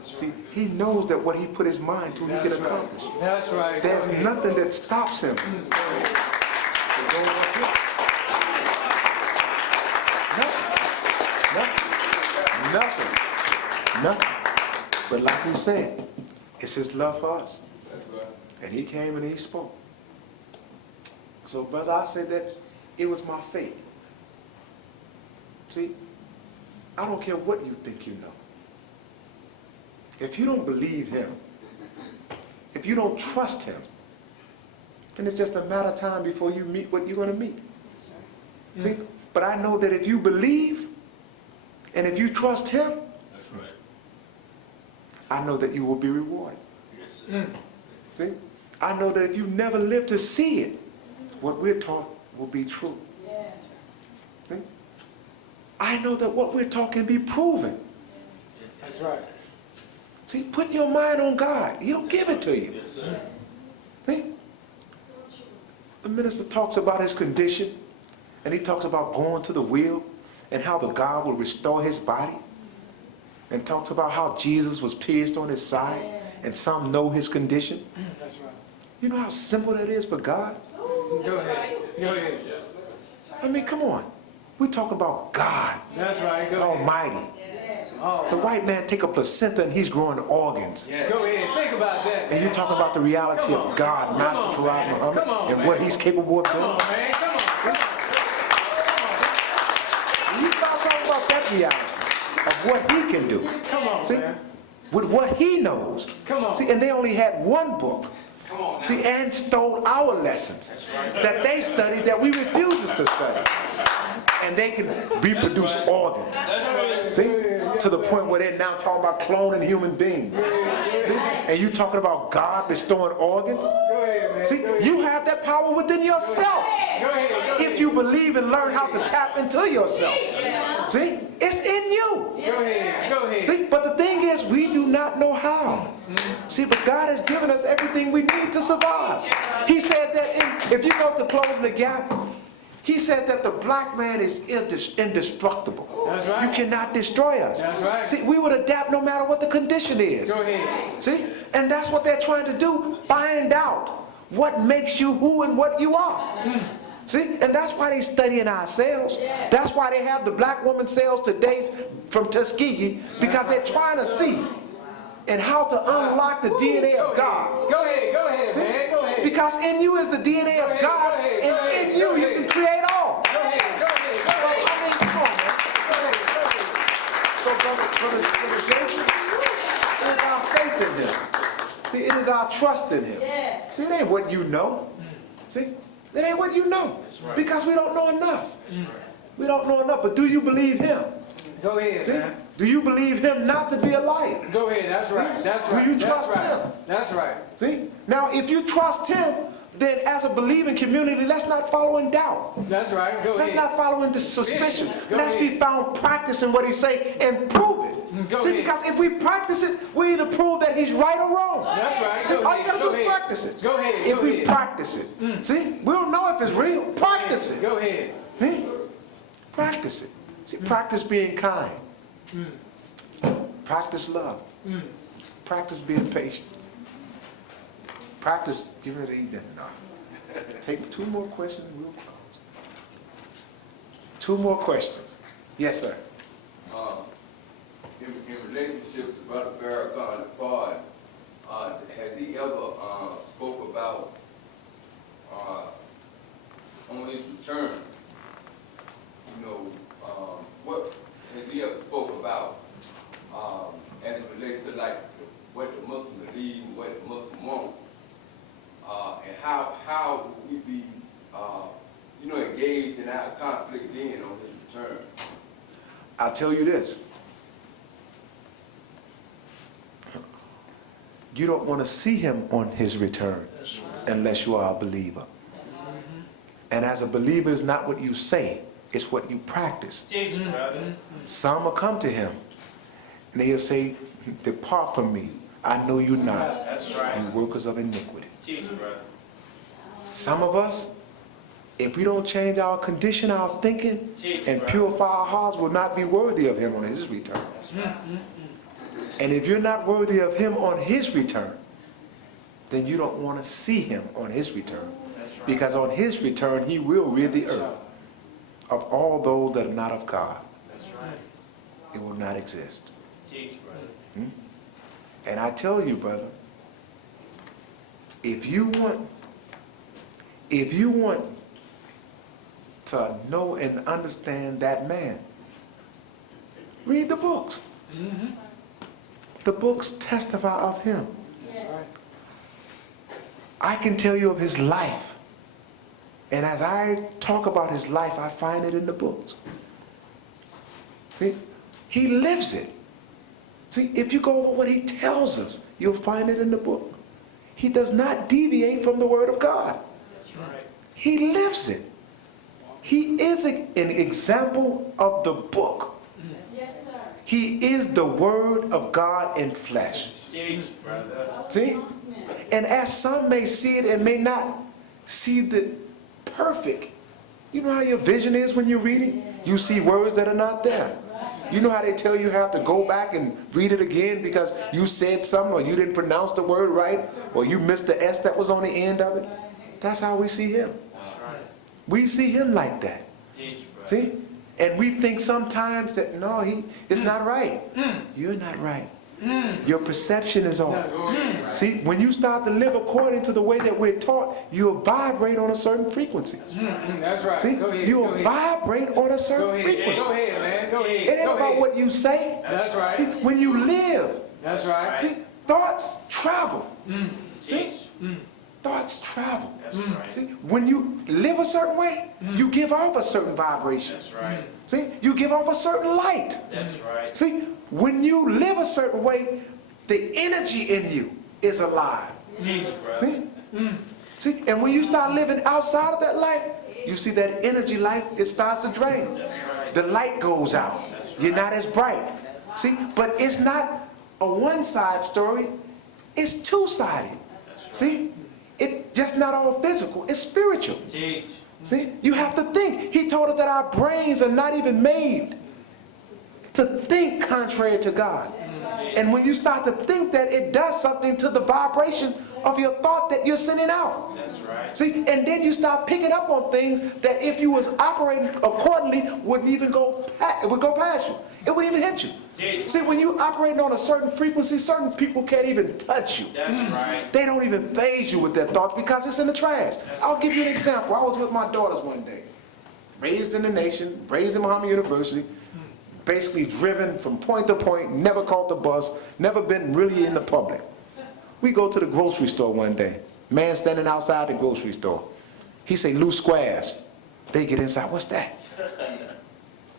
See, he knows that what he put his mind to, he can accomplish. That's right. There's nothing that stops him. Nothing. But like he said, it's his love for us. And he came and he spoke. So brother, I said that it was my faith. See, I don't care what you think you know. If you don't believe him, if you don't trust him, then it's just a matter of time before you meet what you're going to meet. See? But I know that if you believe and if you trust him, I know that you will be rewarded. See? I know that if you never live to see it, what we're taught will be true. See? I know that what we're taught can be proven. That's right. See, put your mind on God. He'll give it to you. See? The minister talks about his condition, and he talks about going to the wheel and how the God will restore his body, and talks about how Jesus was pierced on his side, and some know his condition. That's right. You know how simple that is for God? Go ahead. Go ahead. I mean, come on. We talk about God, That's right. the Go ahead. Almighty. Oh, The white man take a placenta and he's growing organs. go ahead. Think about that. And you're talking about the reality of God, Master Farad Muhammad, and what he's capable of Come doing. on, man. Come on. Come on. You start talking about that reality of what he can do. Come on, See, man. with what he knows. Come on. See, and they only had one book. See, and stole our lessons that they studied that we refuses to study. And they can reproduce organs. See, to the point where they're now talking about cloning human beings. See? And you talking about God restoring organs? Go ahead, man. See, you have that power within yourself. Go ahead. If you believe and learn how to tap into yourself. See, it's in you. Go ahead. Go ahead. See, but the thing is, we do not know how. See, but God has given us everything we need to survive. He said that if you go to Closing the Gap, he said that the black man is indestructible. That's right. You cannot destroy us. That's right. See, we would adapt no matter what the condition is. Go ahead. See, and that's what they're trying to do. Find out what makes you who and what you are. See, and that's why they're studying our cells. That's why they have the black woman cells today from Tuskegee, because they're trying to see and how to unlock the DNA of God. Go ahead, man. Go ahead. Because in you is the DNA of God, and in you you can create all. Go ahead. So, I mean, come on, man. So, brother Jason, it is our faith in him. See, it is our trust in him. See, it ain't what you know. See, it ain't what you know. Because we don't know enough. We don't know enough, but do you believe him? Go ahead, See? man. Do you believe him not to be a liar? Go ahead. That's right. That's right. Do you trust him? That's right. See? Now, if you trust him, then as a believing community, let's not follow in doubt. That's right. Go Let's ahead. not follow into suspicion. Go Let's ahead. be found practicing what he say and prove it. Go See, ahead. because if we practice it, we either prove that he's right or wrong. That's right. See, Go all you ahead. gotta Go do is ahead. practice it. Go ahead. If Go we ahead. practice it. See, we don't know if it's real. Practice it. Go ahead. See? Practice it. See, practice being kind. Practice love. Practice being patient. Practice, get ready to eat dinner now. Take 2 more questions and we'll close. 2 more questions. Yes, sir. In relationship to Brother Farrakhan's part, has he ever spoke about on his return? You know, what has he ever spoke about as it relates to like what the Muslim believe, what the Muslim want, and how would we be engaged in our conflict then on his return? I'll tell you this. You don't want to see him on his return unless you are a believer. And as a believer, it's not what you say, it's what you practice. Some will come to him and he'll say, "Depart from me, I know you not, you workers of iniquity." Some of us, if we don't change our condition, our thinking, and purify our hearts, will not be worthy of him on his return. And if you're not worthy of him on his return, then you don't want to see him on his return. Because on his return, he will rid the earth of all those that are not of God. It will not exist. And I tell you, brother, if you want to know and understand that man, read the books. The books testify of him. I can tell you of his life. And as I talk about his life, I find it in the books. See, he lives it. See, if you go over what he tells us, you'll find it in the book. He does not deviate from the word of God. He lives it. He is an example of the book. He is the word of God in flesh. See? And as some may see it and may not see the perfect, you know how your vision is when you're reading? You see words that are not there. You know how they tell you have to go back and read it again because you said something or you didn't pronounce the word right or you missed the S that was on the end of it? That's how we see him. We see him like that. See? And we think sometimes that, no, it's not right. You're not right. Your perception is off. See, when you start to live according to the way that we're taught, you'll vibrate on a certain frequency. That's right. See, Go ahead. you'll vibrate on a certain frequency. Go ahead, man. Go ahead. It ain't Go about ahead. what you say. That's right. See, when you live, That's right. see, thoughts travel. See? Thoughts travel. See, when you live a certain way, you give off a certain vibration. That's right. See, you give off a certain light. That's right. See, when you live a certain way, the energy in you is alive. See? See, and when you start living outside of that life, you see that energy life, it starts to drain. The light goes out. You're not as bright. See, but it's not a one-side story. It's two-sided. See? It's just not all physical. It's spiritual. See? You have to think. He told us that our brains are not even made to think contrary to God. And when you start to think that, it does something to the vibration of your thought that you're sending out. See, and then you start picking up on things that if you was operating accordingly wouldn't go past you. It wouldn't even hit you. See, when you operating on a certain frequency, certain people can't even touch you. That's right. They don't even faze you with their thoughts because it's in the trash. I'll give you an example. I was with my daughters one day, raised in the nation, raised in Muhammad University, basically driven from point to point, never caught the bus, never been really in the public. We go to the grocery store one day. Man standing outside the grocery store. He say, "Loose squares." They get inside. What's that?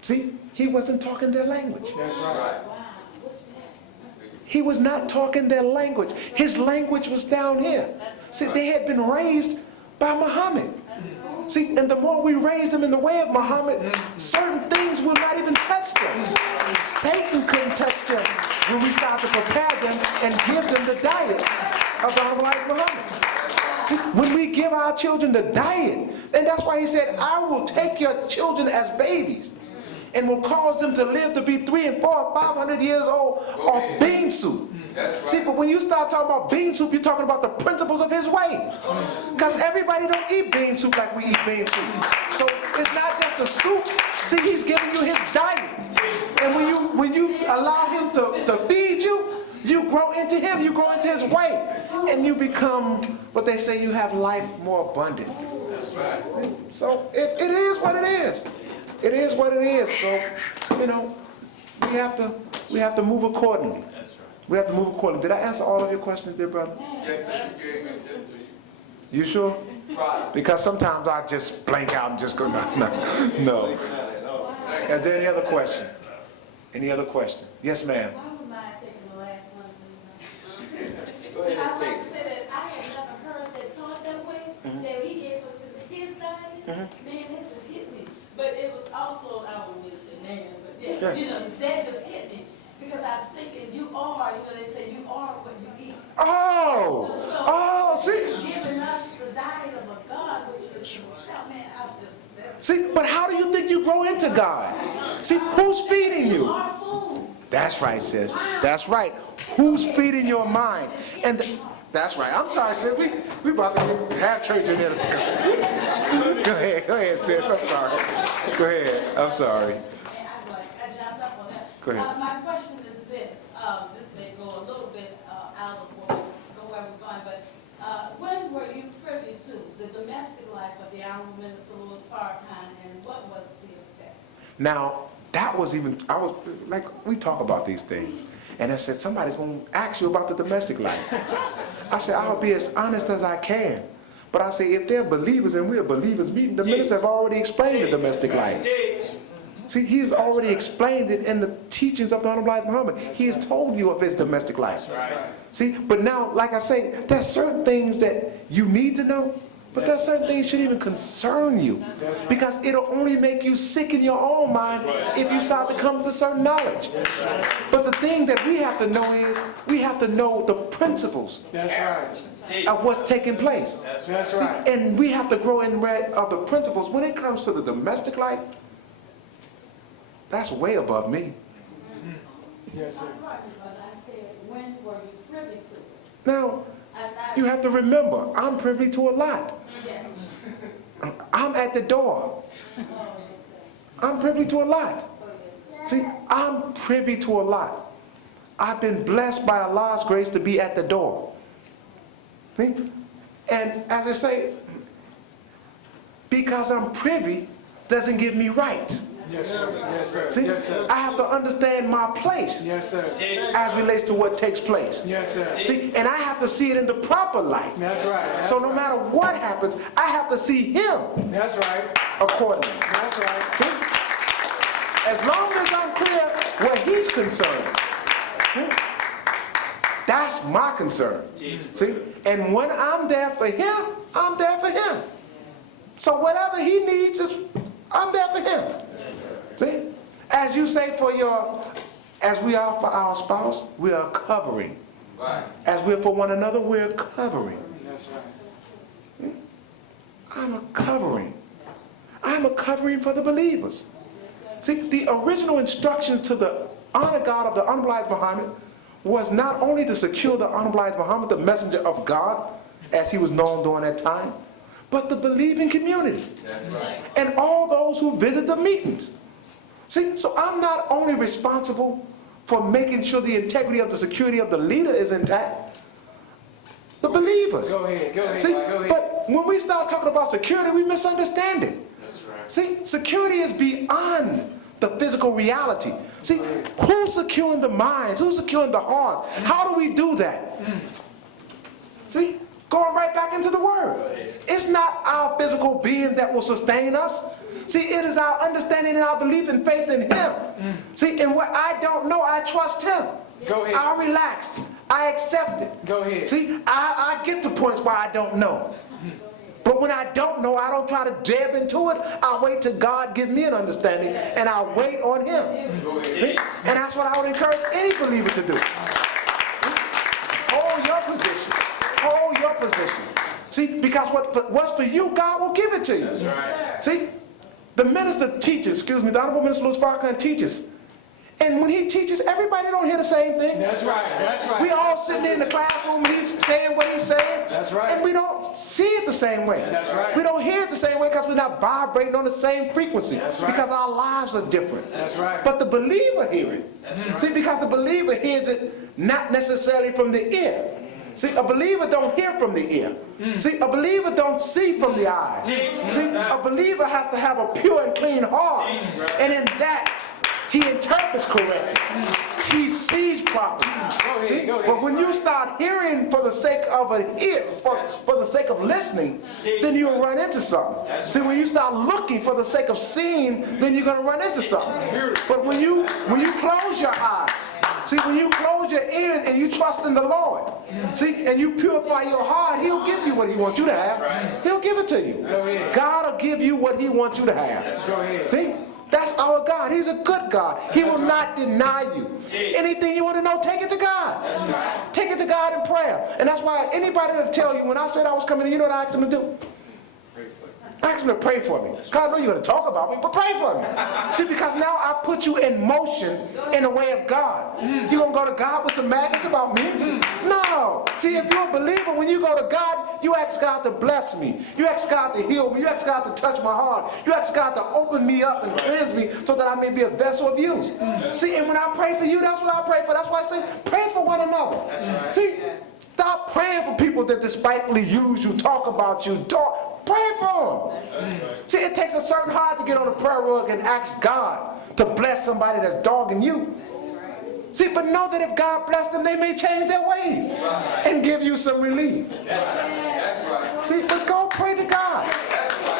See, he wasn't talking their language. That's right. He was not talking their language. His language was down here. See, they had been raised by Muhammad. See, and the more we raise them in the way of Muhammad, certain things will not even touch them. Satan couldn't touch them when we start to prepare them and give them the diet of the Honorable Elijah Muhammad. See, when we give our children the diet, and that's why he said, I will take your children as babies and will cause them to live to be 300 and 400 and 500 years old off bean soup. Right. See, but when you start talking about bean soup, you're talking about the principles of his way. Because everybody don't eat bean soup like we eat bean soup. So it's not just a soup. See, he's giving you his diet. And when you allow him to feed you, you grow into him, you grow into his way. And you become, what they say, you have life more abundant. That's right. So it is what it is. It is what it is. So, you know, we have to move accordingly. We have to move accordingly. Did I answer all of your questions, dear brother? Yes, sir. You gave me just so You sure? Right. Because sometimes I just blank out and just go, no. Is there any other question? Any other question? Yes, ma'am. I would mind taking the last one, please. Go ahead and I'd take like it. to say that I had never heard that taught that way, that he gave us his diet. Man, that just hit me. But it was also, I don't want to say man, but yeah, Yes. you know, that just hit me. Because I was thinking, you are, you know, they say you are what you eat. Oh, see. He's giving us the diet of a God, which is himself, man, See, but how do you think you grow into God? See, who's feeding you? our food. That's right, sis. That's right. Who's feeding your mind? And that's right. I'm sorry, sis. We about to have church in there. Go ahead, sis. I'm sorry. Go ahead. I'm sorry. I jumped up on that. Go ahead. My question is this. This may go a little bit out of where we're going, but when were you privy to the domestic life of the Honorable Minister Louis Farrakhan, and what was the effect? Now, we talk about these things. And I said, somebody's going to ask you about the domestic life. I said, I'll be as honest as I can. But I say, if they're believers and we're believers meeting, the minister have already explained the domestic life. See, he's already explained it in the teachings of the Honorable Elijah Muhammad. He has told you of his domestic life. See, but now, like I say, there's certain things that you need to know, but there's certain things that shouldn't even concern you. Because it'll only make you sick in your own mind if you start to come to certain knowledge. But the thing that we have to know is, we have to know the principles That's right. of what's taking place. That's See, right. and we have to grow in the principles. When it comes to the domestic life, that's way above me. Yes, sir. I said, when were you privy to it? Now, you have to remember, I'm privy to a lot. Yeah. I'm at the door. I'm privy to a lot. See, I'm privy to a lot. I've been blessed by Allah's grace to be at the door. See? And as I say, because I'm privy doesn't give me rights. Yes, sir. Yes, sir. See, Yes, sir. I have to understand my place Yes, sir. as relates to what takes place. Yes, sir. See, and I have to see it in the proper light. That's right. So no matter what happens, I have to see him That's right. accordingly. That's right. See? As long as I'm clear where he's concerned, that's my concern. See? And when I'm there for him, I'm there for him. So whatever he needs, I'm there for him. See? As you say as we are for our spouse, we are covering. Right. As we're for one another, we're covering. That's right. I'm a covering. I'm a covering for the believers. See, the original instructions to the honor God of the Honorable Elijah Muhammad was not only to secure the Honorable Elijah Muhammad, the messenger of God, as he was known during that time, but the believing community. That's right. And all those who visit the meetings. See, so I'm not only responsible for making sure the integrity of the security of the leader is intact, the believers. Go ahead. Go ahead. See, Go ahead. but when we start talking about security, we misunderstand it. That's right. See, security is beyond the physical reality. See, who's securing the minds? Who's securing the hearts? How do we do that? See, going right back into the Word. It's not our physical being that will sustain us. See, it is our understanding and our belief and faith in Him. See, and what I don't know, I trust Him. Go ahead. I relax. I accept it. Go ahead. See, I get to points where I don't know. But when I don't know, I don't try to dab into it. I wait till God gives me an understanding, and I wait on Him. See? And that's what I would encourage any believer to do. Hold your position. Hold your position. See, because what's for you, God will give it to you. That's right. See, the minister teaches, the Honorable Minister Louis Farrakhan teaches. And when he teaches, everybody don't hear the same thing. That's right, that's right. We all sitting there in the classroom and he's saying what he's saying. That's right. And we don't see it the same way. That's right. We don't hear it the same way because we're not vibrating on the same frequency. That's right. Because our lives are different. That's right. But the believer hears it. That's right. See, because the believer hears it not necessarily from the ear. See, a believer don't hear from the ear. See, a believer don't see from the eyes. See, a believer has to have a pure and clean heart. And in that, he interprets correctly. He sees properly. See? But when you start hearing for the sake of for the sake of listening, then you'll run into something. See, when you start looking for the sake of seeing, then you're going to run into something. But when you close your eyes, see, when you close your ears and you trust in the Lord, see, and you purify your heart, He'll give you what He wants you to have. He'll give it to you. God will give you what He wants you to have. See? That's our God. He's a good God. He will not deny you. Anything you want to know, take it to God. Take it to God in prayer. And that's why anybody that'll tell you, when I said I was coming in, you know what I asked them to do? I asked them to pray for me. God, I know you're going to talk about me, but pray for me. See, because now I put you in motion in the way of God. You going to go to God with some madness about me? No. See, if you're a believer, when you go to God, you ask God to bless me. You ask God to heal me. You ask God to touch my heart. You ask God to open me up and cleanse me so that I may be a vessel of use. See, and when I pray for you, that's what I pray for. That's why I say, pray for one another. See, stop praying for people that despitefully use you, talk about you, pray for them. See, it takes a certain heart to get on the prayer rug and ask God to bless somebody that's dogging you. See, but know that if God bless them, they may change their ways and give you some relief. See, but go pray to God.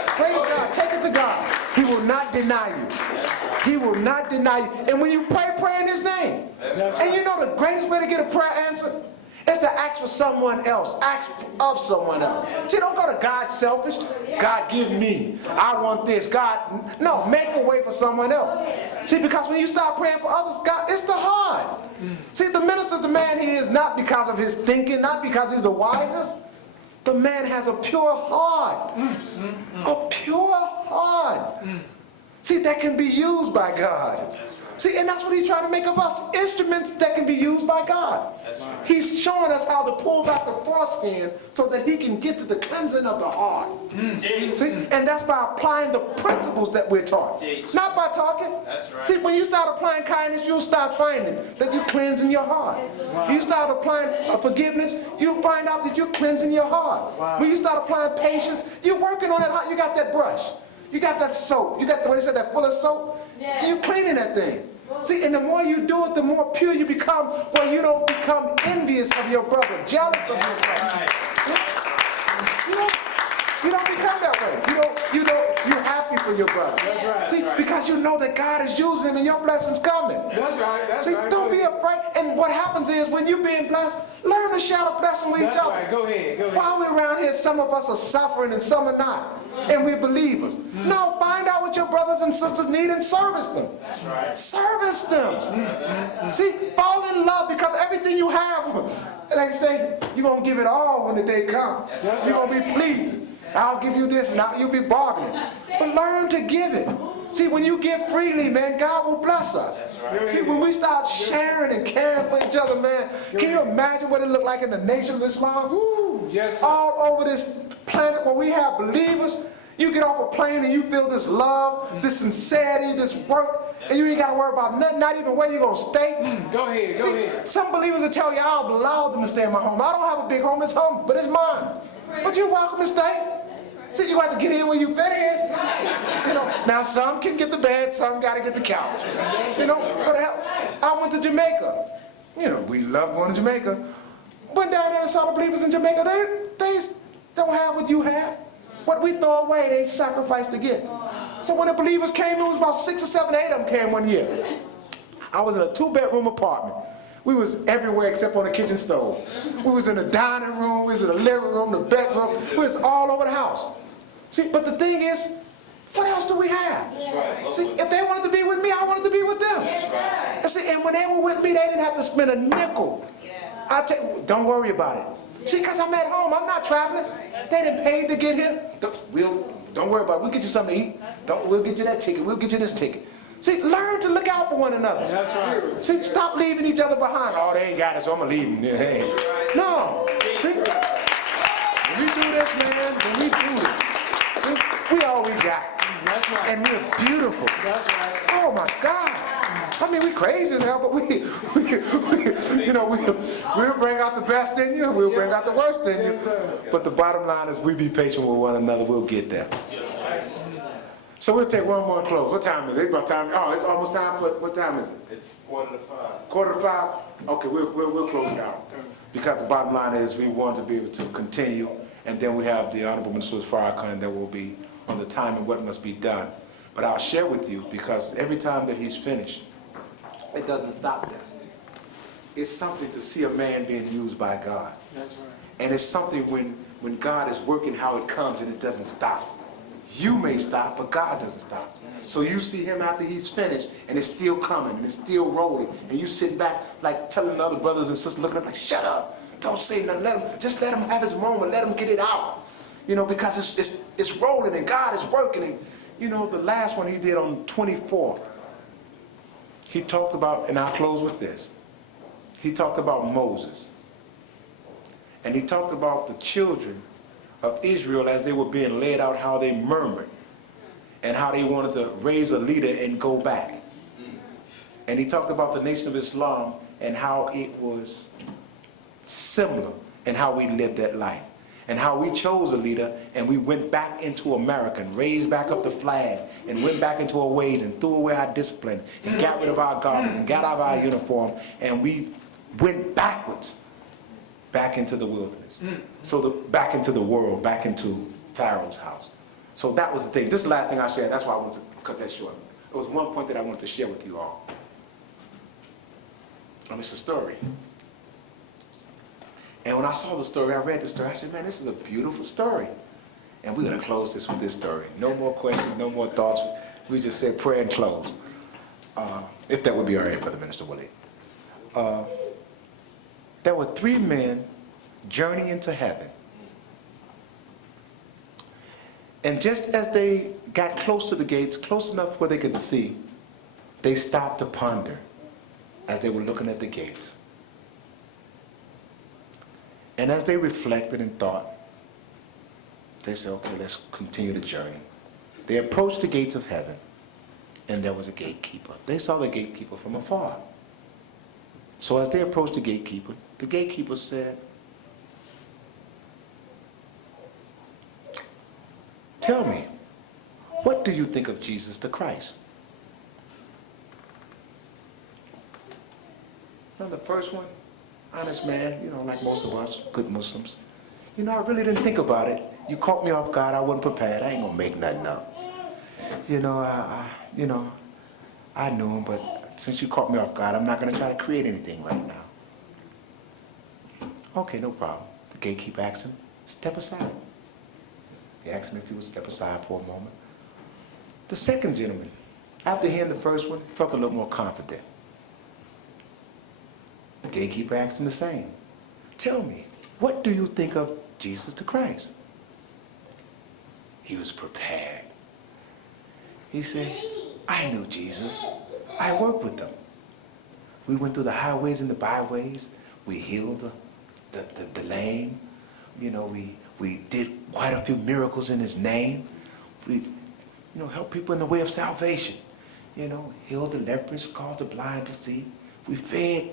Pray to God. Take it to God. He will not deny you. He will not deny you. And when you pray, pray in His name. And you know the greatest way to get a prayer answered? It's to ask for someone else. Ask of someone else. See, don't go to God selfish. God, give me. I want this. God, no, make a way for someone else. See, because when you start praying for others, God, it's the heart. See, the minister's the man he is not because of his thinking, not because he's the wisest. The man has a pure heart. A pure heart. See, that can be used by God. See, and that's what He's trying to make of us, instruments that can be used by God. He's showing us how to pull back the foreskin so that He can get to the cleansing of the heart. See, and that's by applying the principles that we're taught, not by talking. See, when you start applying kindness, you'll start finding that you're cleansing your heart. You start applying forgiveness, you'll find out that you're cleansing your heart. When you start applying patience, you're working on that heart. You got that brush, you got that soap, you got what they said, that full of soap. You're cleaning that thing. See, and the more you do it, the more pure you become, where you don't become envious of your brother, jealous of your brother. You don't become that way. You're happy for your brother. That's right. See, because you know that God is using him and your blessing's coming. That's right. That's See, right. don't be afraid. And what happens is when you're being blessed, learn to share the blessing with each other. That's right. Go ahead. Go ahead. While we're around here, some of us are suffering and some are not. And we're believers. No, find out what your brothers and sisters need and service them. That's right. Service them. See, fall in love because everything you have, like say, you're going to give it all when the day comes. You're going to be pleading. I'll give you this and you'll be bargaining. But learn to give it. See, when you give freely, man, God will bless us. Right. See, when we start sharing and caring for each other, man, can you imagine what it looked like in the Nation of Islam? Ooh, yes, sir. All over this planet where we have believers, you get off a plane and you feel this love, this sincerity, this work, and you ain't got to worry about nothing, not even where you're going to stay. Go ahead, go ahead. Some believers will tell you, I'll allow them to stay in my home. I don't have a big home, it's home, but it's mine. But you're welcome to stay. See, you have to get in where you fit in. You know, now some can get the bed, some got to get the couch. You know, but I went to Jamaica. You know, we love going to Jamaica. Went down there and saw the believers in Jamaica. They don't have what you have. What we throw away, they sacrifice to get. So when the believers came, it was about 6 or 7, 8 of them came one year. I was in a 2-bedroom apartment. We was everywhere except on the kitchen stove. We was in the dining room, we was in the living room, the bedroom. We was all over the house. See, but the thing is, what else do we have? That's right. See, if they wanted to be with me, I wanted to be with them. Yes, sir. And see, and when they were with me, they didn't have to spend a nickel. I tell you, don't worry about it. See, because I'm at home, I'm not traveling. They didn't pay to get here. Don't worry about it. We'll get you something to eat. We'll get you that ticket. We'll get you this ticket. See, learn to look out for one another. That's right. See, stop leaving each other behind. Oh, they ain't got it, so I'm going to leave them. Yeah, hey. No. See, when we do this, man, when we do this, see, we all we got. That's right. And we're beautiful. That's right. Oh, my God. I mean, we crazy as hell, but we'll bring out the best in you. We'll bring out the worst in you. But the bottom line is we be patient with one another. We'll get there. So we'll take one more close. What time is it? About time? Oh, it's almost time. What time is it? It's 4:45. 4:45? Okay, we'll close it out. Because the bottom line is we want to be able to continue, and then we have the Honorable Minister Farrakhan that will be on the time and what must be done. But I'll share with you, because every time that he's finished, it doesn't stop there. It's something to see a man being used by God. That's right. And it's something when God is working, how it comes and it doesn't stop. You may stop, but God doesn't stop. So you see him after he's finished, and it's still coming, and it's still rolling. And you sit back like telling the other brothers and sisters, looking up like, shut up, don't say nothing, just let him have his moment, let him get it out. You know, because it's rolling and God is working. And, you know, the last one he did on 24, he talked about, and I'll close with this, he talked about Moses. And he talked about the children of Israel as they were being led out, how they murmured and how they wanted to raise a leader and go back. And he talked about the Nation of Islam and how it was similar and how we lived that life and how we chose a leader and we went back into America and raised back up the flag and went back into our ways and threw away our discipline and got rid of our garments and got out of our uniform, and we went backwards back into the wilderness. So back into the world, back into Pharaoh's house. So that was the thing. This is the last thing I shared. That's why I wanted to cut that short. It was one point that I wanted to share with you all. And it's a story. And when I saw the story, I read the story, I said, man, this is a beautiful story. And we're going to close this with this story. No more questions, no more thoughts. We just said prayer and close. If that would be all right, Brother Minister Willie. There were 3 men journeying into heaven. And just as they got close to the gates, close enough where they could see, they stopped to ponder as they were looking at the gates. And as they reflected and thought, they said, okay, let's continue the journey. They approached the gates of heaven, and there was a gatekeeper. They saw the gatekeeper from afar. So as they approached the gatekeeper said, tell me, what do you think of Jesus the Christ? Now the first one, honest man, you know, like most of us, good Muslims, you know, I really didn't think about it. You caught me off guard, I wasn't prepared, I ain't gonna make nothing up. You know, I knew him, but since you caught me off guard, I'm not gonna try to create anything right now. Okay, no problem. The gatekeeper asked him, step aside. He asked him if he would step aside for a moment. The second gentleman, after hearing the first one, felt a little more confident. The gatekeeper asked him the same. Tell me, what do you think of Jesus the Christ? He was prepared. He said, I knew Jesus. I worked with him. We went through the highways and the byways. We healed the lame. You know, we did quite a few miracles in his name. We, helped people in the way of salvation. Healed the lepers, caused the blind to see. We fed,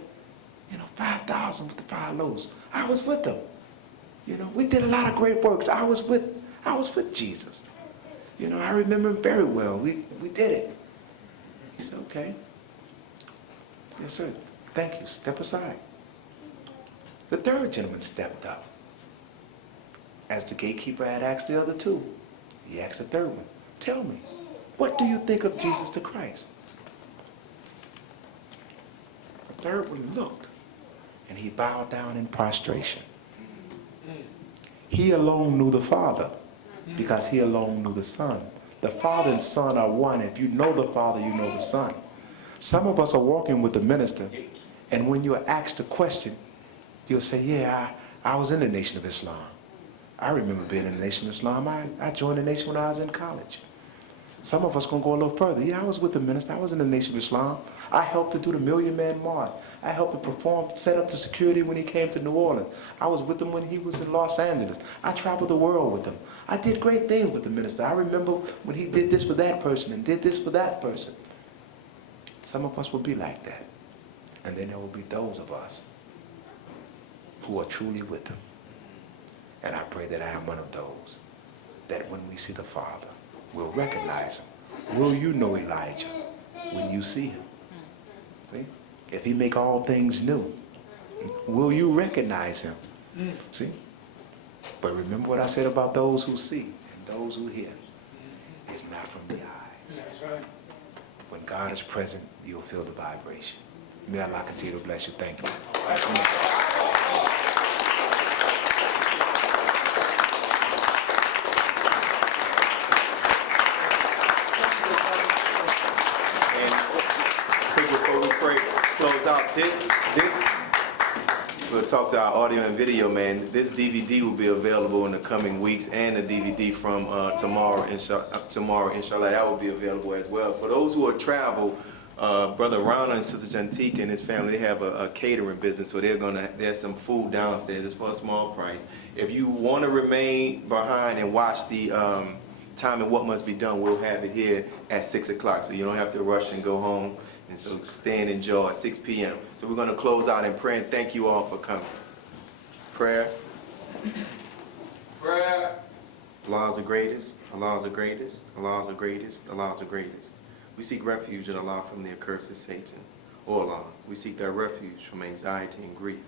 5,000 with the 5 loaves. I was with them. We did a lot of great works. I was with Jesus. I remember him very well. We did it. He said, okay. Yes, sir. Thank you. Step aside. The third gentleman stepped up. As the gatekeeper had asked the other 2, he asked the third one, tell me, what do you think of Jesus the Christ? The third one looked and he bowed down in prostration. He alone knew the Father because he alone knew the Son. The Father and Son are one. If you know the Father, you know the Son. Some of us are walking with the minister, and when you're asked a question, you'll say, yeah, I was in the Nation of Islam. I remember being in the Nation of Islam. I joined the nation when I was in college. Some of us going to go a little further. Yeah, I was with the minister. I was in the Nation of Islam. I helped to do the Million Man March. I helped to perform, set up the security when he came to New Orleans. I was with him when he was in Los Angeles. I traveled the world with him. I did great things with the minister. I remember when he did this for that person and did this for that person. Some of us will be like that. And then there will be those of us who are truly with him. And I pray that I am one of those, that when we see the Father, we'll recognize him. Will you know Elijah when you see him? See? If he make all things new, will you recognize him? See? But remember what I said about those who see and those who hear. It's not from the eyes. That's right. When God is present, you'll feel the vibration. May Allah continue to bless you. Thank you. That's me. Before we pray, close out, we'll talk to our audio and video man. This DVD will be available in the coming weeks, and the DVD from tomorrow, inshallah, that will be available as well. For those who are travel, Brother Rana and Sister Jantika and his family, they have a catering business, so there's some food downstairs. It's for a small price. If you want to remain behind and watch the time and what must be done, we'll have it here at 6 o'clock, so you don't have to rush and go home. And so stay and enjoy at 6 p.m. So we're going to close out in prayer, and thank you all for coming. Prayer. Prayer. Allah is the greatest, Allah is the greatest, Allah is the greatest, Allah is the greatest. We seek refuge in Allah from the accursed Satan. O Allah, we seek that refuge from anxiety and grief.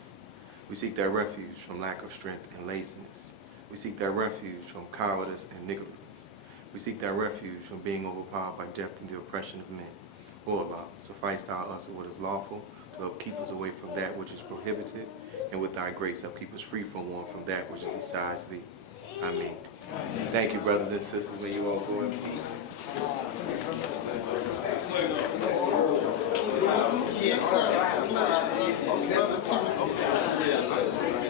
We seek that refuge from lack of strength and laziness. We seek that refuge from cowardice and niggardliness. We seek that refuge from being overpowered by death and the oppression of men. O Allah, suffice thou us what is lawful, help keep us away from that which is prohibited, and with thy grace help keep us free from one from that which is besides thee. Amen. Thank you, brothers and sisters. May you all go in peace. Yes, sir. Brother Timothy.